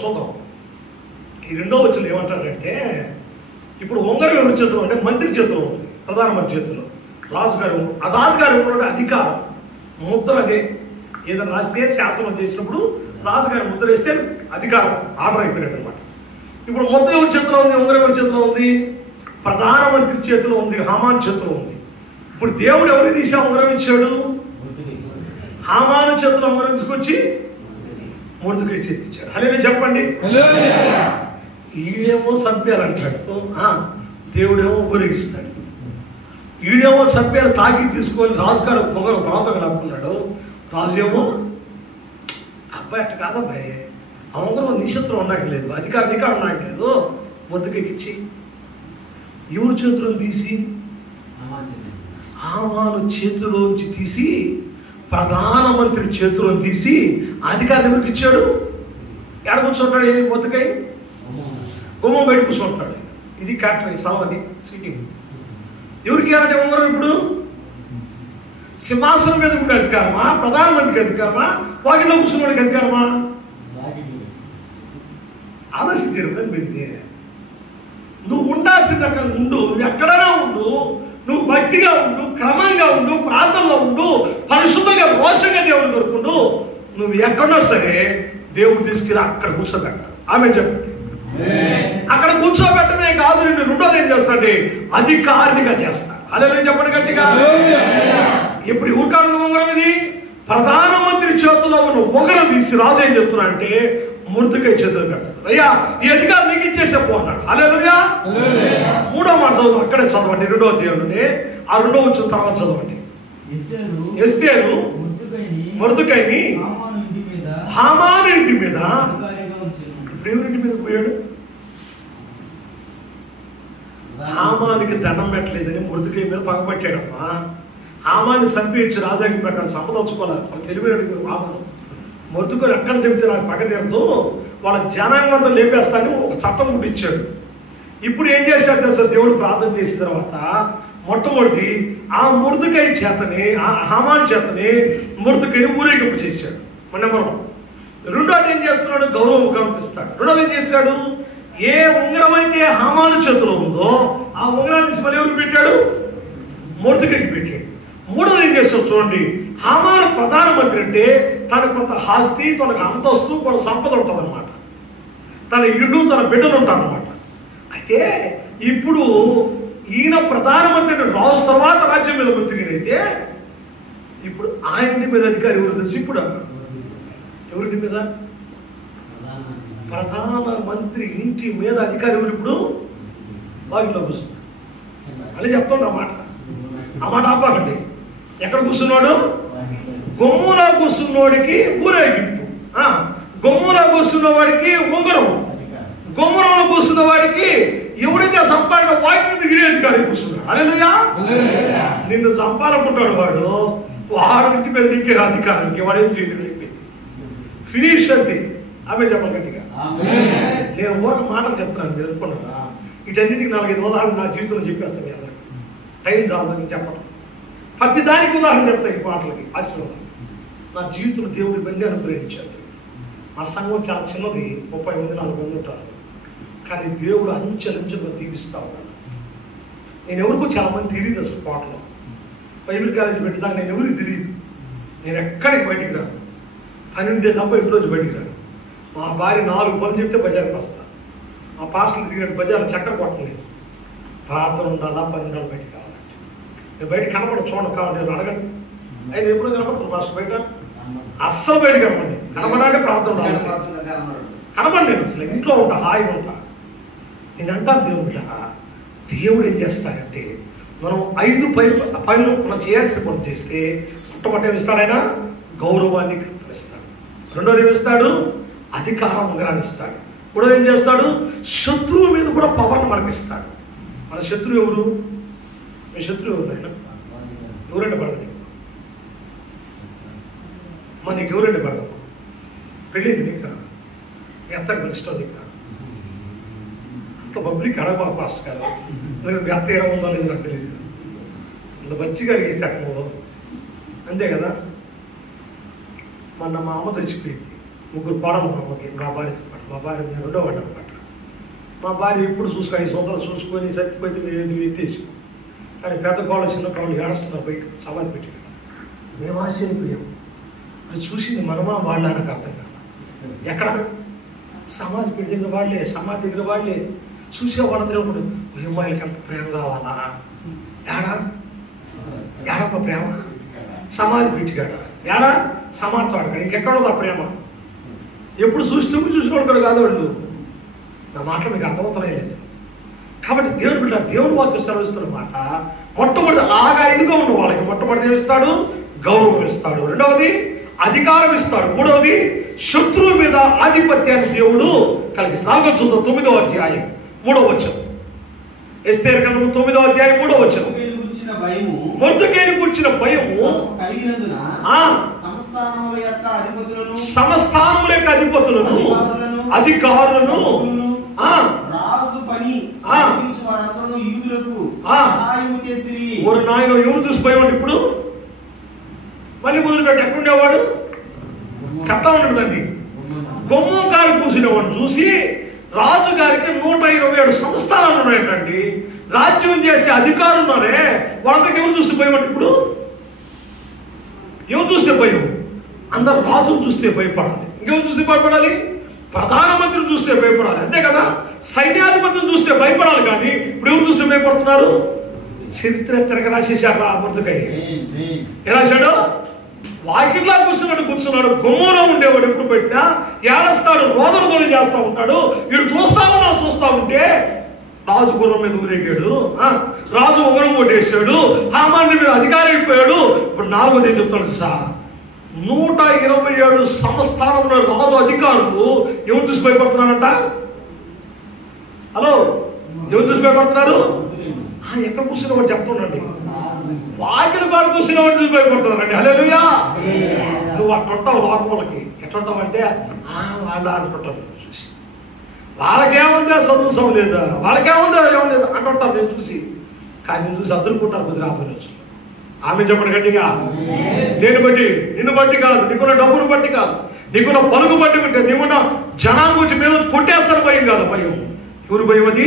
చూద్దాం. ఈ రెండో వచ్చిన ఏమంటారంటే, ఇప్పుడు ఉంగరం ఎవరి చేతిలో అంటే మంత్రి చేతిలో ఉంది, ప్రధానమంత్రి చేతిలో. రాజుగారు ఉన్నటువంటి అధికారం ముద్ర అదే. ఏదైనా రాస్తే శాసనం చేసినప్పుడు రాజుగారి ముద్ర వేస్తే అధికారం ఆర్డర్ అయిపోయినట్టు అనమాట. ఇప్పుడు ముద్ర ఎవరి చేతిలో ఉంది, ఉంగరం ఎవరి చేతిలో ఉంది? ప్రధానమంత్రి చేతిలో ఉంది, హామాను చేతిలో ఉంది. ఇప్పుడు దేవుడు ఎవరికి తీసి ఉంగరం ఇచ్చాడు? హామాను చేతిలో ఉంగరం తీసుకొచ్చి మొర్దెకై చేతికిచ్చాడు. హల్లెలూయా చెప్పండి. ఈడేమో చంపేయాలంటాడు, దేవుడేమో ఊరేగిస్తాడు. ఈడేమో చంపేయాలి తాకి తీసుకొని రాజుగారు పొగరు పర్వతం లాక్కున్నాడు. రాజు ఏమో అబ్బాయి అట్ట కాదబ్బాయి, ఆ ఉంగరం నీ చేతిలో ఉండడానికి లేదు, అధికారం నీకా ఉండడానికి లేదు, మొర్దెకైకి ఇచ్చి ఎవరి చేతిలో తీసి హామాను చేతిలోంచి తీసి ప్రధానమంత్రి చేతిలో తీసి అధికారం ఎవరికి ఇచ్చాడు? ఎక్కడ కూర్చుంటాడు మొర్దెకై? గుమ్మం బయట కూర్చుంటాడు. ఇది క్యాటరింగ్ సామది సిట్టింగ్. ఎవరికి అంటే ఉంగరం ఇప్పుడు సింహాసనం మీద ఉండే అధికారమా, ప్రధానమంత్రికి అధికారమా, వాకిట్లో కూర్చున్నవాడికి అధికారమా? ఆలోచించారు పెరిగితే నువ్వు ఉండాల్సిన రకంగా ఉండు, నువ్వు ఎక్కడైనా ఉండు, నువ్వు భక్తిగా ఉండు, క్రమంగా ఉండు, ప్రార్థనలో ఉండు, పరిశుద్ధంగా రోషంగా దేవుడు కోరుకుండు. నువ్వు ఎక్కడో సరే దేవుడు తీసుకెళ్ళి అక్కడ కూర్చోబెడతాడు. ఆమె చెప్పండి. అక్కడ కూర్చోబెట్టమే కాదు, నిన్ను రెండోది ఏం చేస్తాడు? అధికారినిగా చేస్తాడు. హల్లెలూయా చెప్పండి గట్టిగా. ఇప్పుడు ఊరికాడు ఉంగరం ఇది ప్రధానమంత్రి చేతుల్లో ఉన్న ఉంగరం తీసి రాజు ఏం చేస్తున్నా అంటే మొర్దెకై చేతులు పెడతాడు. అయ్యా ఈ అధికారం నీకు ఇచ్చేసేపో అన్నాడు. హల్లెలూయా. మూడో మాట చదువు, అక్కడే చదవండి, రెండో అధ్యాయంలోనే. ఆ రెండో వచ్చిన తర్వాత చదవండి. ఎస్తేరు మొర్దెకైని హామాను ఇంటి మీద, ఇప్పుడు ఎవరింటి మీద పోయాడు? హామానికి దండం పెట్టలేదని మొర్దెకై మీద పగబట్టాడమ్మా. హామాన్ని చంపించి రాజాకి ప్రకారం సంపదలుచుకోవాలి. తెలివైన హామాను మొర్దెకై ఎక్కడ చెబితే నాకు పగ తీరదు, వాళ్ళ జనాంగంతో లేపేస్తానని ఒక చట్టం పుట్టించాడు. ఇప్పుడు ఏం చేశాడు తెలుసా? దేవుడు ప్రార్థన చేసిన తర్వాత మొట్టమొదటి ఆ మొర్దెకై చేతని, ఆ హామాను చేతని మొర్దెకైని ఊరేగింపు చేశాడు. నెంబర్ 1. రెండోది ఏం చేస్తున్నాడు? గౌరవం ఇస్తాడు. రెండోది ఏం చేశాడు? ఏ ఉంగరం అయితే హామాను చేతిలో ఉందో ఆ ఉంగరాన్ని మళ్ళీ ఎవరికి పెట్టాడు? మొర్దెకైకి పెట్టాడు. మూడోది ఏం చేస్తాడు చూడండి. హామాను ప్రధానమంత్రి అంటే తనకు కొంత ఆస్తి, తనకు అంతస్తు, కొంత సంపద ఉంటుంది అనమాట. తన ఇల్లు, తన బిడ్డలు ఉంటారనమాట. అయితే ఇప్పుడు ఈయన ప్రధానమంత్రి రాజు తర్వాత రాజ్యం మీద మంత్రి అయితే ఇప్పుడు ఆయన్ని మీద అధికారి ఎవరు తెలిసి? ఇప్పుడు ఎవరింటి మీద? ప్రధానమంత్రి ఇంటి మీద అధికారి ఎవరు? ఇప్పుడు వాకిట్లో కూర్చున్నాడు. అని చెప్తాడు అన్నమాట. ఆ మాట ఆపకండి. ఎక్కడ కూర్చున్నాడు? గుమ్ములో కూర్చున్నోడికి ఊరేగింపు, గుమ్ములో కూర్చున్న వాడికి ఉంగరం, గుమ్మరంలో కూర్చున్న వాడికి ఎవడైతే సంపాదన వాటి మీద గిరి అధికారి కూర్చున్నాడు. హల్లెలూయా. నిన్ను సంపాదనుకుంటాడు వాడు ఇంటి మీద నీకే అధికారం, వాడేం చేయలేదు. ఫినిష్ అంతే. ఆమె చెప్పాలి గట్టిగా. నేను ఊరక మాటలు చెప్తున్నాను, మీరు అనుకున్నారా? వీటన్నిటికి 4-5 ఉదాహరణలు నా జీవితంలో చెప్పేస్తాను. అందరికి టైం చాలని చెప్పడం. ప్రతి దానికి ఉదాహరణ చెప్తాను ఈ పాటలకి. ఆశీర్వాదం. నా జీవితంలో దేవుడు ఇవన్నీ అనుగ్రహించాడు. మా సంఘం చాలా చిన్నది, 30 మంది 40 మంది ఉంటారు. కానీ దేవుడు అంచెలంచెలుగా దీవిస్తా ఉన్నాడు. నేను ఎవరికో చాలా మంది తెలియదు అసలు. పాటలో బైబిల్ కాలేజీ పెట్టేదాకా నేను ఎవరికి తెలియదు. నేను ఎక్కడికి బయటికి రాను, పని ఉంటే తప్ప ఇంట్లోంచి బయటికి రాను. మా భార్య 4 పనులు చెప్తే బజార్కి వస్తాను. మా పాస్టర్లు తిరిగినట్టు బజార్లో చక్కెర కొట్టలేదు. ప్రార్థన ఉండాలా, పని ఉండాలి, బయటికి కావాలంటే. నేను బయట చూడండి కావాలి, నేను అడగండి. ఆయన ఎప్పుడు కనపడుతుంది పాస్టర్ బయట? అస్సలు బయట కనపండి. కనపడాలంటే ప్రార్థన కనపడి. నేను అసలు ఇంట్లో ఉంటా, హాయిగా ఉంటా. నేను అంటాను దేవుడు ఏం చేస్తాడంటే మనం 5 పనులు మనం చేయాల్సిన పనులు చేస్తే పుట్టమట్టే ఇస్తాడు. ఆయన గౌరవాన్ని కల్పిస్తాడు. రెండోది ఏమిస్తాడు? అధికారం ఉంగరాన్ని ఇస్తాడు. మూడోది ఏం చేస్తాడు? శత్రువు మీద కూడా పవర్ని మనకి ఇస్తాడు. మన శత్రువు ఎవరు? మీ శత్రువు ఎవరు? ఆయన ఎవరంటే పడదు. నీకు ఎవరంటే పడదు? పెళ్ళింది నీకు, ఎంత ఇష్టం నీకు, అంత అంత పబ్లిక్ అడగ పాస్టర్ గారు, మీ అత్త ఎలా ఉందో లేదు నాకు తెలియదు, అంత మంచిగా అడిగేస్తే అక్కడ అంతే కదా. మొన్న మా అమ్మ చచ్చిపోయింది, 3 పాడలు మా అమ్మకి, మా భార్యతో పాటు. మా భార్య నేను 2వ వాడిని అనమాట. మా భార్య ఎప్పుడు చూసుకొని 5 సంవత్సరాలు చూసుకొని చచ్చిపోతే మేము ఎత్తేసి, కానీ పెద్ద కోళ్ళు చిన్న కోళ్ళు ఏడుస్తున్నారు బయట సమాధి పెట్టి. మేము ఆశ్చర్యపోయాం, అది చూసింది మనమా వాళ్ళ నాకు అర్థం కాదు. ఎక్కడ సమాధి పెట్టి దగ్గర వాళ్ళే, సమాధి దగ్గర వాళ్ళే చూసే వాళ్ళందరూ ఇప్పుడు అమ్మాయిలకి ఎంత ప్రేమ కావాలా, ఏడమ్మ ప్రేమ, సమాధి పెట్టిగాడ ఏడా సమాధితో అడగాడు, ఇంకెక్కడో ఆ ప్రేమ. ఎప్పుడు చూసినోడు కూడా కాదు వాళ్ళు. నా మాటలు మీకు అర్థమవుతున్నాయి లేదు. కాబట్టి దేవుడు బిడ్డ, దేవుడు వాక్యం సెలవిస్తున్న మాట, మొట్టమొదటి అలాగా ఎదుగా ఉన్న వాళ్ళకి మొట్టమొదటి ఏమిస్తాడు? గౌరవం ఇస్తాడు. 2వది అధికారం ఇస్తాడు. 3వది శత్రువు మీద ఆధిపత్యాన్ని దేవుడు కలిగిస్తాడు. 4వ చూద్దాం, 9వ అధ్యాయం 3వ వచనం. ఎస్తేరు గ్రంథం 9వ అధ్యాయం 3వ వచనం. మొర్దెకైని కూర్చిన భయము కలిగినందున సమస్థానముల యొక్క అధిపతులను అధికారులను రాజు పని వారందరూ యూదులకు సహాయము చేసిరి. ఒక నాయన ఎవరు చూసిపోయేవాడు ఇప్పుడు మళ్ళీ మొదలుపెట్టి ఎక్కడుండేవాడు చెప్తా ఉంటాడు దాన్ని. గుమ్మం గారు కూర్చునేవాడు చూసి రాజుగారికి 127 సంస్థానాలు ఉన్నాయంటండి, రాజ్యం చేసే అధికారులు ఉన్నారే, వాళ్ళకి ఎవరు చూస్తే భయపడి ఇప్పుడు ఎవరు చూస్తే భయం? అందరు రాజును చూస్తే భయపడాలి. ఇంకెవరు చూస్తే భయపడాలి? ప్రధానమంత్రిని చూస్తే భయపడాలి, అంతే కదా. సైన్యాధిపతిని చూస్తే భయపడాలి, కానీ ఇప్పుడు ఎవరు చూస్తే భయపడుతున్నారు? చరిత్ర తిరగ రాసేసాడు ఆ మొర్దెకై. ఎలా రాశాడు? వాకిట్లా కూర్చున్నాడు. గుమ్మంలో ఉండేవాడు ఎప్పుడు పెట్టినా ఏడస్తాడు, రోదనలు చేస్తూ ఉంటాడు. వీడు చూస్తా ఉంటే రాజు గుర్రం మీద ఊరేగాడు, రాజు ఉగరం కొట్టేశాడు, హామాన్ని మీద అధికారి అయిపోయాడు. ఇప్పుడు 4వది ఏం చెప్తాడు సార్? 127 సంస్థానంలో రాజు అధికారులు ఎవరు చూసి భయపడుతున్నారంట? హలో, ఎవరు చూసి భయపడుతున్నారు? ఎక్కడ కూర్చున్నవాడు చెప్తున్నాండి, వాకిలు కాడు కూర్చున్నవాడు చూసి భయపడుతున్నారండి. హల్లెలూయా. నువ్వు అట్టుంటావు లోకములకి. ఎట్టుంటావు అంటే వాళ్ళు అనుకుంటారు చూసి, వాళ్ళకేముంది చదువు లేదా, వాళ్ళకేముంది ఏం లేదు అంటుంటారు నేను చూసి. కానీ నేను చూసి అదురుకుంటాను కుదిరి 50 రోజులు. ఆమె చెప్పండి గట్టిగా. దేని బట్టి? నిన్ను బట్టి కాదు, నీకున్న డబ్బును బట్టి కాదు, నీకున్న పలుకు బట్టి ఉంటే, నీకున్న జనాన్ని వచ్చి మీద కొట్టేస్తారు భయం కాదు. భయం ఎవరు భయం? అది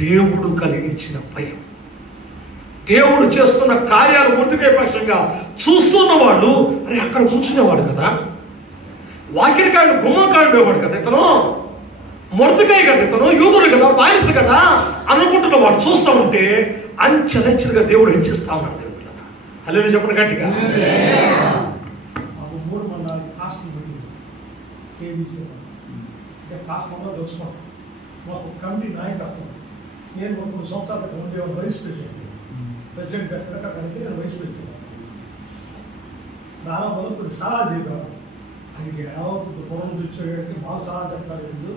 దేవుడు కలిగించిన భయం. దేవుడు చేస్తున్న కార్యాలు మొర్దెకై పక్షంగా చూస్తున్న వాళ్ళు, అరే అక్కడ కూర్చునేవాడు కదా, వాకిలి కాడు గుమ్మం కాడునేవాడు కదా ఇతను, మొర్దెకై కదా ఇతను, యూదుడు కదా, బానిస కదా అనుకుంటున్న వాడు చూస్తూ ఉంటే అంచెలంచెలుగా దేవుడు హెచ్చిస్తా ఉన్నాడు. దేవుడు అల్లెలు చెప్పండి గట్టిగా. 3 మండలాలు కాస్ట్ని పెట్టింది కేబీసీ అంటే కాస్ట్ మండలం తెలుసుకోండి. మాకు కమిటీ నాయకత్వం. నేను 3 సంవత్సరాల క్రితం ఉండేవాడు వైస్ ప్రెసిడెంట్ పెద్దగా కలిసి నేను వైస్ ప్రెసిడెంట్. దాదాపు కొన్ని సలహా చెప్పాను. అది ఎలా అవుతుంది పొలం తెచ్చేవాడికి బాగా సలహా చెప్తారు. ఎందుకు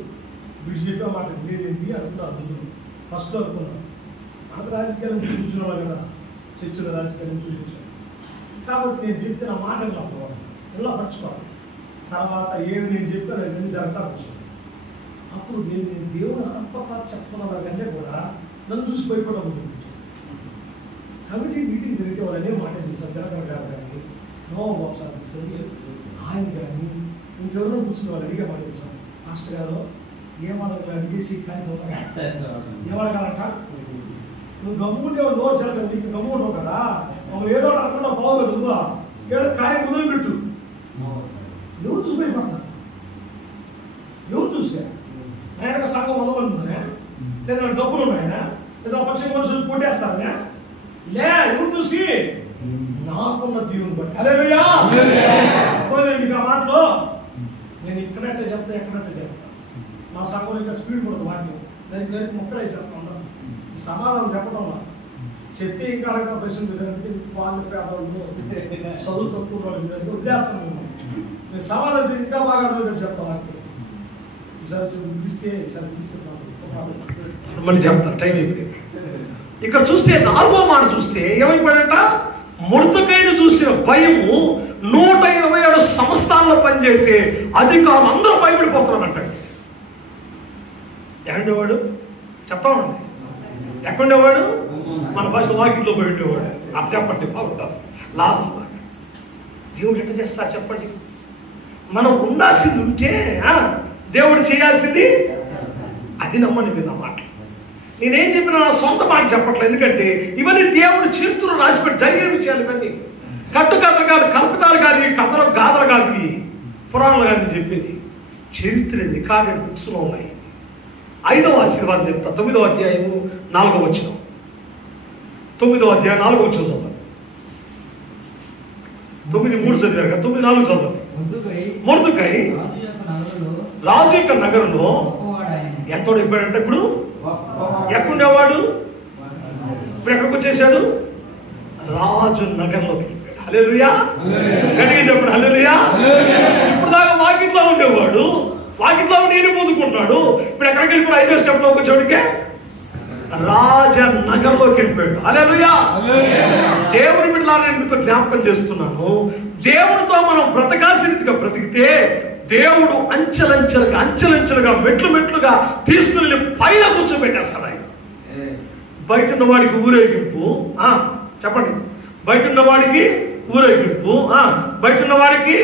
వీడు చెప్పే మాట లేదేంటి అనుకున్నారు. ముందు ఫస్ట్లో అనుకున్నాను, మనకు రాజకీయాలను చూపించిన కదా, చర్చల రాజకీయాలను చూపించాను. కాబట్టి నేను చెప్తే నా మాట ఇలా పరచుకోవాలి. తర్వాత ఏమి నేను చెప్పాను అన్ని జరుగుతా కూర్చోండి. అప్పుడు నేను దేవుడు ఆత్మత చెప్తున్నా కంటే కూడా నన్ను చూసి భయపడబోతుంది. కమిటీ మీటింగ్ జరిగితే వాళ్ళు అనే మాట సత్యనారాయణ గారు కానీ, నోబాబు సార్ తీసుకొని ఆయన కానీ ఇంకెవరో కూర్చుని వాళ్ళు అడిగే మాట ఇచ్చాను. మాస్టర్ గారు ఏమడగల అడిగేసి కానీ ఏమడగాలంట, నువ్వు గమ్ముండే నోరు జరగదు, నీకు గమ్ముండవు కదా, నువ్వు ఏదో అనకుండా బాగోదు, నువ్వు ఏదో కార్యం మొదలు పెట్టు. ఎవరు చూసి భయపడతారు? ఎవరు చూసా? ఆయన సంఘం ఉండబడుతుందనే, లేదా డబ్బులు ఉన్నాయన, లేదా పక్షం మనుషులు కొట్టేస్తారనే, లే ఎవరు చూసి? నాకున్న దేవుని బట్టి. హల్లెలూయా. మీకు ఆ మాటలో నేను ఇక్కడంటే చెప్తా, ఎక్కడంటే చెప్తా. మా సంఘం ఇంకా స్పీడ్ పడుతుంది వాక్యం, దానికి మొక్కలే చేస్తా ఉన్నాను. సమాధానం చెప్పడం చెప్తే ఇంకా అడగడం ప్రశ్న మీదంటే వాళ్ళు పేదవాళ్ళు చదువు తక్కువ వాళ్ళు మీదంటే వదిలేస్తాను. నేను సమాధానం ఇంకా బాగా చెప్తాను వాక్యం. ఈసారి పిలిస్తే మళ్ళీ చెప్తాను, టైం అయిపోయింది. ఇక్కడ చూస్తే 4వ మాట చూస్తే ఏమైపోయాడంట? మొర్దెకైని చూసిన భయము 127 సంస్థానంలో పనిచేసే అధికారులు అందరూ భయపడిపోతున్నారంట. ఏమండేవాడు చెప్తామండి. ఎక్కడుండేవాడు? మన భాషలో వాకిట్లో పోయి ఉండేవాడు. అట్లా చెప్పండి, బాగుంటుంది. లాసం బాగా దేవుడు ఎట్లా చేస్తారు చెప్పండి? మనం ఉండాల్సింది ఉంటే దేవుడు చేయాల్సింది అది నమ్మండి. మీరు నా మాట నేనేం చెప్పినా నా సొంత మాట చెప్పట్లేదు. ఎందుకంటే ఇవన్నీ దేవుడు చరిత్రలో రాసిపెట్టి జరిగిన విషయాలు. ఇవన్నీ కట్టు కథలు కాదు, కల్పితాలు కాదు, ఈ కథలు గాథలు కాదు, ఇవి పురాణాలు కాదు. చెప్పేది చరిత్ర రికార్డెడ్ బుక్స్లో ఉన్నాయి. 5వ ఆశీర్వాదం చెప్తా. 9వ అధ్యాయము 4వ వచనం. 9వ అధ్యాయం 4వ వచనం చదవండి. 9:3 చదివారు కదా, 9:4 చదవండి. మొర్దెకై రాజు యొక్క నగరంలో ఎంతోడు అయిపోయాడంటే ఇప్పుడు ఎక్కడుండేవాడు? ఇప్పుడు ఎక్కడికి వచ్చేసాడు? రాజు నగరంలోకి వెళ్ళిపోయాడు. హల్లెలూయా, గట్టిగా చెప్పండి హల్లెలూయా. ఇప్పుడు దాకా వాకిట్లో ఉండేవాడు, వాకిట్లో నేను పొందుకుంటున్నాడు. ఇప్పుడు ఎక్కడికి వెళ్ళిపోయాడు? 5వ స్టెప్లో వచ్చేవాడికే రాజ నగరంలోకి వెళ్ళిపోయాడు. హల్లెలూయా. దేవుని బిడ్డలా నేను మీతో జ్ఞాపకం చేస్తున్నాను. దేవుడితో మనం బ్రతకాల్సినట్టుగా బ్రతికితే దేవుడు అంచెలంచెలుగా మెట్లుగా తీసుకుని పైన కూర్చోబెట్టేస్తాడు ఆయన. బయట ఉన్నవాడికి ఊరేగింపు, చెప్పండి. బయట ఉన్నవాడికి ఊరేగింపు, బయట ఉన్నవాడికి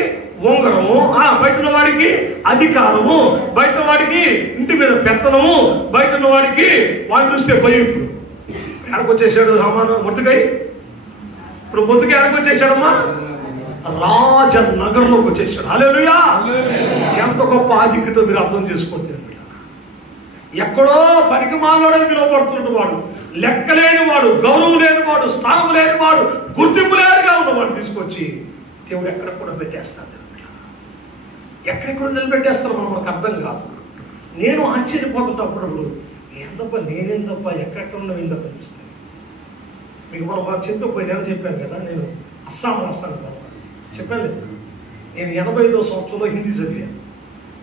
ఉంగరము, బయట ఉన్నవాడికి అధికారము, బయట వాడికి ఇంటి మీద పెత్తనము, బయట ఉన్నవాడికి వాడిని చూస్తే భయం. ఇప్పుడు ఎక్కడికి వచ్చేసాడు మొర్దెకై? ఇప్పుడు మొర్దెకై ఎక్కడికి వచ్చేసాడమ్మా? రాజ నగరంలోకి వచ్చేసాడు. హల్లెలూయా. ఎంత గొప్ప ఆధిక్యతో మీరు అర్థం చేసుకోవచ్చు. ఎక్కడో పనికి మాలోడని పిలువబడుతున్న వాడు, లెక్కలేని వాడు, గౌరవం లేని వాడు, స్థానం లేని వాడు, గుర్తింపు లేనిగా ఉన్నవాడు తీసుకొచ్చి దేవుడు ఎక్కడెక్కడ పెట్టేస్తాడు. ఎక్కడెక్కడ నిలబెట్టేస్తారో మనకు అర్థం కాదు. నేను ఆశ్చర్యపోతున్నప్పుడు ఏం తప్ప నేనేం తప్ప ఎక్కడెక్కడ ఉన్నవి తప్ప అనిపిస్తాయి. మీకు మనం చెప్పిపోయినా చెప్పాను కదా, నేను అస్సాం రాష్ట్రానికి పోతాను చెప్పాను. నేను 85వ సంవత్సరంలో హిందీ చదివాను.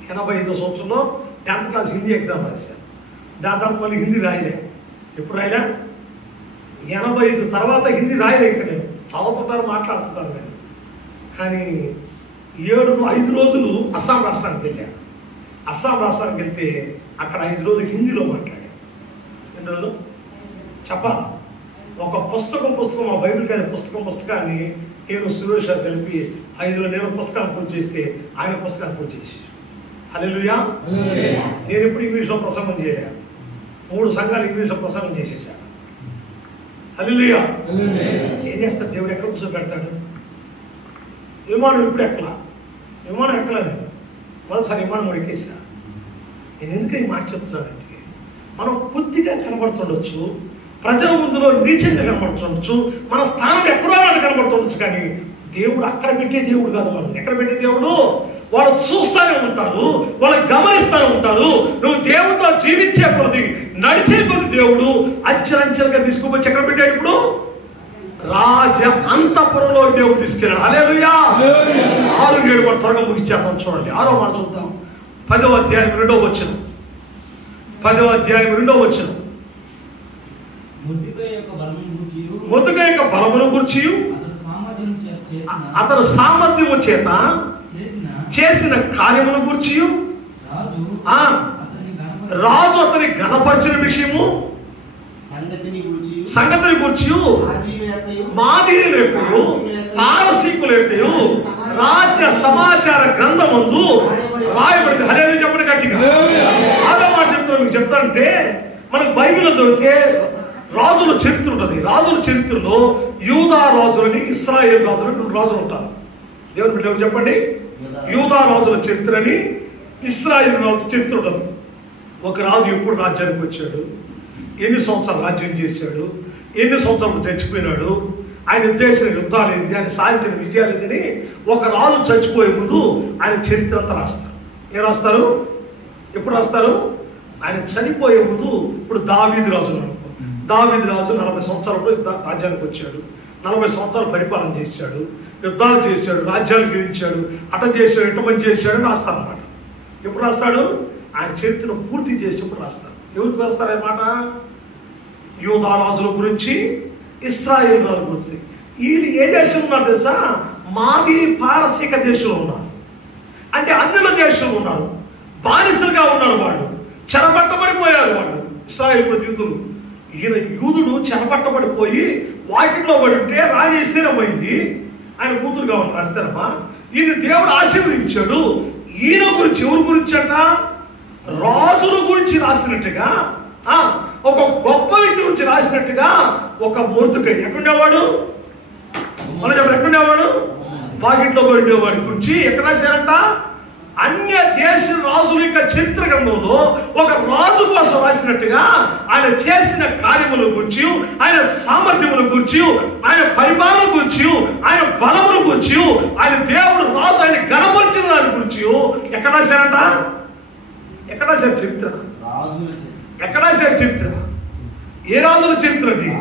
85వ సంవత్సరంలో 10th క్లాస్ హిందీ ఎగ్జామ్ రాశాను. దాని తర్వాత మళ్ళీ హిందీ రాయలే. ఎప్పుడు రాయలే? 85 తర్వాత హిందీ రాయలే. ఇంకా నేను చదువుతుంటాను, మాట్లాడుతుంటాను. కానీ 5 రోజులు అస్సాం రాష్ట్రానికి వెళ్ళాను. అస్సాం రాష్ట్రానికి వెళ్తే అక్కడ 5 రోజులు హిందీలో మాట్లాడాను. ఎన్ని రోజులు చెప్పాలి? ఒక పుస్తకం మా బైబిల్ గారి పుస్తకాన్ని నేను సురేష్ కలిపి 5లో నేను పుస్తకాన్ని పూర్తి చేస్తే ఆయన పుస్తకాన్ని పూర్తి చేసి. హల్లెలూయా. నేను ఎప్పుడు ఇంగ్లీష్లో ప్రసంగం చేయలే. 3 సంఘాలు ఇంగ్లీష్లో ప్రసంగం చేసేసాను. హల్లెలూయా. ఏం చేస్తాడు దేవుడు? ఎక్కడ కూర్చోబెడతాడు? విమానం ఇప్పుడు ఎక్కలా, విమానం ఎక్కలా. నేను మొదటిసారి విమానం కూడా ఎక్కేసా. నేను ఎందుకు ఈ మాట చెప్తున్నానంటే, మనం కొద్దిగా కనబడుతుండొచ్చు, ప్రజల ముందులో నీచంగా కనబడుతుండొచ్చు, మన స్థానం ఎక్కడో కనబడుతుండొచ్చు, కానీ దేవుడు అక్కడ పెట్టే దేవుడు కాదు. మనం ఎక్కడ పెట్టే దేవుడు? వాళ్ళు చూస్తూనే ఉంటారు, వాళ్ళు గమనిస్తూనే ఉంటారు. నువ్వు దేవుడితో జీవించే కొద్ది, నడిచే కొద్ది దేవుడు అంచెలంచెలుగా తీసుకుపోయి ఎక్కడ పెట్టాడు? ఇప్పుడు రాజ అంతఃపురంలో దేవుడు తీసుకెళ్ళాడు. హల్లెలూయా. 6-7 మాట త్వరగా ముగించేద్దాం. చూడండి 6వ మాట చూద్దాం. 10వ అధ్యాయం 2వ వచనం. 10వ అధ్యాయం 2వ వచనం. మొర్దెకై యొక్క బలమును గూర్చి అతను సామర్థ్యము చేత చేసిన కార్యమును గూర్చి రాజు అతని గణపరిచిన విషయము సంగతిని గూర్చి మాదీయుల యొక్కయు పారసీకుల యొక్కయు రాజ్య సమాచార గ్రంథమందు రాయబడింది. హల్లెలూయా చెప్పండి గట్టిగా. 6వ మాట చెప్తున్నా. మీకు చెప్తానంటే మనకు బైబిల్లో చదివితే రాజుల చరిత్ర ఉంటుంది. రాజుల చరిత్రలో యూదా రాజులని, ఇశ్రాయేల్ రాజులని 2 రాజులు ఉంటారు. దేవుని బిడ్డలు చెప్పండి. యూదా రాజుల చరిత్రని, ఇశ్రాయేల్ రాజు చరిత్ర ఉంటుంది. ఒక రాజు ఎప్పుడు రాజ్యానికి వచ్చాడు, ఎన్ని సంవత్సరాలు రాజ్యం చేశాడు, ఎన్ని సంవత్సరాలు చచ్చిపోయినాడు, ఆయన చేసిన యుద్ధాలు ఏంటి, ఆయన సాధించిన విజయాలు ఏంటని ఒక రాజు చచ్చిపోయే ముందు ఆయన చరిత్ర అంతా రాస్తారు. ఏం రాస్తారు? ఎప్పుడు రాస్తారు? ఆయన చనిపోయే ముందు. ఇప్పుడు దావీదు రాజు అనుకో, దావీదు రాజు 40 సంవత్సరాలు రాజ్యానికి వచ్చాడు, 40 సంవత్సరాలు పరిపాలన చేశాడు, యుద్ధాలు చేశాడు, రాజ్యాలు గెలిచాడు, అట చేశాడు, ఇట పని చేశాడు అని రాస్తాడు అన్నమాట. ఎప్పుడు రాస్తాడు? ఆయన చరిత్రను పూర్తి చేసేప్పుడు రాస్తాడు. ఎవరికి రాస్తారు అన్నమాట? యూదా రాజుల గురించి, ఇశ్రాయేల్ రాజుల గురించి. వీళ్ళు ఏ దేశంలో ఉన్నారు తెలుసా? మాది పారసీక దేశంలో ఉన్నారు. అంటే అన్యుల దేశంలో ఉన్నారు, బానిసలుగా ఉన్నారు, వాళ్ళు చెరపట్టబడిపోయారు, వాళ్ళు ఇశ్రాయేలు యూదులు. ఈయన యూదుడు చెరపట్టబడిపోయి వాకిట్లో పడి ఉంటే రాణి ఇస్తేనమైంది, ఆయన కూతురుగా ఉన్న రాస్తారమ్మా. ఈయన దేవుడు ఆశీర్వదించాడు. ఈయన గురించి ఎవరి గురించి అంట? రాజుల గురించి రాసినట్టుగా, ఒక గొప్ప వ్యక్తి గురించి రాసినట్టుగా ఒక మొర్దుకై ఎక్కడుండేవాడు? మనం చెప్పండి, ఎక్కడుండేవాడు? వాకిట్లో పడినవాడి గురించి ఎక్కడ రాశారంట? అన్య దేశ రాజుల యొక్క చరిత్ర గ్రంథంలో ఒక రాజు కోసం రాసినట్టుగా ఆయన చేసిన కార్యముల గురించి, ఆయన సామర్థ్యముల గురించి, ఆయన పరిపాలన గురించి, ఆయన బలముల గురించి, ఆయన దేవుడు రాజు ఆయన గణపరిచిన దాని గురించి ఎక్కడ రాశారంట? ఎక్కడ రాశారు చరిత్ర? ఎక్కడ రాశారు చరిత్ర? ఏ రాజుల చరిత్ర అది?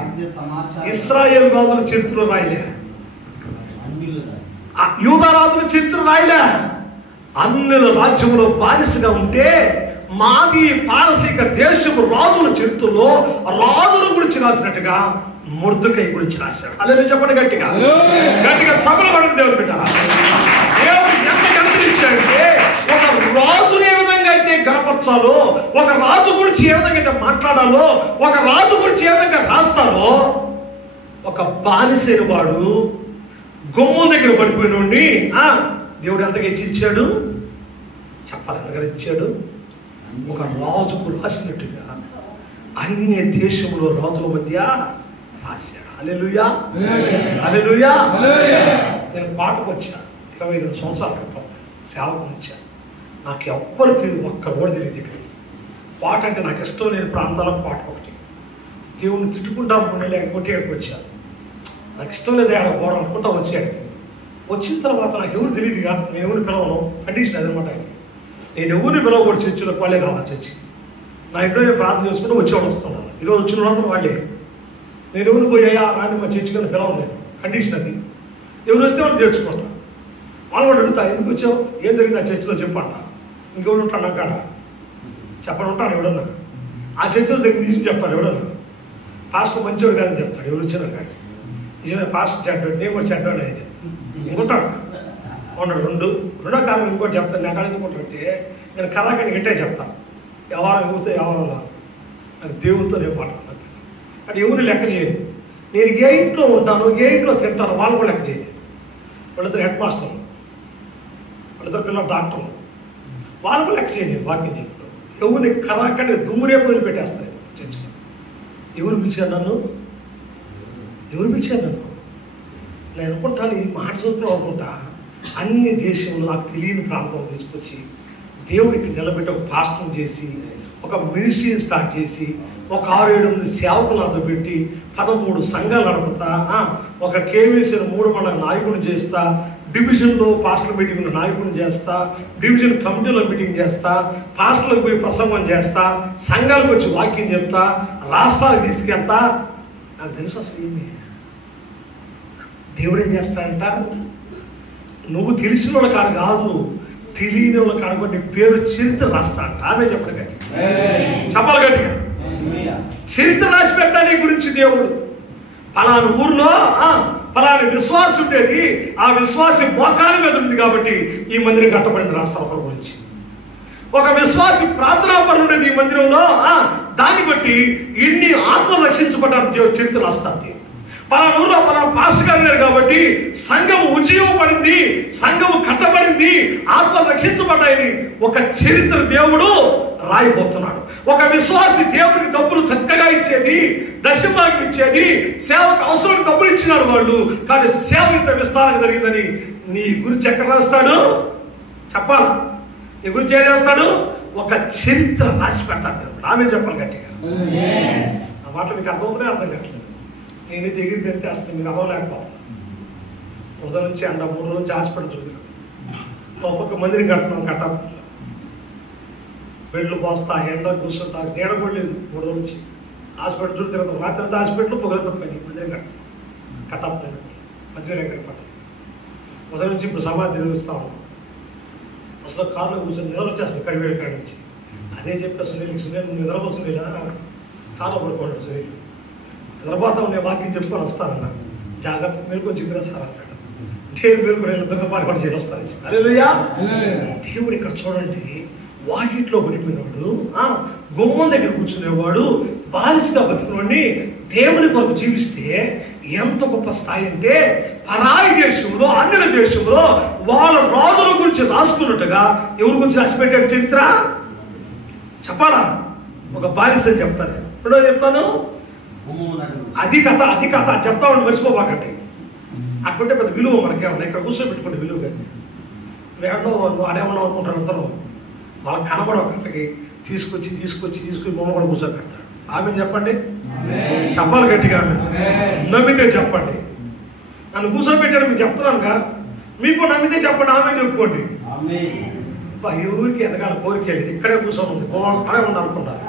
ఇశ్రాయేల్ రాజుల చరిత్ర రాయలే, యూదా రాజుల చరిత్ర రాయలే. అన్యుల రాజ్యంలో బానిసగా ఉంటే మాది పారసీక దేశము రాజుల చరిత్రలో రాజుల గురించి రాసినట్టుగా మొర్దెకై గురించి రాశాడు. అదే చెప్పండి గట్టిగా, గట్టిగా సభలు పడండి. దేవుడు బిడ్డ, దేవుడు ఎంత గమనించాడంటే ఒక రాజును ఏ విధంగా అయితే గణపరచాలో, ఒక రాజు గురించి ఏ విధంగా అయితే మాట్లాడాలో, ఒక రాజు గురించి ఏ విధంగా రాస్తారో, ఒక బానిసైన వాడు గుమ్మం దగ్గర పడిపోయినోడిని దేవుడు ఎంతగా ఇచ్చాడు? చెప్పాలి, ఎంతగా ఇచ్చాడు? ఒక రాజుకు రాసినట్టుగా అన్ని దేశంలో రాజుల మధ్య రాశాడు. హల్లెలూయా, హల్లెలూయా. నేను పాటకు వచ్చా 22 సంవత్సరాల క్రితం సేవకు వచ్చా. నాకు ఎవ్వరు తెలియదు, ఒక్క కూడా తెలియదు. ఇక్కడ పాట అంటే నాకు ఇష్టం లేని ప్రాంతాలకు పాట ఒకటి. దేవుడిని తిట్టుకుంటా ఉండే లేకపోతే ఇక్కడికి వచ్చాను. నాకు ఇష్టం లేదు ఆడ పోవడం అనుకుంటా వచ్చాడు. వచ్చిన తర్వాత నాకు ఎవరు తెలియదుగా, నేను ఎవరిని పిలవను, కండిషన్ అదనమాట. నేను ఎవరిని పిలవకూడదు, చర్చిలోకి వాళ్ళే కావాలి. చర్చి నా ఇంట్లో నేను ప్రార్థన చేసుకుంటూ వచ్చేవాడు వస్తున్నాను. ఈరోజు వచ్చిన వాళ్ళందరూ వాళ్ళే. నేను ఎవరు పోయాయా రాండి మా చర్చి కానీ పిలవను, నేను కండిషన్ అది. ఎవరు వస్తే వాళ్ళు చేర్చుకుంటా. వాళ్ళు కూడా అడుగుతా, ఎందుకు వచ్చావు, ఏం జరిగింది ఆ చర్చిలో చెప్పంట. ఇంకెవరు ఉంటాడు అక్కడ చెప్పని ఉంటాడు ఎవడన్నా. ఆ చర్చిలో దగ్గర తీసుకుని చెప్తాడు ఎవడన్నా. పాస్టర్ మంచివాడు కాదని చెప్తాడు ఎవరు వచ్చినా కానీ. నిజమే పాస్టర్ చెడ్డాడు, నేను కూడా చెడ్డాడు అని చెప్తాను. ఇంకుంటాడు ఉన్నాడు. రెండో కారణం ఇంకోటి చెప్తాను. నేను అక్కడ ఎందుకుంటానంటే నేను కరాకని గట్టే చెప్తాను. ఎవరు ఎవరితో ఎవరు నాకు దేవుడితో నేను మాట్లాడతాను. అంటే ఎవరిని లెక్క చేయను. నేను ఏ ఇంట్లో ఉంటాను, ఏ ఇంట్లో తింటాను, వాళ్ళు కూడా లెక్క చేయను. వాళ్ళిద్దరు హెడ్ మాస్టర్లు, వాళ్ళిద్దరు పిల్లలు డాక్టర్లు, వాళ్ళు కూడా లెక్క చేయను. వాక్యం చెప్పడం ఎవరిని కరాకని దుమ్మురే వదిలిపెట్టేస్తాను చర్చలో. ఎవరు పిలిచారు నన్ను? ఎవరు పిలిచారు నన్ను? నేను అనుకుంటాను ఈ మాట చదువుతూ అనుకుంటా అన్ని దేశంలో నాకు తెలియని ప్రాంతం తీసుకొచ్చి దేవుడికి నిలబెట్టి ఒక పాస్టర్ చేసి ఒక మినిస్ట్రీని స్టార్ట్ చేసి ఒక 6-7 సేవకులు నాతో పెట్టి 13 సంఘాలు నడుపుతా, ఒక కేవీసీ 3 మండల నాయకుడిని చేస్తా, డివిజన్లో పాస్టర్ల మీటింగ్లో నాయకుడిని చేస్తా, డివిజన్ కమిటీలో మీటింగ్ చేస్తా, పాస్టర్లకు పోయి ప్రసంగం చేస్తా, సంఘాలకు వచ్చి వాక్యం చెప్తా, రాష్ట్రాలకు తీసుకెళ్తా. నాకు తెలుసు అసలు ఏమి దేవుడు ఏం చేస్తాడంట, నువ్వు తెలిసిన వాళ్ళ కాడ కాదు, తెలియని వాళ్ళ కాడ కూడా నీ పేరు చరిత్ర రాస్తాడంట. ఆమె చెప్పండి గట్టి, చెప్పాలి గట్టిగా. చరిత్ర రాసి పెట్టా నీ గురించి దేవుడు. పలానా ఊర్లో పలానా విశ్వాసం ఉండేది, ఆ విశ్వాసం మోకాల మీద ఉంది కాబట్టి ఈ మందిరం కట్టబడింది రాస్తారు ఒకరి గురించి. ఒక విశ్వాసి ప్రార్థనా పనులు ఉండేది ఈ మందిరంలో, దాన్ని బట్టి ఇన్ని ఆత్మలు రక్షించబడ్డానికి చరిత్ర రాస్తాను. పలానా ఊర్లో పలానా పాస్టర్ గారు లేరు కాబట్టి సంఘము ఉజ్జీవపడింది, సంఘము కట్టబడింది, ఆత్మలు రక్షించబడ్డాయని ఒక చరిత్ర దేవుడు రాయిపోతున్నాడు. ఒక విశ్వాసి దేవుడికి డబ్బులు చక్కగా ఇచ్చేది, దశభాగం ఇచ్చేది, సేవకు అవసరం డబ్బులు ఇచ్చినారు వాళ్ళు, కానీ సేవ ఇంత విస్తారంగా జరిగిందని నీ గురించి ఎక్కడ రాస్తాడు? చెప్పాలా? నీ గురించి ఏం చేస్తాడు? ఒక చరిత్ర రాసి పెడతాడు. ఆమె చెప్పాలి గట్టిగా. ఆ మాట మీకు అర్థమవుతుందే అర్థం కావట్లేదు. నేను దగ్గరికి ఎత్తేస్తాను, మీరు అవ్వలేకపోతాను. ఉదయం నుంచి 3 రోజుల నుంచి హాస్పిటల్ చూద్దాం. ఒక్కొక్క మందిని కడుతున్నాం, కట్టా బెడ్లు పోస్తా, ఎండ కూర్చుంటా, నీడ కూడా లేదు. 3 రోజుల నుంచి హాస్పిటల్ చుట్టూ తిరుగుతాం. రాత్రి అంతా హాస్పిటల్, పొగలతో పని మందిరం కడతాం, కట్టప్ మందిరం ఎక్కడ పట్టాలి. ఉదయం నుంచి ఇప్పుడు సమాధి నిర్వహిస్తా ఉన్నాం. అసలు కారులో కూర్చొని నిద్ర వచ్చేస్తుంది కడివేడి కాడి నుంచి. అదే చెప్పి సునీల్ నిద్రపోతుందా, కారులో పడుకోండి సునీల్, నిద్రపోతాం, నేను వాక్యం చెప్పుకొని వస్తానన్నా, జాగ్రత్త మేలుకొని చెప్పినా సార్ అన్నాడు. నేను మేలుకొని దొంగపాటు కూడా చేస్తాను. హల్లెలూయా. దేవుడు ఇక్కడ చూడండి, వాకిట్లో పడిపోయినవాడు, గుమ్మం దగ్గర కూర్చునేవాడు, బాలిసగా బతికినవాడిని దేవుని కొరకు జీవిస్తే ఎంత గొప్ప స్థాయి అంటే, పరాయి దేశంలో, అన్యుల దేశంలో వాళ్ళ రాజుల గురించి రాసుకున్నట్టుగా ఎవరి గురించి రాసిపెట్టాడు చరిత్ర చెప్పాలా? ఒక బాలిస అని చెప్తాను, ఎప్పుడో చెప్తాను. అది కథ చెప్తా ఉండి మర్చిపోబాకండి. అక్కడుంటే పెద్ద విలువ మనకేమన్నా ఇక్కడ కూర్చోబెట్టుకోండి విలువ. కానీ వేడో వాళ్ళు ఆడేమన్నా అనుకుంటారు అందరూ, వాళ్ళకి కనబడవు గంటకి తీసుకొచ్చి బొమ్మ కూడా కూర్చోబెడతాడు. ఆమె చెప్పండి, చెప్పాలి గట్టిగా, నమ్మితే చెప్పండి. నన్ను కూర్చోబెట్టాడు మీకు చెప్తున్నానుగా, మీకు నమ్మితే చెప్పండి, ఆమె చెప్పుకోండి. ఎవరికి ఎదగాల కోరిక లేదు, ఇక్కడే కూర్చొని ఉంది, అక్కడే ఉండాలనుకుంటారు.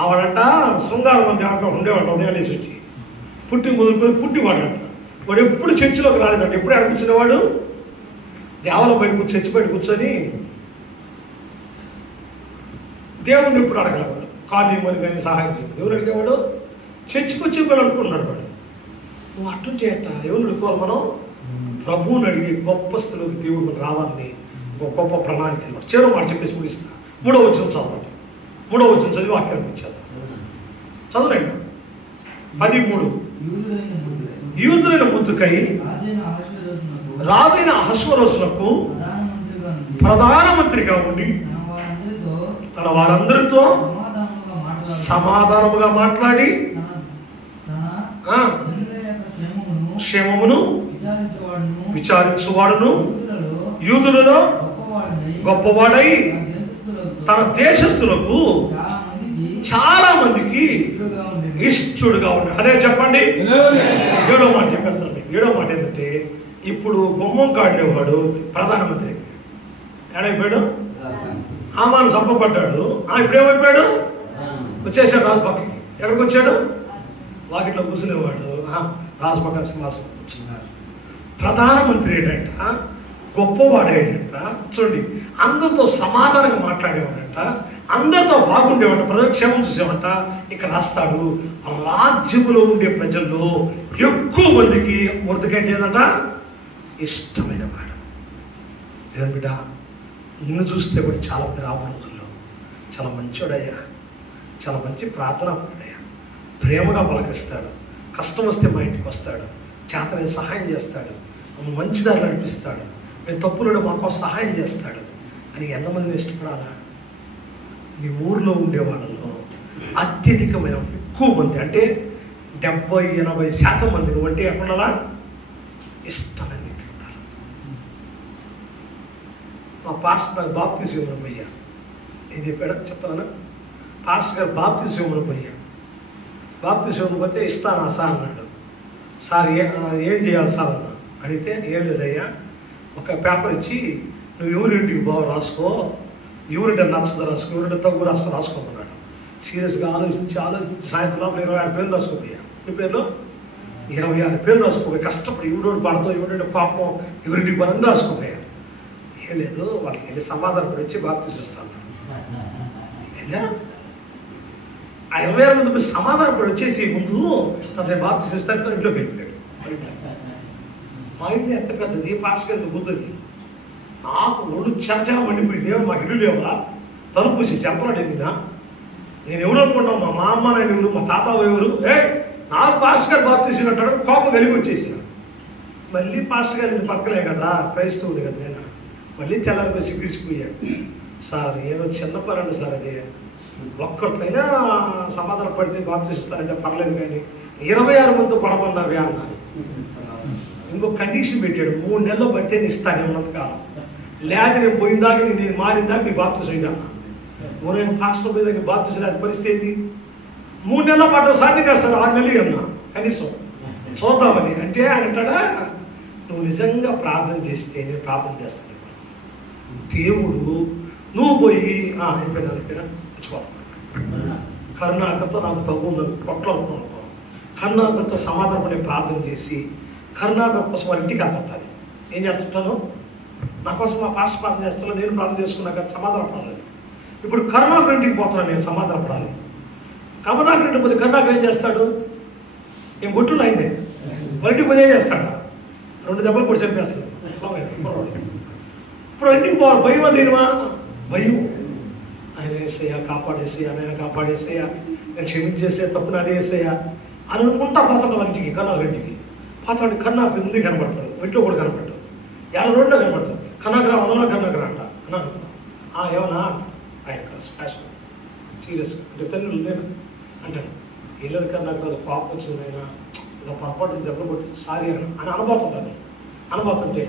ఆవిడంట శృంగారం జాగ్రత్త ఉండేవాడు, ఉదయం వేసి వచ్చి పుట్టివాడంట. వాడు ఎప్పుడు చర్చిలోకి రాలేదంట. ఎప్పుడు ఎక్కడ కూర్చునేవాడు? దేవాలయం బయట చర్చి బయట కూర్చొని దేవుడిని ఎప్పుడు అడగలేవాడు, కానివ్వని కానీ సహాయం చేయడు. ఎవరు అడిగేవాడు? చర్చికి వచ్చి కూడా అనుకున్నాడు వాడు. నువ్వు అట్లు చేత ఎవరు అడుకోవాలి? మనం ప్రభువుని అడిగి గొప్ప స్థితిలోకి దేవుడు రావాలని ఒక గొప్ప ప్రణాళిక. చెరో మాట చెప్పేసి ముగిస్తా. 3వ వచనం చదవండి. 3వ వచనం చదివి వాక్యానికి వచ్చారు. చదవండి. 13. యూదులైన ముద్దుకై రాజైన అహష్వేరోషునకు ప్రధానమంత్రిగా ఉండి తన వారందరితో సమాధానముగా మాట్లాడి క్షేమమును విచారించువాడును, యూదులలో గొప్పవాడై తన దేశస్థులకు చాలా మందికి ఇష్టడుగా ఉన్నాడు. అదే చెప్పండి. 7వ మాట చెప్పేస్తాను. 7వ మాట ఏంటంటే, ఇప్పుడు గుమ్మం కాడినవాడు ప్రధానమంత్రి ఏడైపోయాడు? హామాను చంపబడ్డాడు. ఇప్పుడు ఏమైపోయాడు? వచ్చేసాడు రాజు పక్కకి. ఎక్కడికి వచ్చాడు? వాకిట్లో కూర్చునేవాడు, రాజు పక్కన సింహాసనం కూర్చున్నాడు. ప్రధానమంత్రి ఏంటంట, గొప్పవాడు ఏంటంట. చూడండి, అందరితో సమాధానంగా మాట్లాడేవాడంట, అందరితో బాగుండేవాడు, ప్రజాక్షేమం చూసేవాడంట. ఇక్కడ రాస్తాడు, రాజ్యములో ఉండే ప్రజల్లో ఎక్కువ మందికి వృద్ధకంటే ఏంటంట ఇష్టమైన వాడు. దేవుని బిడ్డ, నిన్ను చూస్తే కూడా చాలా మంది రాబో రోజుల్లో చాలా మంచోడయ్యా, చాలా మంచి ప్రార్థన పడయ్యా, ప్రేమగా పలకరిస్తాడు, కష్టం వస్తే మా ఇంటికి వస్తాడు, చేతనే సహాయం చేస్తాడు, మంచి దారి నడిపిస్తాడు, మేము తప్పులను మాకు సహాయం చేస్తాడు అని ఎంతమందిని ఇష్టపడాలా? నీ ఊర్లో ఉండే వాళ్ళలో అత్యధికమైన ఎక్కువ మంది అంటే 70-80% మంది నువ్వు అంటే ఎక్కడుండాలా? ఇష్టమైన వ్యక్తులు ఉండాలి. మా పాస్టర్ నాకు బాప్తీసం ఇవ్వమని పోయా. ఏం చెప్పాడు చెప్తాను. పాస్టర్ గారు బాప్తీసం ఇవ్వమని పోయా. బాప్తీసం ఇవ్వమని పోతే ఇస్తానా సార్ అన్నాడు. సార్ ఏం చేయాలి సార్ అన్నా. అడిగితే ఏం లేదయ్యా, ఒక పేపర్ ఇచ్చి నువ్వు ఎవరింటికి బాగా రాసుకో, ఎవరింటే నచ్చదు రాసుకో, ఎవరింటే తగ్గు రాసుకోమన్నాడు. సీరియస్గా ఆలోచించి సాయంత్రం లోపల 26 పేర్లు రాసుకోపోయా. ఈ పేర్లు 26 పేర్లు రాసుకోపోయి కష్టపడి ఎవడోడు పడతాం, ఎవడంటే పాపం, ఎవరింటికి పని రాసుకోపోయా. ఏం లేదు, వాళ్ళకి వెళ్ళి సమాధానం పడి వచ్చి బాప్తీసం ఇస్తాను. ఏదా ఆ 26 మంది సమాధానం పడి వచ్చేసి ముందు అతను బాప్తీసం ఇస్తాను ఇంట్లోకి వెళ్ళిపోయాడు. మా ఇంటి ఎంత పెద్దది, పాస్టర్ గారి బుద్ధది. నాకు ఒళ్ళు చరచర మండిపోయింది. మా ఇల్లు లేవా, తలుపు పూసి చెప్పలాడు ఏందినా. నేను ఎవరు అనుకుంటాను, మా అమ్మ నాయన ఎవరు, మా తాత ఎవరు, నాకు పాస్టర్ గారు బాప్తీసం అంటాడు. కోపం కలిగి వచ్చేసిన. మళ్ళీ పాస్టర్ గారు ఇది పక్కలే కదా, క్రైస్తవుడు కదా నేను. మళ్ళీ తెల్లారిపోయి సిగ్గిడిచిపోయాడు. సార్ ఏదో చిన్న పరండి సార్, అది ఒక్కరితోనైనా సమాధానం పడితే బాప్తీసం ఇస్తారంటే పర్లేదు, కానీ 26 మందితో పడమన్నావే అన్నారు. ఇంకో కండిషన్ పెట్టాడు, 3 నెలల్లో పడితే నేను ఇస్తాను ఉన్నంతకాలం, లేక నేను పోయిందాక నేను మారిందాక నీ బాప్తీసం అయినా. నేను పాస్టర్ పోయి దగ్గర బాప్తీసం అది పరిస్థితి ఏంటి? 3 నెలల్లో పడ్డం సాధ్యం కాదు సార్, 6 నెలలు అన్నా కనీసం చూద్దామని. అంటే ఆయన అంటాడా, నువ్వు నిజంగా ప్రార్థన చేస్తే నేను ప్రార్థన చేస్తాను. దేవుడు నువ్వు పోయి అయిపోయినా కరుణాకర్తో నాకు తగ్గు కొట్లాడుకున్నాను, కరుణాకర్తో సమాధానపడే ప్రార్థన చేసి కరుణాకర్ కోసం వాళ్ళ ఇంటికి వెళ్తుంటాను. ఏం చేస్తుంటాను, నా కోసం మా పాస్టర్ ప్రార్థన చేస్తున్నాను, నేను ప్రార్థన చేసుకున్నాక సమాధానం పడాలి. ఇప్పుడు కరుణాకర్ ఇంటికి పోతున్నాను, నేను సమాధానం పడాలి. కరుణాకర్ ఇంటికి పోతే కరుణాకర్ ఏం చేస్తాడు? ఏం గుట్టులు అయిందే, వాళ్ళ ఇంటికి పోతే ఏం చేస్తాడు? 2 దెబ్బలు కూడా చెప్పేస్తాడు. ఇప్పుడు ఇంటికి పోవాలి, భయమా దేనివా? భయం. ఆయన వేసేయా, కాపాడేసేయా, ఆయన కాపాడేసేయా, నేను క్షమించేసే తప్పు నాది వేసేయా అని అనుకుంటా పోతాడు ఇంటికి, కన్నాకి పోతాడు. కన్నాకు ముందు కనపడతాడు, ఇంట్లో కూడా కనపడతాడు, 50 రోడ్లో కనపడతాడు. కన్నాకరా వందలో కన్నాకరా అంట అన్నాను. ఏమన్నా ఆయన ఫ్యాషన్ సీరియస్గా అంటే తల్లి నేను అంటాను, వెళ్ళదు కన్నాకు రోజు పాపం వచ్చింది ఆయన ఇలా పొరపాటు దెబ్బలు కొట్టి సారీ అని అనబోతుంటాను. అనబోతుంటే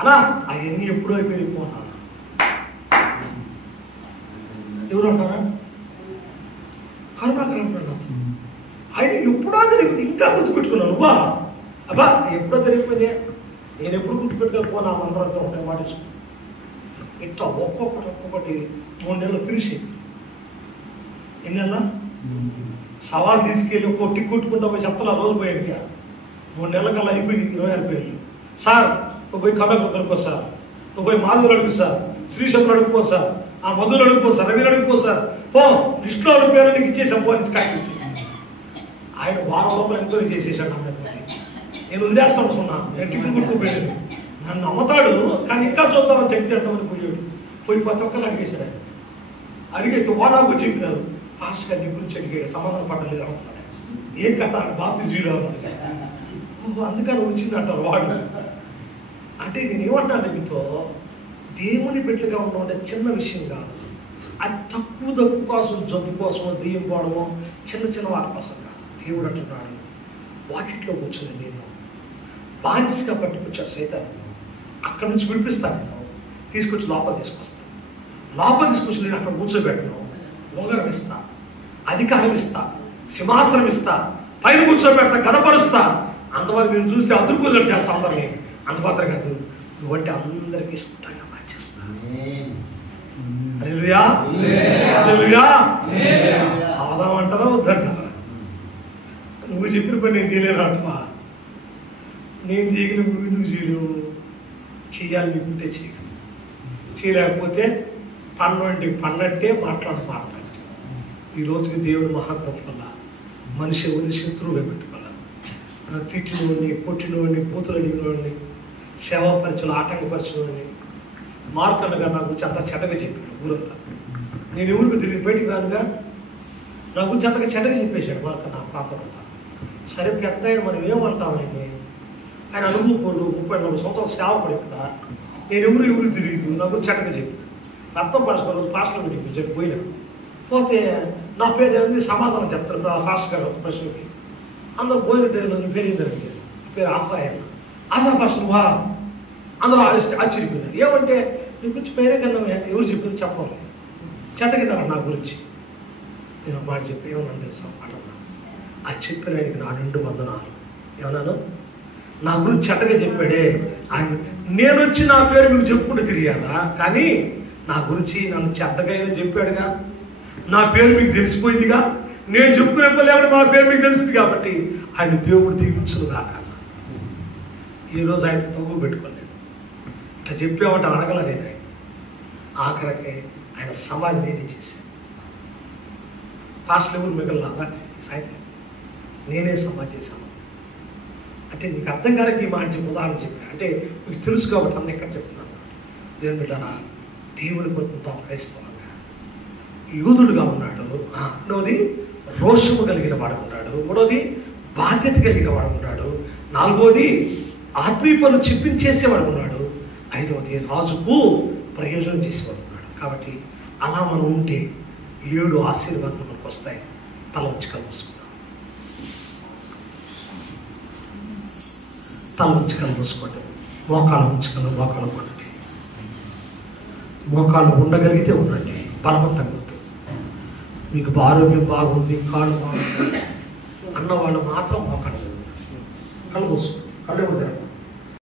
అన్నా అవన్నీ ఎప్పుడో అయిపోయి పోనా ఎవరు అంటారా? కరుణాకర్ అంటాడు. ఆయన ఎప్పుడో జరిగింది ఇంకా గుర్తుపెట్టుకున్నాను. నువ్వా అబ్బా ఎప్పుడో జరిగిపోయినా నేను ఎప్పుడు గుర్తుపెట్టుకోకపోనా మంత్రాలతో ఉంటాయి మాటించుకున్నాను. ఇట్లా ఒక్కొక్కటి 3 నెలలు ఫినిష్ అయింది. ఎన్ని నెలల సవాల్ తీసుకెళ్ళి ఒక్కొక్క టిక్ కొట్టుకుంటా పోయి చెప్తాను. ఆ రోజు పోయాడు 3 నెలల కల్లా అయిపోయింది 26,000. సార్ నువ్వు పోయి కన్నకు కనుక్కో సార్, నువ్వు పోయి మాధవులు అడుగు సార్, శ్రీశంకులు అడుగుపో సార్, ఆ మధులు అడుగుపో సార్, రవిని అడుగుపో సార్, పో లిస్టులో పేరు నీకు ఇచ్చేసాం పో అని కట్టించేసి ఆయన వారం లోపల ఎంక్వైరీ చేసేసాడు. నేను వదిలేస్తాను అనుకున్నా, నేను టికెట్ కొట్టుకుపోయాడు. నన్ను నమ్మతాడు కానీ ఇంకా చూద్దామని చెక్ చేద్దామని పోయాడు. పోయి ప్రతి ఒక్కరు అడిగేశాడు. ఆయన అడిగేస్తే వాడాకు చెప్పినారు, ఫాస్ట్ గారు నీ గురించి అడిగాడు, సమాధానం పడలేదు అవుతున్నాడు. ఏం కథ బాప్తిజీలో అందుకని వచ్చింది అంటారు వాళ్ళు. అంటే నేను ఏమంటాను మీతో, దేవుని బిడ్డగా ఉండడం అంటే చిన్న విషయం కాదు. అది తక్కువ కోసం జబ్బు కోసమో దెయ్యం పోవడమో చిన్న వాటి కోసం కాదు. దేవుడు అంటున్నాడు, వాకిట్లో కూర్చొని నేను బానిసగా పట్టుకొచ్చాడు సైతాన్ని, అక్కడి నుంచి విడిపిస్తాను, నేను తీసుకొచ్చి లోపల తీసుకొస్తాను. లోపల తీసుకొచ్చి నేను అక్కడ కూర్చోబెట్టను, ఉంగరం ఇస్తా, అధికారం ఇస్తా, సింహాసనం ఇస్తా, పైన కూర్చోబెడతా, కనపరుస్తా. అంతమంది మేము చూస్తే అదుర్గులు చేస్తా ఉంటాను. నేను అంత మాత్రం కాదు, నువ్వంటే అందరికి ఇష్టంగా మార్చేస్తా. హల్లెలూయా హల్లెలూయా. అవదామంటారా వద్దంటారా? నువ్వు చెప్పిన పని నేను చేయలేను అంటవా? నేను చేయగలి నువ్వు ఎందుకు చేయలేవు? చెయ్యాలి నీకుంటే చేయగలి, చేయలేకపోతే పన్నంటికి పన్నట్టే మాట్లాడంటే. ఈరోజుకి దేవుడు మహాకృపల మనిషి ఎవరిని శత్రువుగా పెట్టుకోవాలి. తిట్టినోడిని, కొట్టినోడిని, బూతులు అడిగినోడిని, సేవాపరిచలు ఆటంకపరిచినోడిని మార్కండ గారు నా గురించి అంతా చెడ్డగా చెప్పాడు ఊరంతా. నేను ఎవరికి తిరిగి బయటికి రానుగా నా గురించి అంతగా చెడ్డగా చెప్పేశాడు మార్కండ నా ప్రాంతం అంతా. సరే పెద్ద మనం ఏమంటామండి, ఆయన అనుభవపూర్లు 34 సంవత్సరాలు సేవపడి ఇక్కడ నేను ఎవరికి తిరిగి నా గురించి చెడ్డగా చెప్పి అర్థం పరచుకోవాలి. పాస్టర్ చెప్పి పోయినా పోతే నా పేరు ఏమైంది సమాధానం చెప్తారు పాస్టర్ గారు ప్రశ్నకి. అందరూ పోయినట్టు నీ పేరు ఏంటంటే పేరు ఆశా పాస్టర్ నువ్వా? అందరూ ఆశ్చర్యపోయినారు. ఏమంటే నీ గురించి పేరే కన్నా ఎవరు చెప్పింది చెప్పాలి, చెడ్డగిన్నారు నా గురించి. నేను మాట చెప్పి ఏమన్నా తెలుసా మాట ఆ చెప్పిన ఆయనకి నా 2 వందనాలు. ఏమన్నాను? నా గురించి చెడ్డగా చెప్పాడే ఆయన, నేను వచ్చి నా పేరు మీకు చెప్పుకుంటూ తిరిగానా? కానీ నా గురించి నన్ను చెడ్డగా అయినా చెప్పాడుగా, నా పేరు మీకు తెలిసిపోయిందిగా, నేను చెప్పుకునే లేకుండా నా పేరు మీకు తెలిసింది కాబట్టి ఆయన దేవుడు దీవించును కాక. ఈరోజు ఆయన తగ్గు పెట్టుకోలేదు, ఇట్లా చెప్పేమంటే అడగల నేను. ఆయన ఆఖరికి ఆయన సమాధి నేనే చేశాను. పాస్టర్ ఎవరు మిగల రాత్రి సాయంత్రం నేనే సమాధి చేశాను. అంటే నీకు అర్థం కాడానికి ఈ మాట చెప్పి ఉదాహరణ చెప్పాను అంటే మీకు తెలుసు కాబట్టి అన్న ఇక్కడ చెప్తున్నాను. దేవుని బిడ్డలారా, దేవుని కొరకు క్రైస్తవంగా యూదుడుగా ఉన్నాడు. రెండవది రోషము కలిగిన వాడు ఉన్నాడు. మూడవది బాధ్యత కలిగిన వాడు ఉన్నాడు. నాలుగవది ఆత్మీయ పనులు చెప్పించేసేవాడు ఉన్నాడు. ఐదవది రాజుకు ప్రయోజనం చేసేవాడు ఉన్నాడు. కాబట్టి అలా మనం ఉంటే 7 ఆశీర్వాదాలు మనకు వస్తాయి. తల ఉంచి కలుపుకుందాం, తల ఉంచి కలుపుకోండి, మోకాలు ఉంచుకొని మోకాలు పడండి. మోకాలు ఉండగలిగితే ఉండండి, బలవంతంగా మీకు ఆరోగ్యం బాగుంది, కాళ్ళు బాగుంది అన్నవాళ్ళు మాత్రం మోకాలు కళ్ళు మూసుకోండి, కళ్ళు కూడా